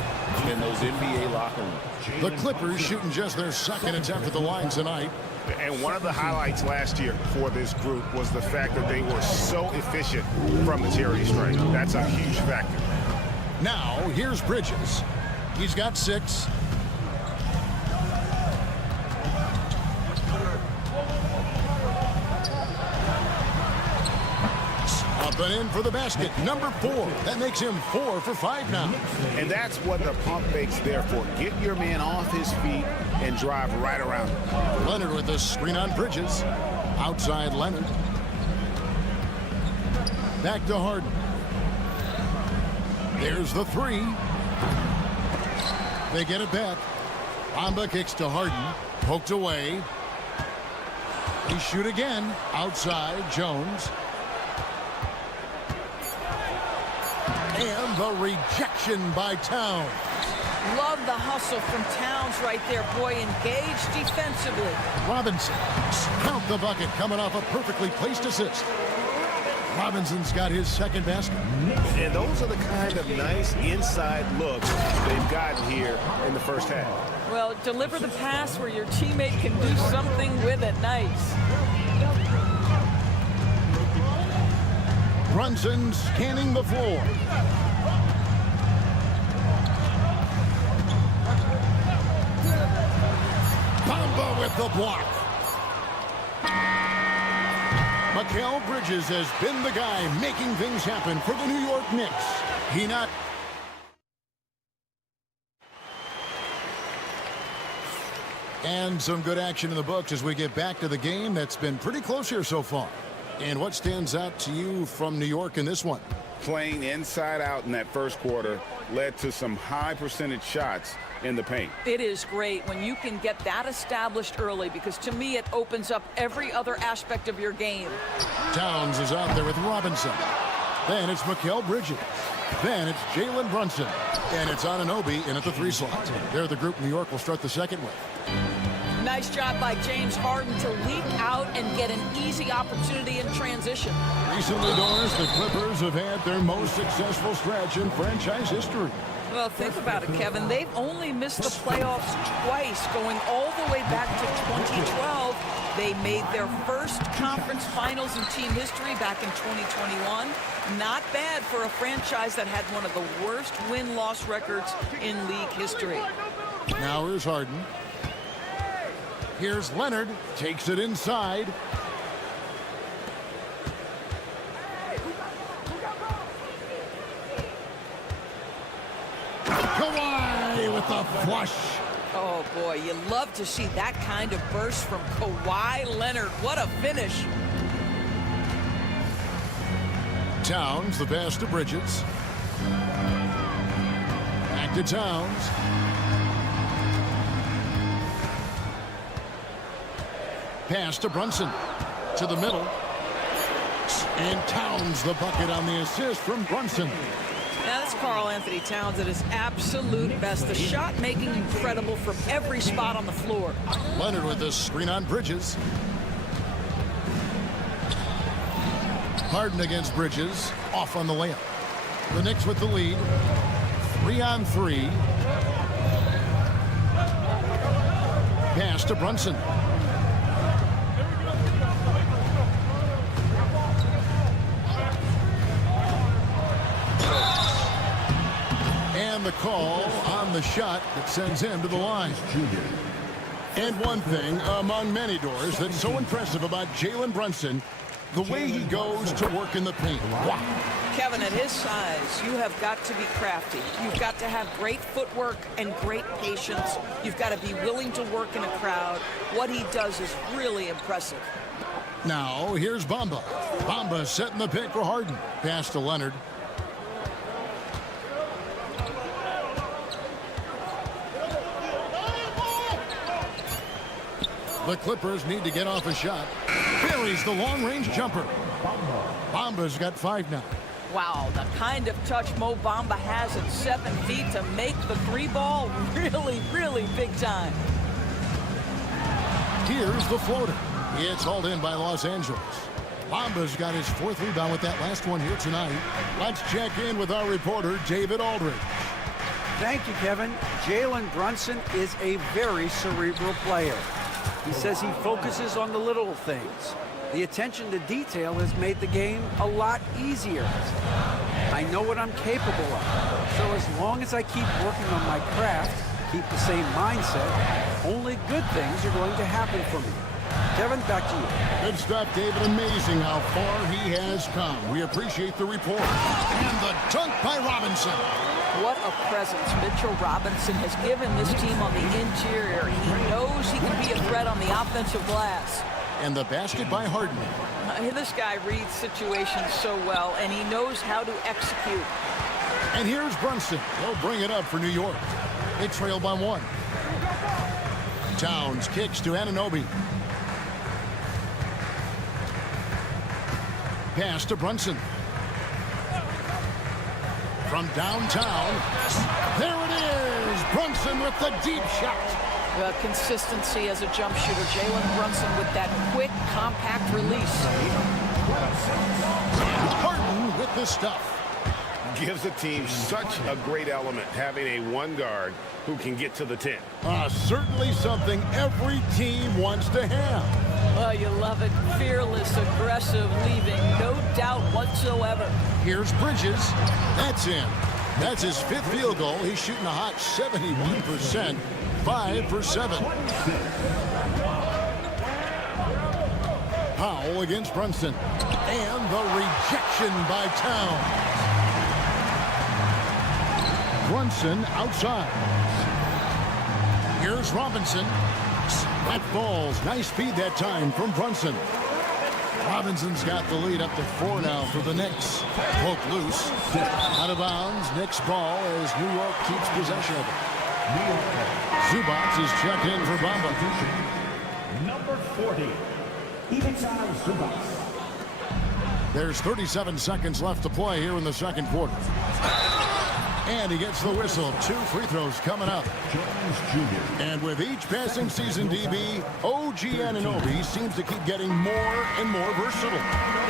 in those NBA locker rooms. The Clippers shooting just their second attempt at the line tonight. And one of the highlights last year for this group was the fact that they were so efficient from the charity stripe. That's a huge factor. Now, here's Bridges. He's got 6. Up and in for the basket. Number 4. That makes him 4 for 5 now. And that's what the pump fake's there for. Get your man off his feet and drive right around him. Leonard with the screen on Bridges. Outside Leonard. Back to Harden. There's the 3. They get it back. Bamba kicks to Harden. Poked away. He shoot again. Outside Jones. And the rejection by Towns. Love the hustle from Towns right there. Boy, engaged defensively. Robinson, count the bucket, coming off a perfectly placed assist. Robinson's got his second basket. And those are the kind of nice inside looks they've gotten here in the first half. Well, deliver the pass where your teammate can do something with it. Nice. Brunson scanning the floor. Bamba with the block. Mikal Bridges has been the guy making things happen for the New York Knicks. He not... And some good action in the books as we get back to the game that's been pretty close here so far. And what stands out to you from New York in this one? Playing inside out in that first quarter led to some high percentage shots in the paint. It is great when you can get that established early, because to me it opens up every other aspect of your game. Towns is out there with Robinson. Then it's Mikal Bridges. Then it's Jalen Brunson. And it's Anunoby in at the 3 slot. They're the group New York will start the second with. Nice job by James Harden to leap out and get an easy opportunity in transition. Recently, Doris, the Clippers have had their most successful stretch in franchise history. Well, think about it, Kevin. They've only missed the playoffs twice, going all the way back to 2012. They made their first conference finals in team history back in 2021. Not bad for a franchise that had one of the worst win-loss records in league history. Now here's Harden. Here's Leonard. Takes it inside. Kawhi with the flush. Oh, boy, you love to see that kind of burst from Kawhi Leonard. What a finish. Towns, the pass to Bridges. Back to Towns. Pass to Brunson. To the middle. And Towns the bucket on the assist from Brunson. Now that's Karl-Anthony Towns at his absolute best. The shot making incredible from every spot on the floor. Leonard with the screen on Bridges. Harden against Bridges. Off on the layup. The Knicks with the lead. 3-on-3. Pass to Brunson. And the call on the shot that sends him to the line. And one thing among many, Doors, that's so impressive about Jalen Brunson, the way he goes to work in the paint. Wow. Kevin, at his size, you have got to be crafty. You've got to have great footwork and great patience. You've got to be willing to work in a crowd. What he does is really impressive. Now, here's Bamba. Bamba setting the pick for Harden. Pass to Leonard. The Clippers need to get off a shot. Buries the long-range jumper. Bamba's got 5 now. Wow, the kind of touch Mo Bamba has at 7 feet to make the 3-ball really, really big time. Here's the floater. It's hauled in by Los Angeles. Bamba's got his 4th rebound with that last one here tonight. Let's check in with our reporter, David Aldridge. Thank you, Kevin. Jalen Brunson is a very cerebral player. He says he focuses on the little things. The attention to detail has made the game a lot easier. I know what I'm capable of. So as long as I keep working on my craft, keep the same mindset, only good things are going to happen for me. Kevin, back to you. Good stuff, David. Amazing how far he has come. We appreciate the report. And the dunk by Robinson. What a presence Mitchell Robinson has given this team on the interior. He knows he can be a threat on the offensive glass. And the basket by Harden. This guy reads situations so well, and he knows how to execute. And here's Brunson. He'll bring it up for New York. They trail by 1. Towns kicks to Anunoby. Pass to Brunson. from downtown. There it is. Brunson with the deep shot. Consistency as a jump shooter. Jalen Brunson with that quick, compact release. Harden with the stuff. Gives the team such a great element having a one guard who can get to the 10. Certainly something every team wants to have. Oh, you love it. Fearless, aggressive, leaving no doubt whatsoever. Here's Bridges. That's in. That's his 5th field goal. He's shooting a hot 71%. 5 for 7. Powell against Brunson. And the rejection by Towns. Brunson outside. Here's Robinson. That falls. Nice feed that time from Brunson. Robinson's got the lead up to 4 now for the Knicks. Poke loose. Out of bounds. Knicks ball as New York keeps possession of it. Zubats is checked in for Bamba. Number 40, Ivica Zubats. There's 37 seconds left to play here in the second quarter. And he gets the whistle. 2 free throws coming up. Jones Jr. And with each passing season, DB, OG Anunoby seems to keep getting more and more versatile.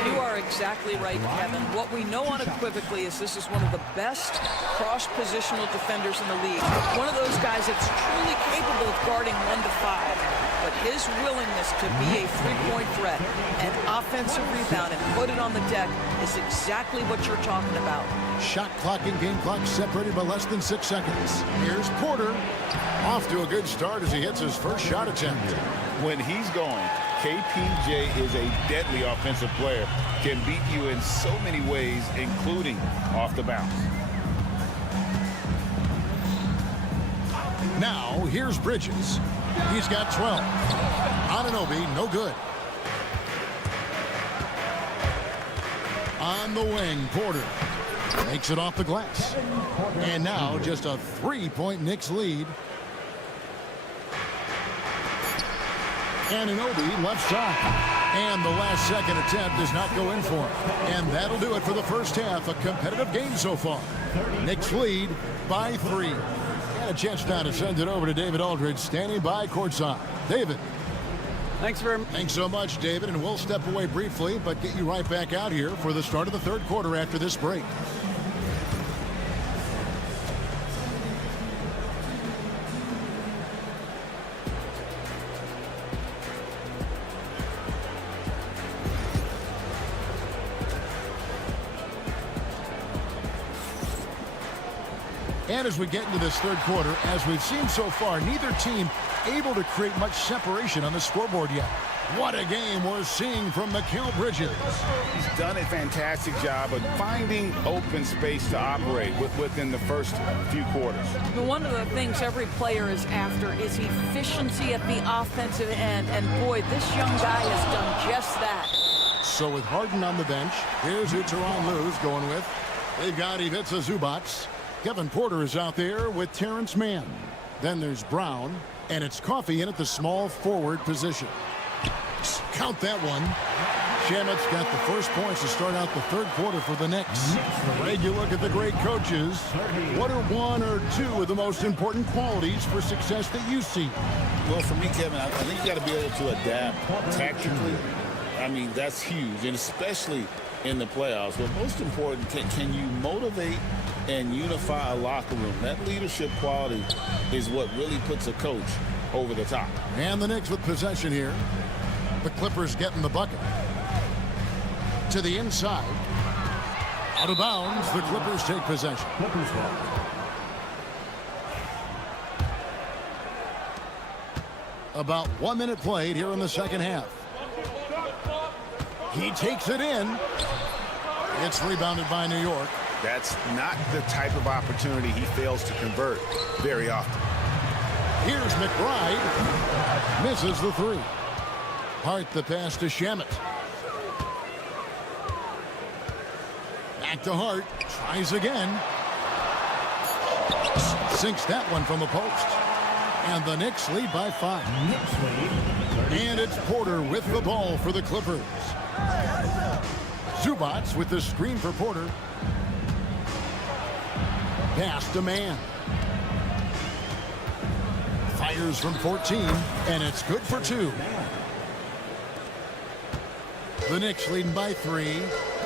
You are exactly right, Kevin. What we know unequivocally is this is one of the best cross-positional defenders in the league. One of those guys that's truly capable of guarding 1 to 5. But his willingness to be a three-point threat and offensive rebound and put it on the deck is exactly what you're talking about. Shot clock and game clock separated by less than 6 seconds. Here's Porter. Off to a good start as he hits his first shot attempt. When he's going, KPJ is a deadly offensive player. Can beat you in so many ways, including off the bounce. Now, here's Bridges. He's got 12. Anunoby, no good. On the wing, Porter makes it off the glass. And now just a 3-point Knicks lead. Anunoby left side. And the last second attempt does not go in for him. And that'll do it for the first half. A competitive game so far. Knicks lead by 3. And a chance now to send it over to David Aldridge, standing by courtside. David. Thanks very much. Thanks so much, David. And we'll step away briefly, but get you right back out here for the start of the third quarter after this break. And as we get into this third quarter, as we've seen so far, neither team able to create much separation on the scoreboard yet. What a game we're seeing from Mikal Bridges. He's done a fantastic job of finding open space to operate within the first few quarters. One of the things every player is after is efficiency at the offensive end. And boy, this young guy has done just that. So with Harden on the bench, here's who Tyronn Lue's going with. They've got Ivica Zubats. Kevin Porter is out there with Terrence Mann. Then there's Brown, and it's Coffey in at the small forward position. Count that one. Shamet's got the first points to start out the third quarter for the Knicks. Greg, you look at the great coaches. What are 1 or 2 of the most important qualities for success that you see? Well, for me, Kevin, I think you got to be able to adapt tactically. I mean, that's huge, and especially in the playoffs. But most important, can you motivate and unify a locker room? That leadership quality is what really puts a coach over the top. And the Knicks with possession here. The Clippers getting the bucket. To the inside. Out of bounds, the Clippers take possession. About 1 minute played here in the second half. He takes it in. It's rebounded by New York. That's not the type of opportunity he fails to convert very often. Here's McBride. Misses the 3. Hart the pass to Shamet. Back to Hart. Tries again. Sinks that one from the post. And the Knicks lead by 5. And it's Porter with the ball for the Clippers. Zubats with the screen for Porter. Pass to man. Fires from 14, and it's good for 2. The Knicks leading by 3.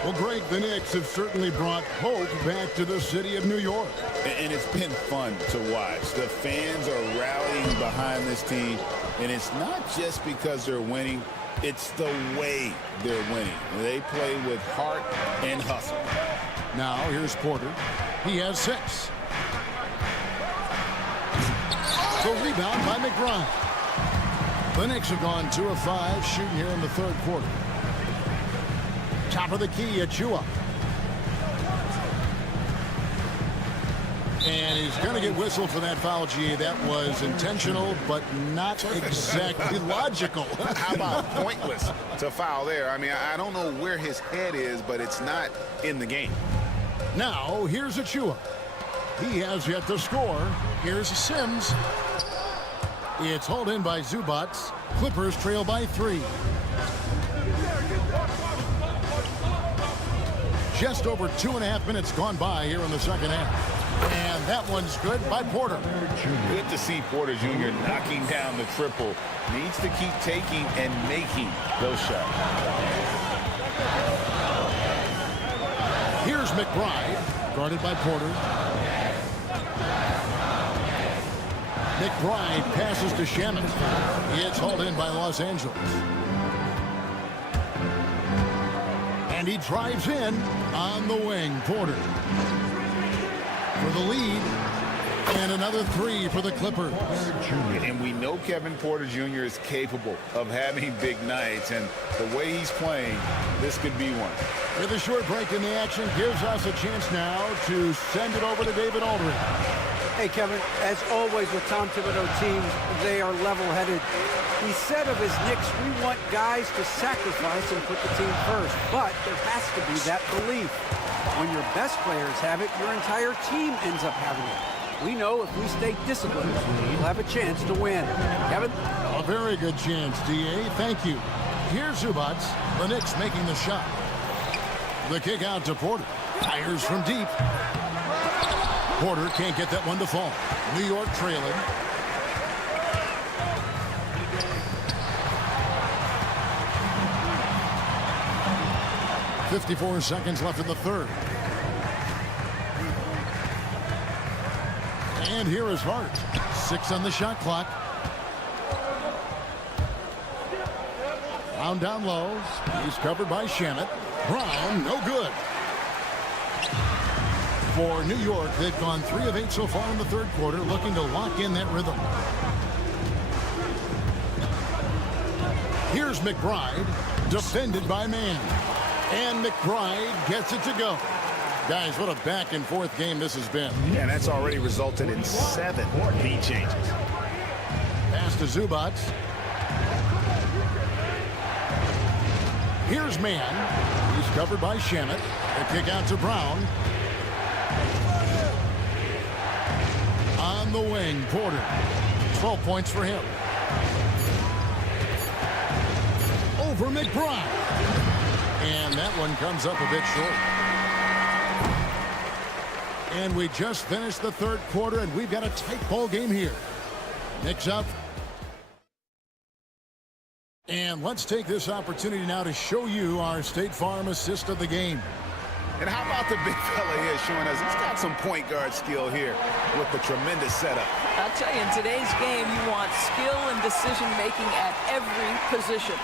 Well, Greg, the Knicks have certainly brought hope back to the city of New York. And it's been fun to watch. The fans are rallying behind this team, and it's not just because they're winning. It's the way they're winning. They play with heart and hustle. Now, here's Porter. He has 6. The rebound by McBride. The Knicks have gone 2 of 5 shooting here in the third quarter. Top of the key at EuroCup. And he's going to get whistled for that foul, G. That was intentional, but not exactly logical. How about pointless to foul there? I mean, I don't know where his head is, but it's not in the game. Now, here's EuroCup. He has yet to score. Here's Sims. It's hauled in by Zubac. Clippers trail by 3. Just over 2.5 minutes gone by here in the second half. And that one's good by Porter. Good to see Porter Jr. knocking down the triple. Needs to keep taking and making those shots. Here's McBride, guarded by Porter. McBride passes to Shaman. It's hauled in by Los Angeles. And he drives in on the wing. Porter for the lead. And another 3 for the Clippers. And we know Kevin Porter Jr. is capable of having big nights. And the way he's playing, this could be one. With a short break in the action, gives us a chance now to send it over to David Aldridge. Hey, Kevin, as always with Tom Thibodeau teams, they are level-headed. He said of his Knicks, we want guys to sacrifice and put the team first. But there has to be that belief. When your best players have it, your entire team ends up having it. We know if we stay disciplined, we'll have a chance to win. Kevin? A very good chance, D.A. Thank you. Here's Zubac. The Knicks making the shot. The kick out to Porter. Fires from deep. Porter can't get that one to fall. New York trailing. .54 seconds left in the third. And here is Hart. 6 on the shot clock. Brown down low. He's covered by Shamet. Brown, no good. For New York, they've gone 3 of 8 so far in the third quarter, looking to lock in that rhythm. Here's McBride, defended by Mann. And McBride gets it to go. Guys, what a back-and-forth game this has been. Yeah, and that's already resulted in 7 lead changes. Pass to Zubac. Here's Mann. He's covered by Shamet. A kick out to Brown. On the wing, Porter. 12 points for him. Over McBride. And that one comes up a bit short. And we just finished the third quarter, and we've got a tight ball game here. Knicks up. And let's take this opportunity now to show you our State Farm assist of the game. And how about the big fella here showing us he's got some point guard skill here with the tremendous setup. I'll tell you, in today's game, you want skill and decision-making at every position.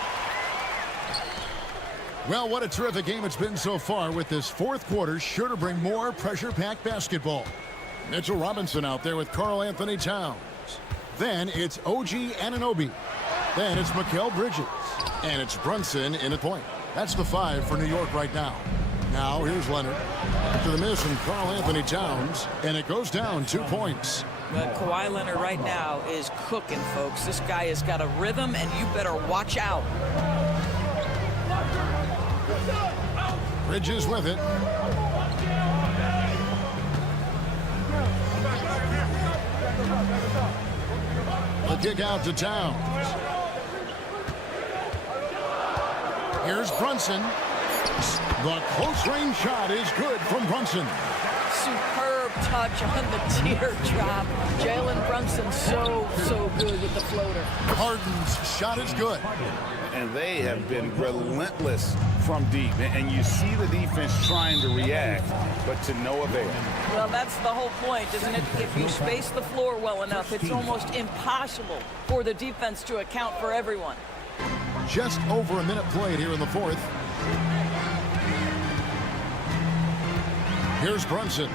Well, what a terrific game it's been so far, with this fourth quarter sure to bring more pressure-packed basketball. Mitchell Robinson out there with Karl Anthony Towns. Then it's OG Anunoby. Then it's Mikal Bridges. And it's Brunson in a point. That's the 5 for New York right now. Now here's Leonard. To the miss from Karl Anthony Towns. And it goes down 2 points. But Kawhi Leonard right now is cooking, folks. This guy has got a rhythm, and you better watch out. Bridges with it. The kick out to Towns. Here's Brunson. The close range shot is good from Brunson. Superb touch on the teardrop. Jalen Brunson so good with the floater. Harden's shot is good. And they have been relentless from deep. And you see the defense trying to react, but to no avail. Well, that's the whole point, isn't it? If you space the floor well enough, it's almost impossible for the defense to account for everyone. Just over a minute played here in the fourth. Here's Brunson.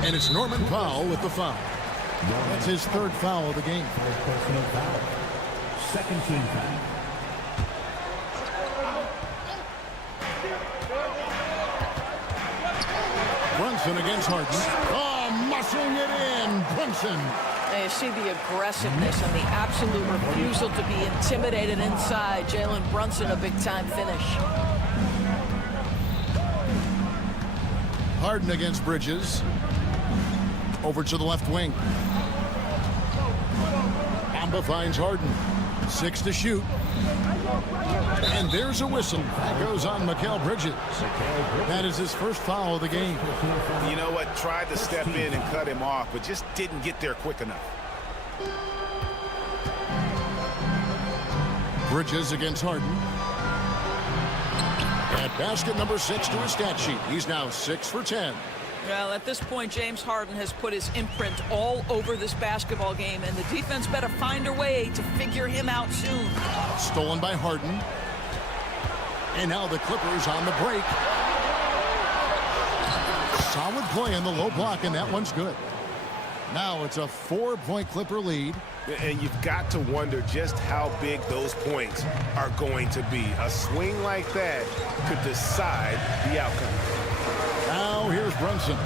And it's Norman Powell with the foul. That's his third foul of the game. Personal foul. Second team foul. Brunson against Harden. Oh, mushing it in. Brunson. And you see the aggressiveness and the absolute refusal to be intimidated inside. Jalen Brunson, a big-time finish. Harden against Bridges. Over to the left wing. Bamba finds Harden. 6 to shoot. And there's a whistle. That goes on Mikal Bridges. That is his first foul of the game. You know what? Tried to step in and cut him off, but just didn't get there quick enough. Bridges against Harden. At basket number 6 to his stat sheet. He's now 6 for 10. Well, at this point, James Harden has put his imprint all over this basketball game, and the defense better find a way to figure him out soon. Stolen by Harden. And now the Clippers on the break. Solid play in the low block, and that one's good. Now it's a 4-point Clipper lead. And you've got to wonder just how big those points are going to be. A swing like that could decide the outcome. Now here's Brunson.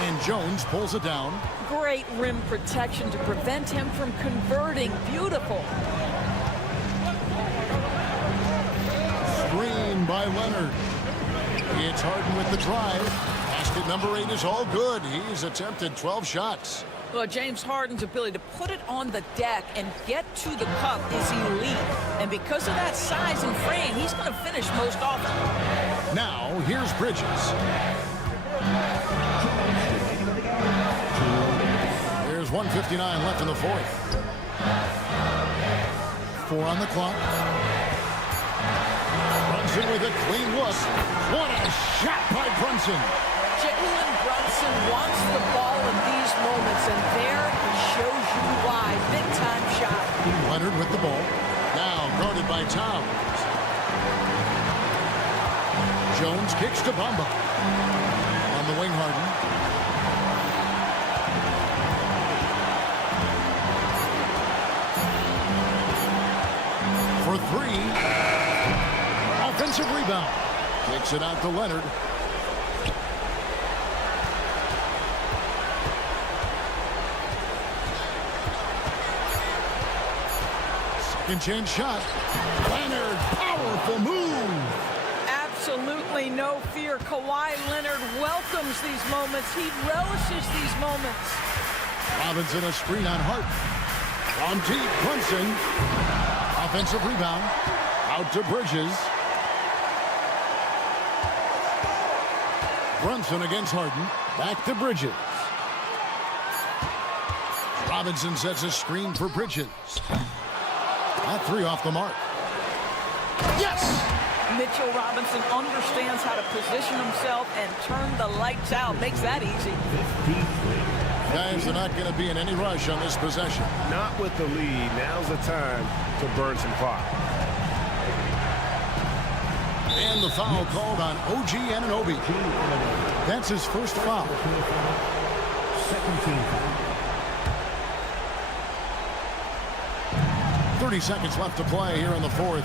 And Jones pulls it down. Great rim protection to prevent him from converting. Beautiful. Screen by Leonard. It's Harden with the drive. Basket number 8 is all good. He's attempted 12 shots. Well, James Harden's ability to put it on the deck and get to the cup is elite. And because of that size and frame, he's going to finish most often. Now, here's Bridges. There's 1:59 left in the fourth. 4 on the clock. Brunson with a clean look. What a shot by Brunson. Jalen Brunson wants the ball in these moments, and there he shows you why. Big-time shot. Leonard with the ball. Now guarded by Towns. Jones kicks to Bamba. On the wing, Harden. For 3. Offensive rebound. Kicks it out to Leonard. Second chance shot. Leonard, powerful move. Absolutely no fear. Kawhi Leonard welcomes these moments. He relishes these moments. Robinson a screen on Hart. On deep, Brunson. Offensive rebound. Out to Bridges. Brunson against Harden. Back to Bridges. Robinson sets a screen for Bridges. That 3 off the mark. Yes! Mitchell Robinson understands how to position himself and turn the lights out. Makes that easy. Guys are not going to be in any rush on this possession. Not with the lead. Now's the time to burn some clock. And the foul called on OG Anunoby. That's his first foul. Second team foul. 30 seconds left to play here in the fourth.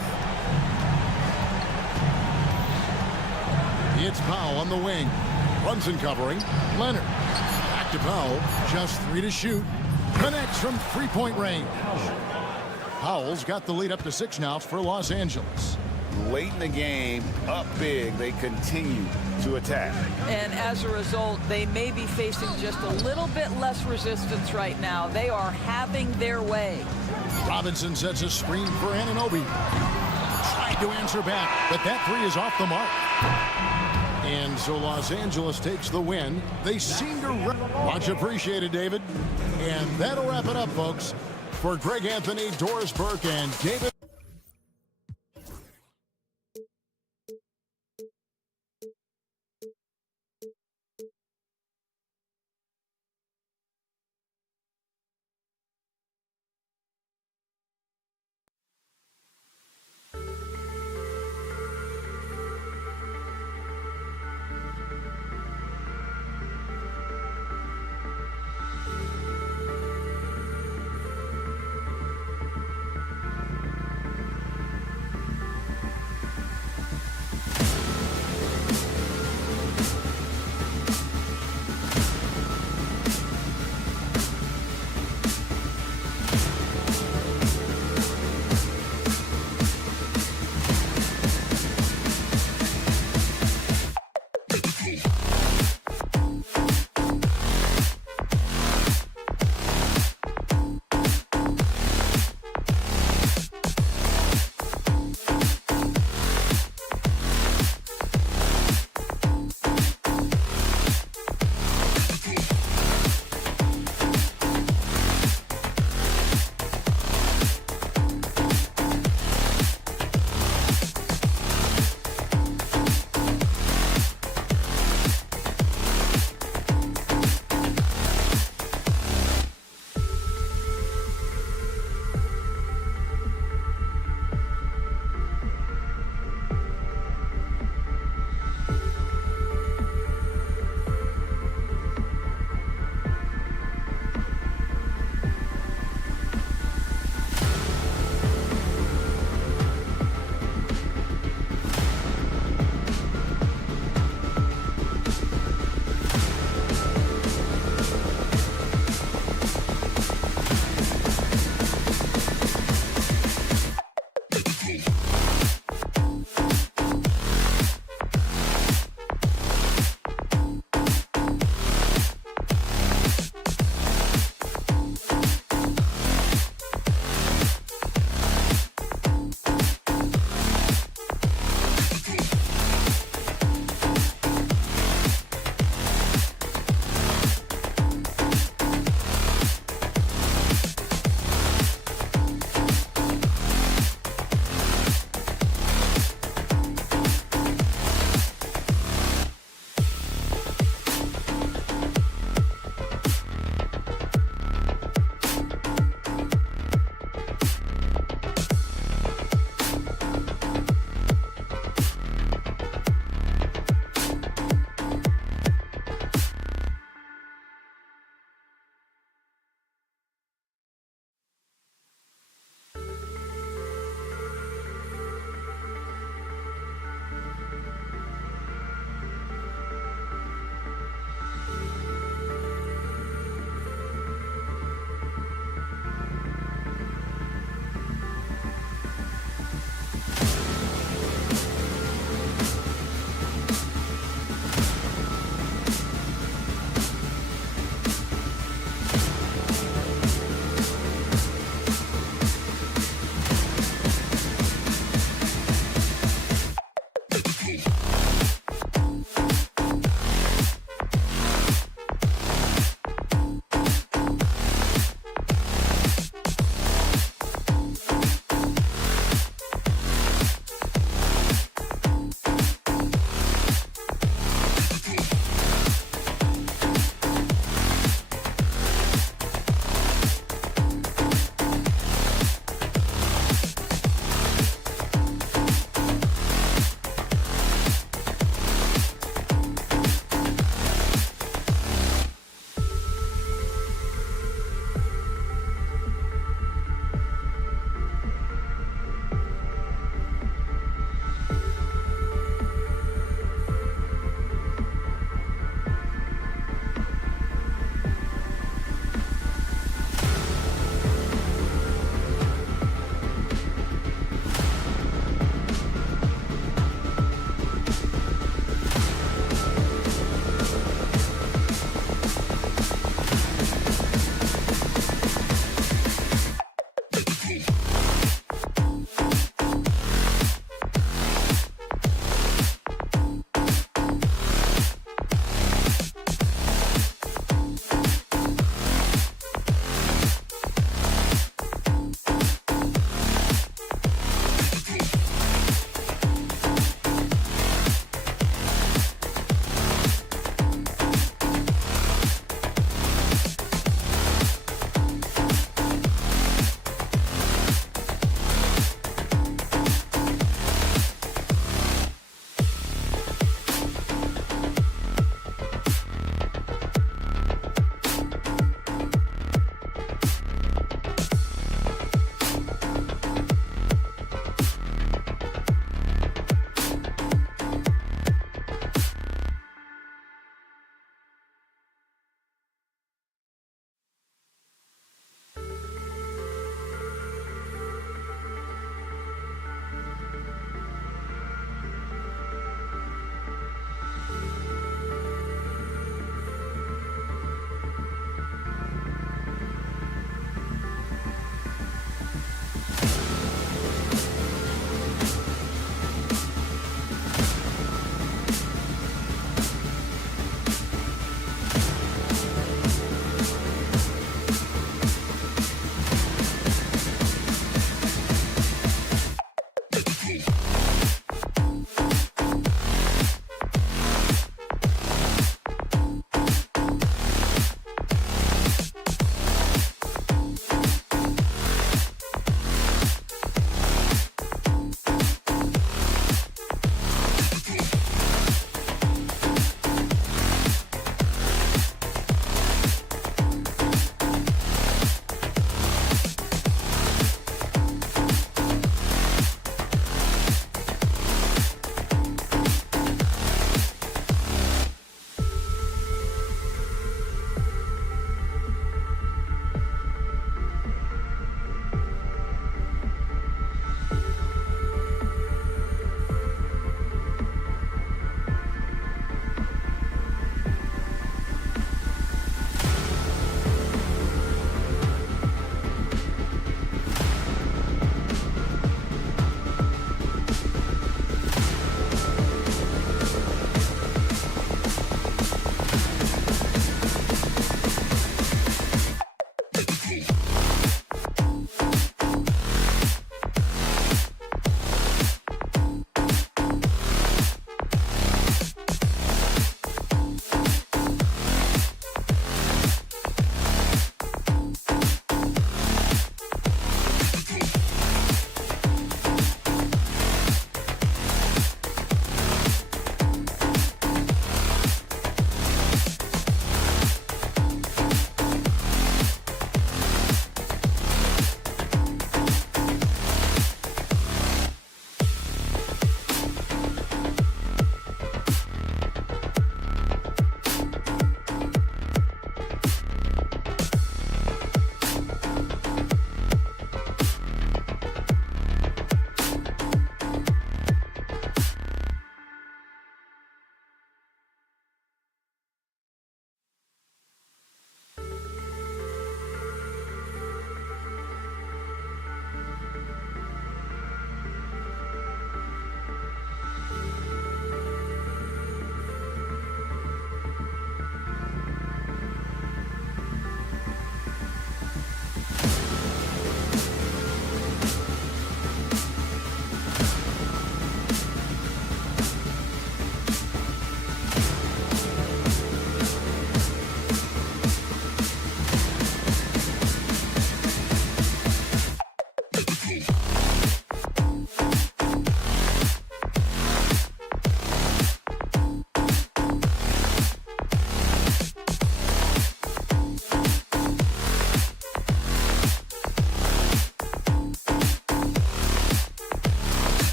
It's Powell on the wing. Brunson covering. Leonard. Back to Powell. Just 3 to shoot. Connects from 3-point range. Powell's got the lead up to 6 now for Los Angeles. Late in the game, up big, they continue to attack. And as a result, they may be facing just a little bit less resistance right now. They are having their way. Robinson sets a screen for Anunoby. Tried to answer back, but that three is off the mark. And so Los Angeles takes the win. They seem to... Much appreciated, David. And that'll wrap it up, folks. For Greg Anthony, Doris Burke, and David...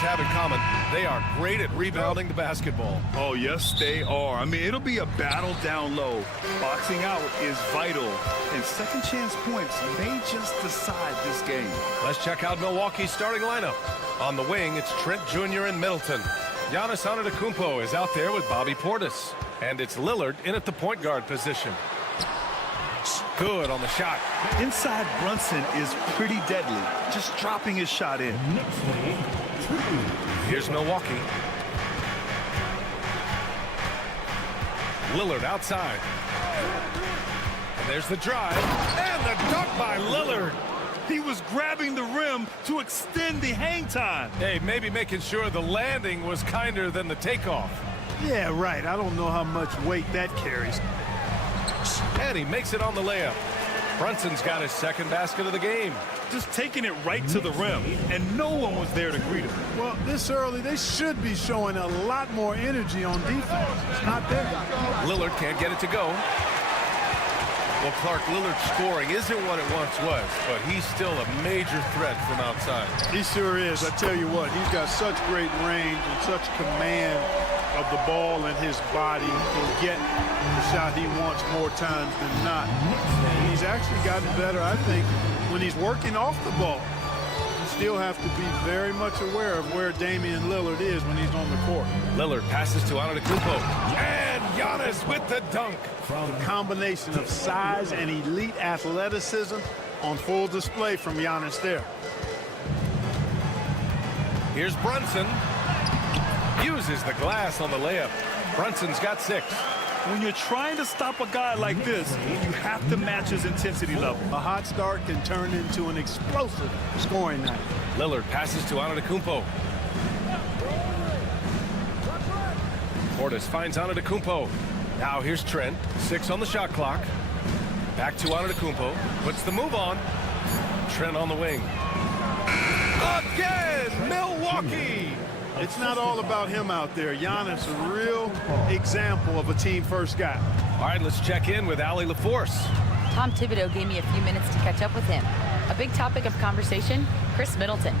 have in common. They are great at rebounding the basketball. Oh, yes, they are. I mean, it'll be a battle down low. Boxing out is vital, and second chance points may just decide this game. Let's check out Milwaukee's starting lineup. On the wing, it's Trent Jr. and Middleton. Giannis Antetokounmpo is out there with Bobby Portis. And it's Lillard in at the point guard position. Good on the shot. Inside Brunson is pretty deadly, just dropping his shot in. Here's Milwaukee. Lillard outside. And there's the drive. And the dunk by Lillard. He was grabbing the rim to extend the hang time. Hey, maybe making sure the landing was kinder than the takeoff. Yeah, right. I don't know how much weight that carries. And he makes it on the layup. Brunson's got his second basket of the game. Just taking it right to the rim, and no one was there to greet him. Well, this early, they should be showing a lot more energy on defense. It's not there. Lillard can't get it to go. Well, Clark, Lillard's scoring isn't what it once was, but he's still a major threat from outside. He sure is. I tell you what, he's got such great range and such command of the ball and his body. He'll get the shot he wants more times than not. And he's actually gotten better, I think, when he's working off the ball. You still have to be very much aware of where Damian Lillard is when he's on the court. Lillard passes to Antetokounmpo. And Giannis with the dunk. The combination of size and elite athleticism on full display from Giannis there. Here's Brunson. Uses the glass on the layup. Brunson's got 6. When you're trying to stop a guy like this, you have to match his intensity level. A hot start can turn into an explosive scoring night. Lillard passes to Antetokounmpo. Portis finds Antetokounmpo. Now here's Trent. 6 on the shot clock. Back to Antetokounmpo. Puts the move on. Trent on the wing. Again, Milwaukee! It's not all about him out there. Giannis, a real example of a team-first guy. All right, let's check in with Allie LaForce. Tom Thibodeau gave me a few minutes to catch up with him. A big topic of conversation, Chris Middleton.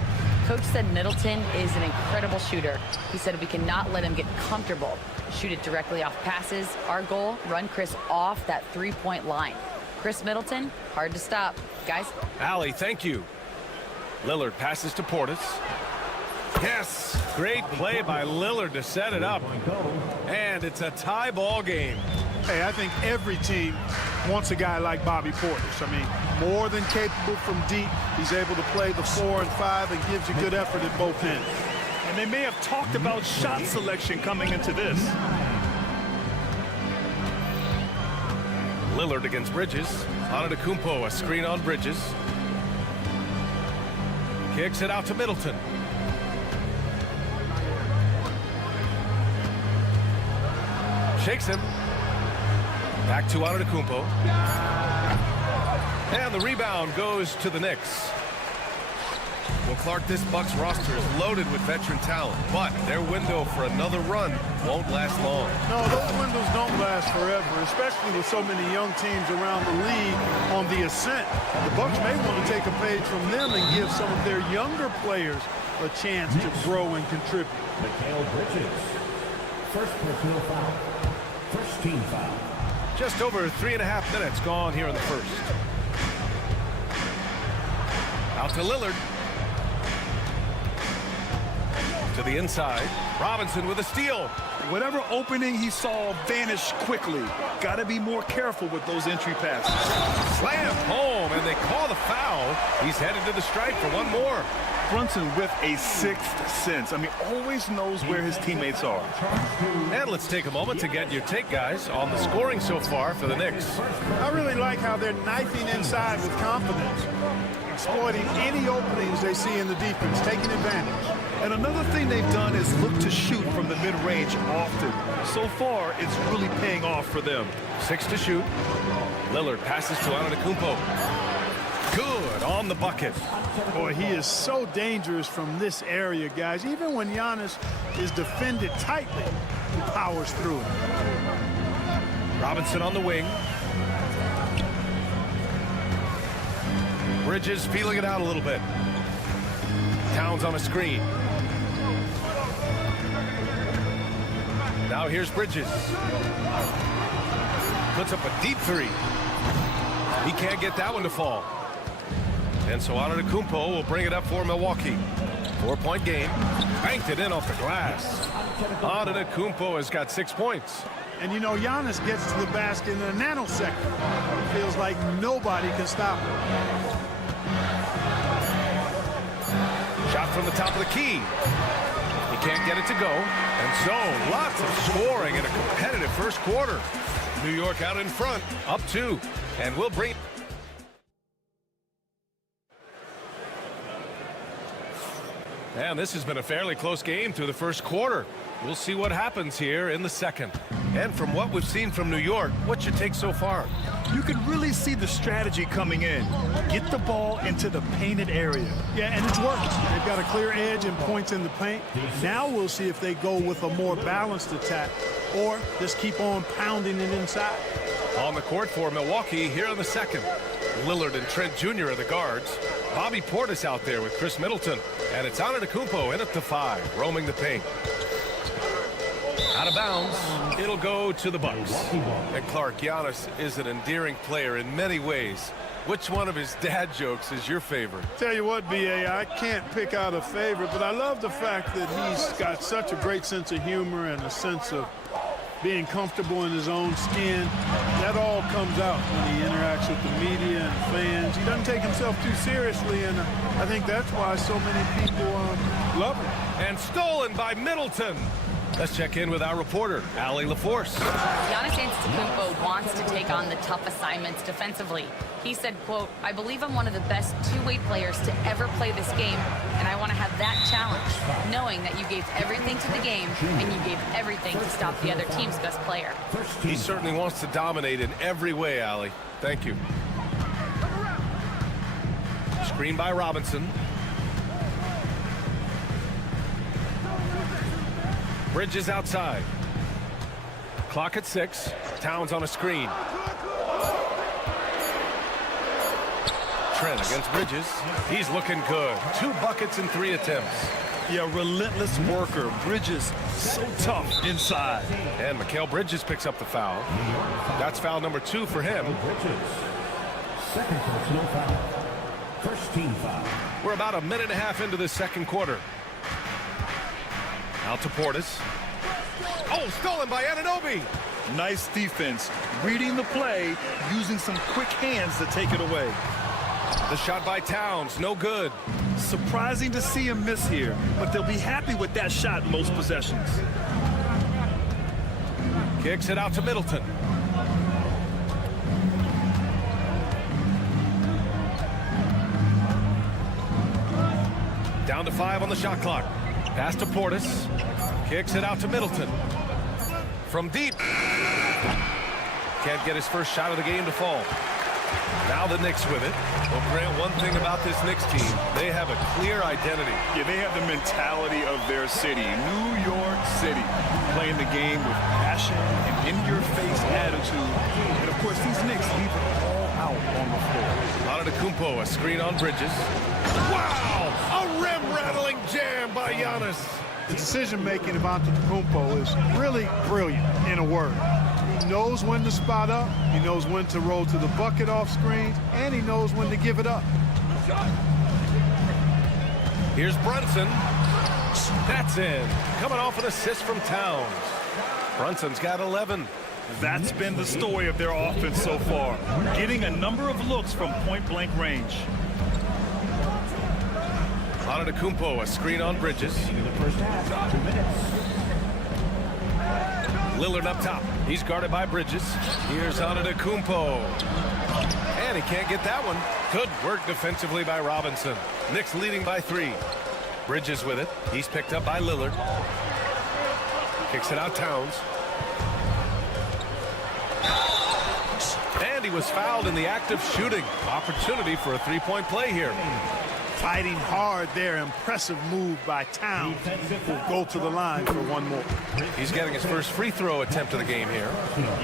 Coach said Middleton is an incredible shooter. He said we cannot let him get comfortable. Shoot it directly off passes. Our goal, run Chris off that three-point line. Chris Middleton, hard to stop. Guys. Allie, thank you. Lillard passes to Portis. Yes, great play by Lillard to set it up. And it's a tie ball game. Hey, I think every team wants a guy like Bobby Portis. I mean, more than capable from deep. He's able to play the 4 and 5 and gives you good effort at both ends. And they may have talked about shot selection coming into this. Lillard against Bridges. Antetokounmpo, a screen on Bridges. Kicks it out to Middleton. Shakes him. Back to Antetokounmpo. And the rebound goes to the Knicks. Well, Clark, this Bucks roster is loaded with veteran talent, but their window for another run won't last long. No, those windows don't last forever, especially with so many young teams around the league on the ascent. The Bucks may want to take a page from them and give some of their younger players a chance to grow and contribute. Mikal Bridges. First personal foul. First team foul. Just over 3.5 minutes gone here in the first. Out to Lillard. To the inside. Robinson with a steal. Whatever opening he saw vanished quickly. Got to be more careful with those entry passes. Slammed home, and they call the foul. He's headed to the stripe for one more. Brunson with a sixth sense. I mean, always knows where his teammates are. And let's take a moment to get your take, guys, on the scoring so far for the Knicks. I really like how they're knifing inside with confidence, exploiting any openings they see in the defense, taking advantage. And another thing they've done is look to shoot from the mid-range often. So far, it's really paying off for them. 6 to shoot. Lillard passes to Antetokounmpo. Good on the bucket. Boy, he is so dangerous from this area, guys. Even when Giannis is defended tightly, he powers through it. Robinson on the wing. Bridges feeling it out a little bit. Towns on a screen. Now here's Bridges. Puts up a deep three. He can't get that one to fall. And so Antetokounmpo will bring it up for Milwaukee. 4-point game. Banked it in off the glass. Antetokounmpo has got 6 points. And, you know, Giannis gets to the basket in a nanosecond. It feels like nobody can stop him. Shot from the top of the key. He can't get it to go. And so lots of scoring in a competitive first quarter. New York out in front, up 2. And we'll bring... And this has been a fairly close game through the first quarter. We'll see what happens here in the second. And from what we've seen from New York, what's your take so far? You can really see the strategy coming in. Get the ball into the painted area. Yeah, and it's worked. They've got a clear edge and points in the paint. Now we'll see if they go with a more balanced attack or just keep on pounding it inside. On the court for Milwaukee here in the second. Lillard and Trent Jr. are the guards. Bobby Portis out there with Chris Middleton. And it's Antetokounmpo in at the 5, roaming the paint. Out of bounds, it'll go to the Bucks. And Clark, Giannis is an endearing player in many ways. Which one of his dad jokes is your favorite? Tell you what, B.A., I can't pick out a favorite, but I love the fact that he's got such a great sense of humor and a sense of being comfortable in his own skin. That all comes out when he interacts with the media and fans. He doesn't take himself too seriously, and I think that's why so many people love him. And stolen by Middleton. Let's check in with our reporter, Allie LaForce. Giannis Antetokounmpo wants to take on the tough assignments defensively. He said, quote, "I believe I'm one of the best two-way players to ever play this game, and I want to have that challenge, knowing that you gave everything to the game and you gave everything to stop the other team's best player." He certainly wants to dominate in every way, Allie. Thank you. Screen by Robinson. Bridges outside. Clock at 6. Towns on a screen. Trent against Bridges. He's looking good. 2 buckets in 3 attempts. Yeah, relentless worker. Bridges, so tough inside. And Mikal Bridges picks up the foul. That's foul number 2 for him. Second personal foul. First team foul. We're about a minute and a half into this second quarter. Out to Portis. Oh, stolen by Anunoby. Nice defense. Reading the play, using some quick hands to take it away. The shot by Towns, no good. Surprising to see him miss here, but they'll be happy with that shot most possessions. Kicks it out to Middleton. Down to 5 on the shot clock. Pass to Portis. Kicks it out to Middleton. From deep. Can't get his first shot of the game to fall. Now the Knicks with it. Well, Grant, one thing about this Knicks team, they have a clear identity. Yeah, they have the mentality of their city, New York City, playing the game with passion and in-your-face attitude. And, of course, these Knicks leave it all out on the floor. Antetokounmpo, a screen on Bridges. Wow! A rim-rattling jam by Giannis. The decision-making of Antetokounmpo is really brilliant, in a word. He knows when to spot up, he knows when to roll to the bucket off screens, and he knows when to give it up. Here's Brunson. That's in. Coming off an assist from Towns. Brunson's got 11. That's been the story of their offense so far, getting a number of looks from point-blank range. Antetokounmpo, a screen on Bridges. Lillard up top. He's guarded by Bridges. Here's Antetokounmpo. And he can't get that one. Good work defensively by Robinson. Knicks leading by 3. Bridges with it. He's picked up by Lillard. Kicks it out Towns. And he was fouled in the act of shooting. Opportunity for a 3-point play here. Fighting hard there. Impressive move by Towns. Will go to the line for one more. He's getting his first free throw attempt of the game here.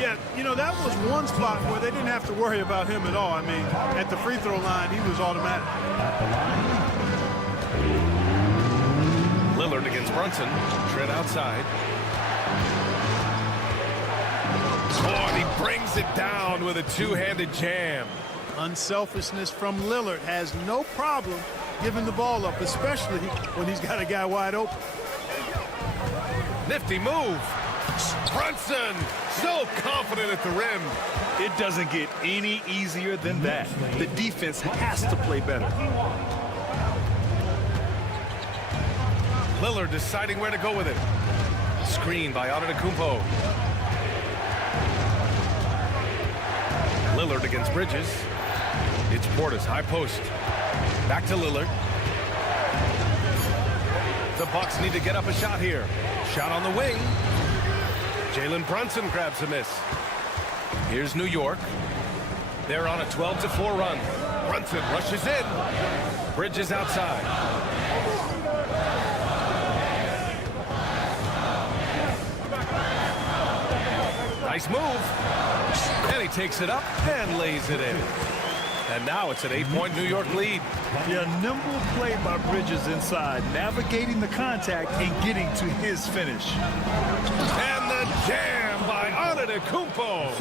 Yeah, you know, that was one spot where they didn't have to worry about him at all. I mean, at the free throw line, he was automatic. Lillard against Brunson. Trent outside. Oh, and he brings it down with a two-handed jam. Unselfishness from Lillard has no problem giving the ball up, especially when he's got a guy wide open. Nifty move. Brunson, so confident at the rim. It doesn't get any easier than that. The defense has to play better. Lillard deciding where to go with it. Screen by Antetokounmpo. Lillard against Bridges. It's Portis, high post. Back to Lillard. The Bucks need to get up a shot here. Shot on the wing. Jalen Brunson grabs a miss. Here's New York. They're on a 12-4 run. Brunson rushes in. Bridges outside. Nice move. And he takes it up and lays it in. And now it's an 8-point New York lead. Yeah, nimble play by Bridges inside, navigating the contact and getting to his finish. And the jam by Antetokounmpo.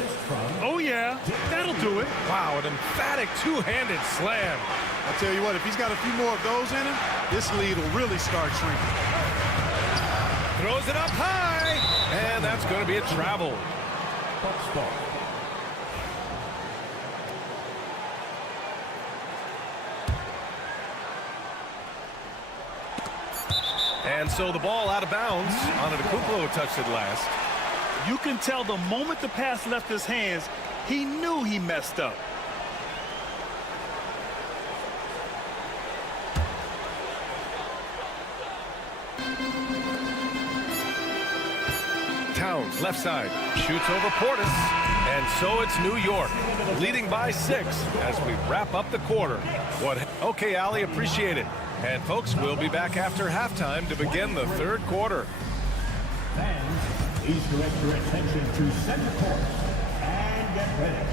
Oh, yeah, that'll do it. Wow, an emphatic two-handed slam. I'll tell you what, if he's got a few more of those in him, this lead will really start shrinking. Throws it up high, and that's going to be a travel. And so the ball out of bounds. Antetokounmpo touched it last. You can tell the moment the pass left his hands, he knew he messed up. Towns, left side, shoots over Portis. And so it's New York, leading by 6 as we wrap up the quarter. Okay, Allie, appreciate it. And folks, we'll be back after halftime to begin the third quarter. Fans, please direct your attention to center court and get ready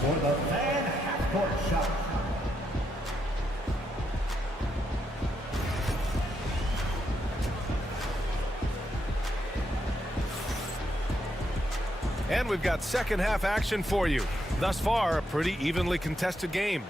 for the fan half-court shot. And we've got second half action for you. Thus far, a pretty evenly contested game.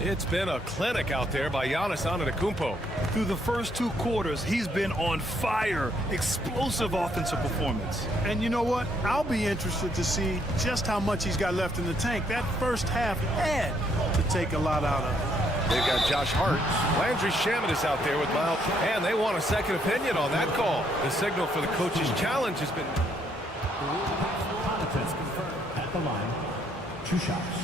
It's been a clinic out there by Giannis Antetokounmpo. Through the first 2 quarters, he's been on fire. Explosive offensive performance. And you know what? I'll be interested to see just how much he's got left in the tank. That first half had to take a lot out of it. They've got Josh Hart. Landry Shamet is out there with Miles. And they want a second opinion on that call. The signal for the coach's challenge has been... Competence confirmed at the line. 2 shots.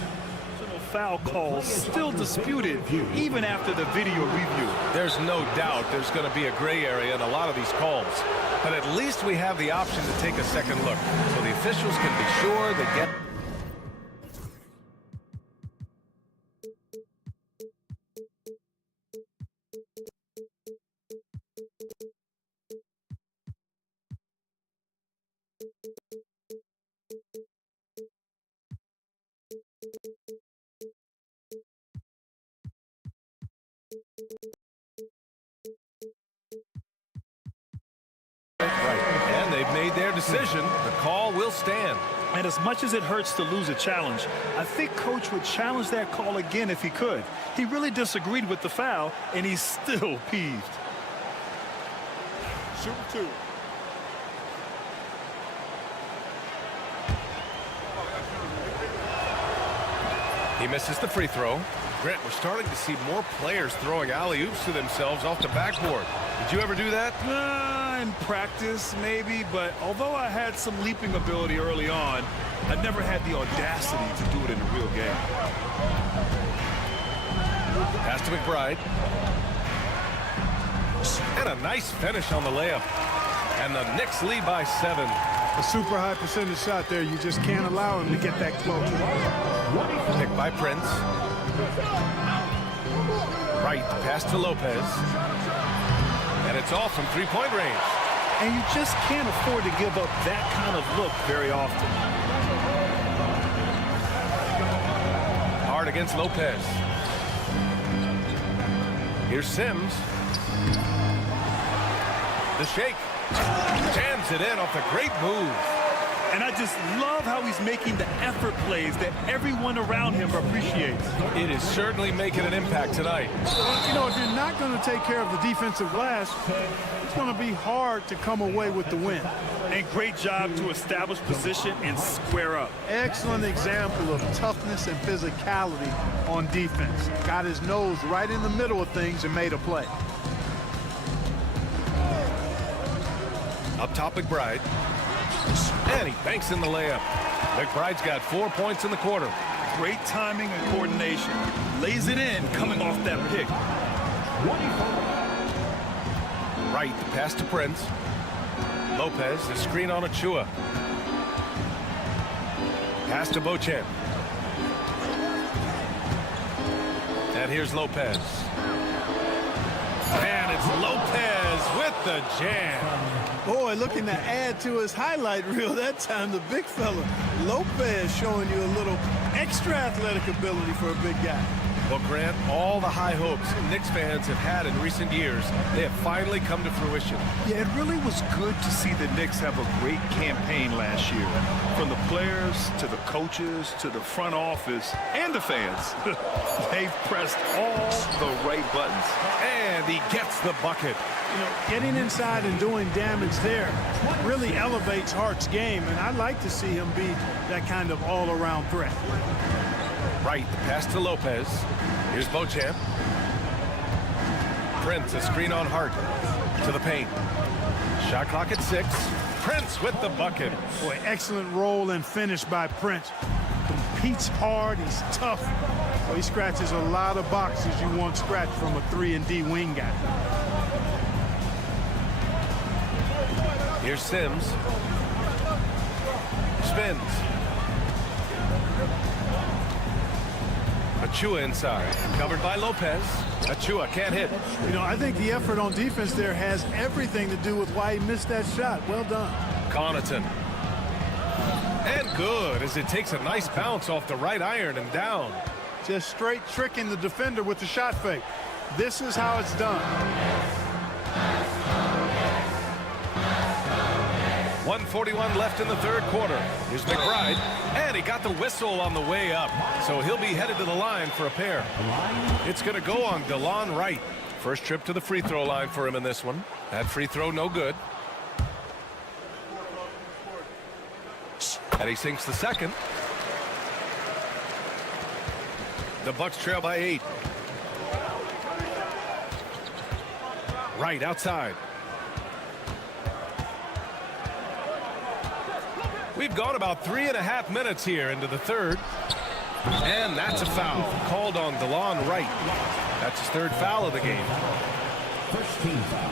Foul calls still disputed even after the video review. There's no doubt there's going to be a gray area in a lot of these calls. But at least we have the option to take a second look so the officials can be sure they get... And they've made their decision. The call will stand. And as much as it hurts to lose a challenge, I think Coach would challenge that call again if he could. He really disagreed with the foul, and he's still peeved. Super 2. He misses the free throw. Grant, we're starting to see more players throwing alley-oops to themselves off the backboard. Did you ever do that? In practice, maybe, but although I had some leaping ability early on, I never had the audacity to do it in a real game. Pass to McBride. And a nice finish on the layup. And the Knicks lead by 7. A super high percentage shot there. You just can't allow him to get that close. Picked by Prince. Right, pass to Lopez. And it's all from three-point range. And you just can't afford to give up that kind of look very often. Hard against Lopez. Here's Sims. The shake. Jams it in off the great move. And I just love how he's making the effort plays that everyone around him appreciates. It is certainly making an impact tonight. You know, if you're not going to take care of the defensive glass, it's going to be hard to come away with the win. And great job to establish position and square up. Excellent example of toughness and physicality on defense. Got his nose right in the middle of things and made a play. Up top, McBride. And he banks in the layup. McBride's got 4 points in the quarter. Great timing and coordination. Lays it in coming off that pick. Right, the pass to Prince. Lopez, the screen on Achua. Pass to Beauchamp. And here's Lopez. And it's Lopez with the jam. Boy, looking to add to his highlight reel that time, the big fella. Lopez showing you a little extra athletic ability for a big guy. Well, Grant, all the high hopes Knicks fans have had in recent years, they have finally come to fruition. Yeah, it really was good to see the Knicks have a great campaign last year. From the players to the coaches to the front office and the fans. They've pressed all the right buttons. And he gets the bucket. You know, getting inside and doing damage there really elevates Hart's game, and I'd like to see him be that kind of all-around threat. Right, the pass to Lopez. Here's Beauchamp. Prince, a screen on Hart. To the paint. Shot clock at 6. Prince with the bucket. Boy, excellent roll and finish by Prince. Competes hard, he's tough. Well, he scratches a lot of boxes you want scratched from a 3-and-D wing guy. Here's Sims. Spins. Achua inside. Covered by Lopez. Achua can't hit. You know, I think the effort on defense there has everything to do with why he missed that shot. Well done. Connaughton. And good as it takes a nice bounce off the right iron and down. Just straight tricking the defender with the shot fake. This is how it's done. 1:41 left in the third quarter. Here's McBride, and he got the whistle on the way up, so he'll be headed to the line for a pair. It's going to go on DeLon Wright. First trip to the free throw line for him in this one. That free throw no good. And he sinks the second. The Bucks trail by 8. Right outside. We've gone about 3.5 minutes here into the third. And that's a foul called on DeLon Wright. That's his third foul of the game. First team foul.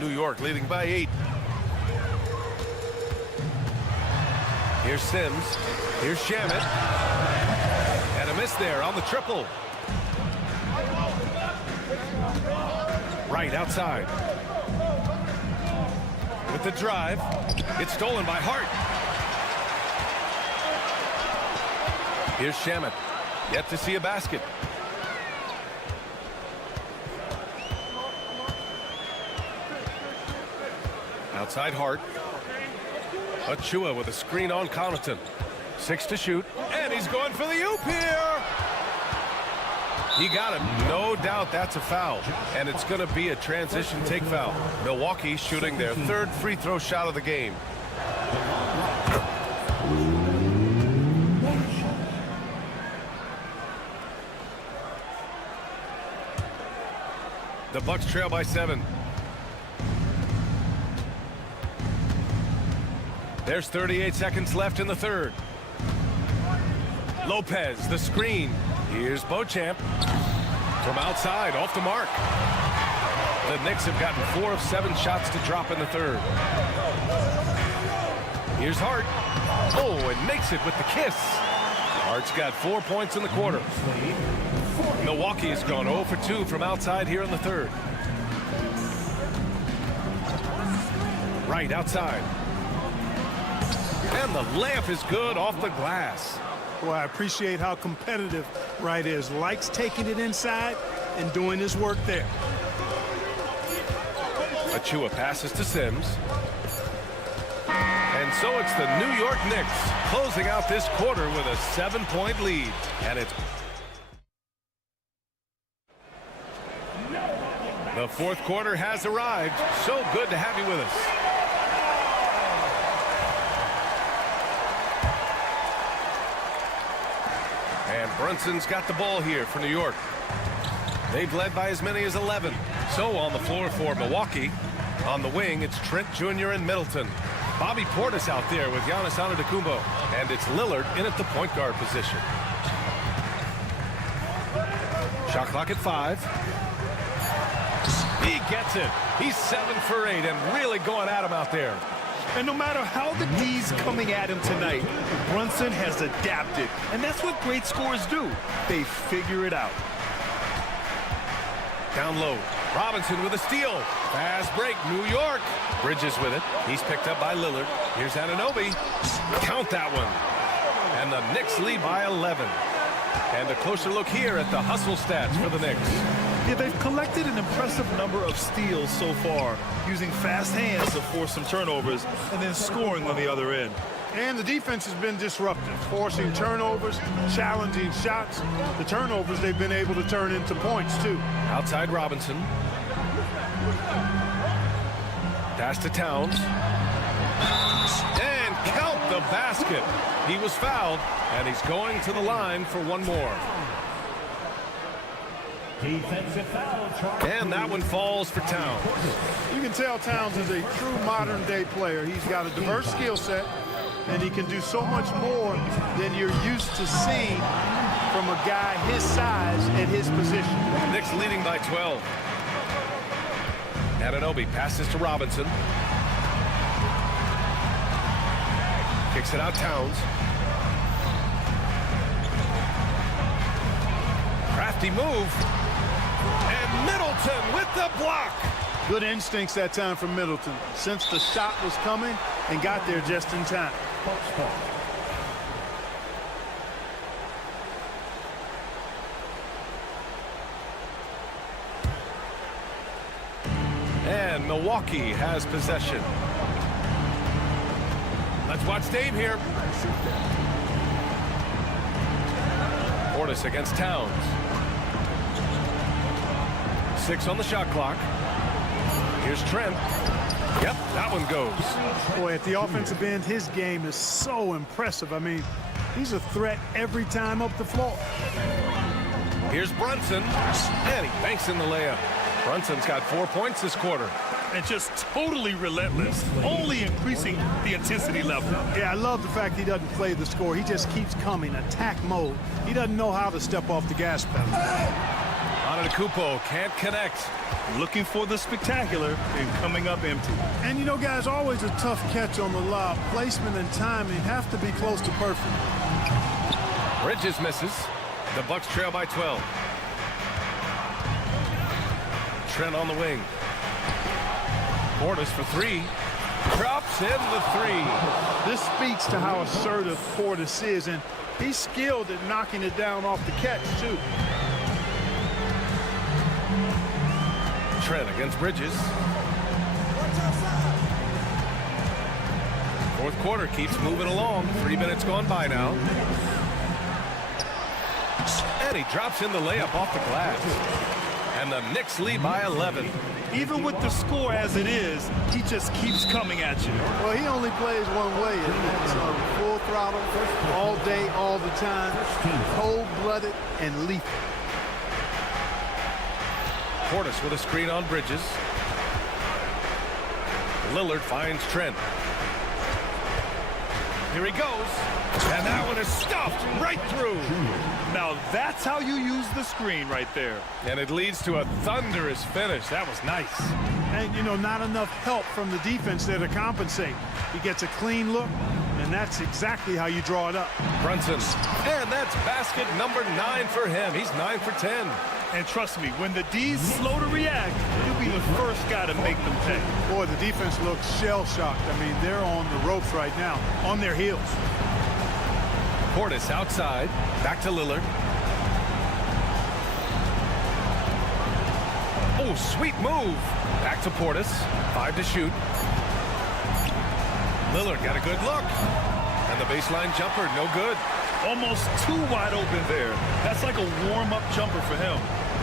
New York leading by 8. Here's Sims. Here's Shamet. And a miss there on the triple. Right outside. With the drive. It's stolen by Hart. Here's Shamet. Yet to see a basket. Outside Hart. Achua with a screen on Connaughton. 6 to shoot. And he's going for the oop here. He got him. No doubt that's a foul. And it's going to be a transition take foul. Milwaukee shooting their third free throw shot of the game. The Bucks trail by 7. There's 38 seconds left in the third. Lopez, the screen. Here's Beauchamp. From outside, off the mark. The Knicks have gotten 4 of 7 shots to drop in the third. Here's Hart. Oh, and makes it with the kiss. Hart's got 4 points in the quarter. Milwaukee has gone 0 for 2 from outside here in the third. Right outside. And the layup is good off the glass. Boy, I appreciate how competitive Wright is. Likes taking it inside and doing his work there. Achua passes to Sims. And so it's the New York Knicks closing out this quarter with a 7-point lead. And it's the fourth quarter has arrived. So good to have you with us. And Brunson's got the ball here for New York. They've led by as many as 11. So on the floor for Milwaukee. On the wing, it's Trent Jr. and Middleton. Bobby Portis out there with Giannis Antetokounmpo. And it's Lillard in at the point guard position. Shot clock at 5. He gets it. He's 7 for 8 and really going at him out there. And no matter how the D's coming at him tonight, Brunson has adapted. And that's what great scorers do. They figure it out. Down low. Robinson with a steal. Fast break. New York. Bridges with it. He's picked up by Lillard. Here's Anunoby. Count that one. And the Knicks lead by 11. And a closer look here at the hustle stats for the Knicks. Yeah, they've collected an impressive number of steals so far, using fast hands to force some turnovers and then scoring on the other end. And the defense has been disruptive, forcing turnovers, challenging shots. The turnovers they've been able to turn into points, too. Outside Robinson. Pass to Towns. And count the basket. He was fouled, and he's going to the line for one more. Defensive foul charge. And that one falls for Towns. You can tell Towns is a true modern-day player. He's got a diverse skill set, and he can do so much more than you're used to seeing from a guy his size at his position. Knicks leading by 12. Anunoby passes to Robinson. Kicks it out Towns. Crafty move. And Middleton with the block. Good instincts that time from Middleton. Sensed the shot was coming and got there just in time. And Milwaukee has possession. Let's watch Dame here. Portis against Towns. 6 on the shot clock. Here's Trent. Yep, that one goes. Boy, at the offensive end, his game is so impressive. I mean, he's a threat every time up the floor. Here's Brunson. And he banks in the layup. Brunson's got 4 points this quarter. And just totally relentless, only increasing the intensity level. Yeah, I love the fact he doesn't play the score. He just keeps coming, attack mode. He doesn't know how to step off the gas pedal. Antetokounmpo can't connect. Looking for the spectacular and coming up empty. And you know, guys, always a tough catch on the lob. Placement and timing have to be close to perfect. Bridges misses. The Bucks trail by 12. Trent on the wing. Portis for 3. Drops in the 3. This speaks to how assertive Portis is, and he's skilled at knocking it down off the catch, too. Trent against Bridges. Fourth quarter keeps moving along. 3 minutes gone by now. And he drops in the layup off the glass. And the Knicks lead by 11. Even with the score as it is, he just keeps coming at you. Well, he only plays one way, and that's full throttle, all day, all the time, cold-blooded and lethal. Portis with a screen on Bridges. Lillard finds Trent. Here he goes. And that one is stuffed right through. Now that's how you use the screen right there. And it leads to a thunderous finish. That was nice. And, you know, not enough help from the defense there to compensate. He gets a clean look, and that's exactly how you draw it up. Brunson. And that's basket number 9 for him. He's 9 for 10. And trust me, when the D's slow to react, you'll be the first guy to make them pay. Boy, the defense looks shell-shocked. I mean, they're on the ropes right now, on their heels. Portis outside. Back to Lillard. Oh, sweet move. Back to Portis. 5 to shoot. Lillard got a good look. And the baseline jumper, no good. Almost too wide open there. That's like a warm-up jumper for him.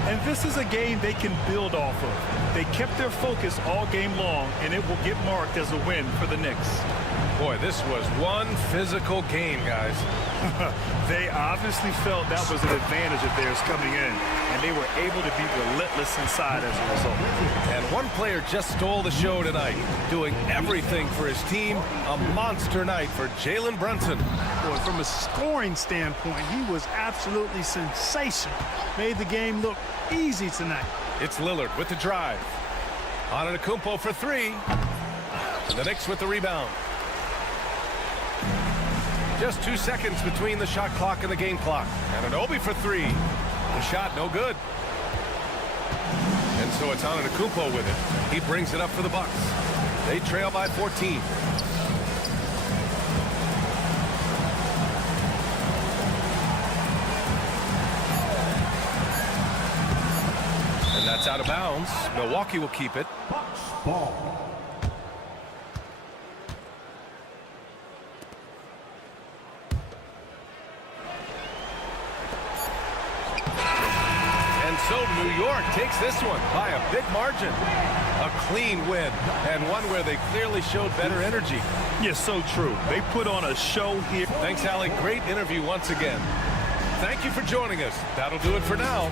And this is a game they can build off of. They kept their focus all game long, and it will get marked as a win for the Knicks. Boy, this was one physical game, guys. They obviously felt that was an advantage of theirs coming in, and they were able to be relentless inside as a result. And one player just stole the show tonight, doing everything for his team. A monster night for Jalen Brunson. Boy, from a scoring standpoint, he was absolutely sensational. Made the game look easy tonight. It's Lillard with the drive. Antetokounmpo for three. And the Knicks with the rebound. Just 2 seconds between the shot clock and the game clock. And Anunoby for three. The shot no good. And so it's Antetokounmpo with it. He brings it up for the Bucks. They trail by 14. And that's out of bounds. Milwaukee will keep it. Bucks ball. So New York takes this one by a big margin. A clean win, and one where they clearly showed better energy. Yes, so true. They put on a show here. Thanks, Allie. Great interview once again. Thank you for joining us. That'll do it for now.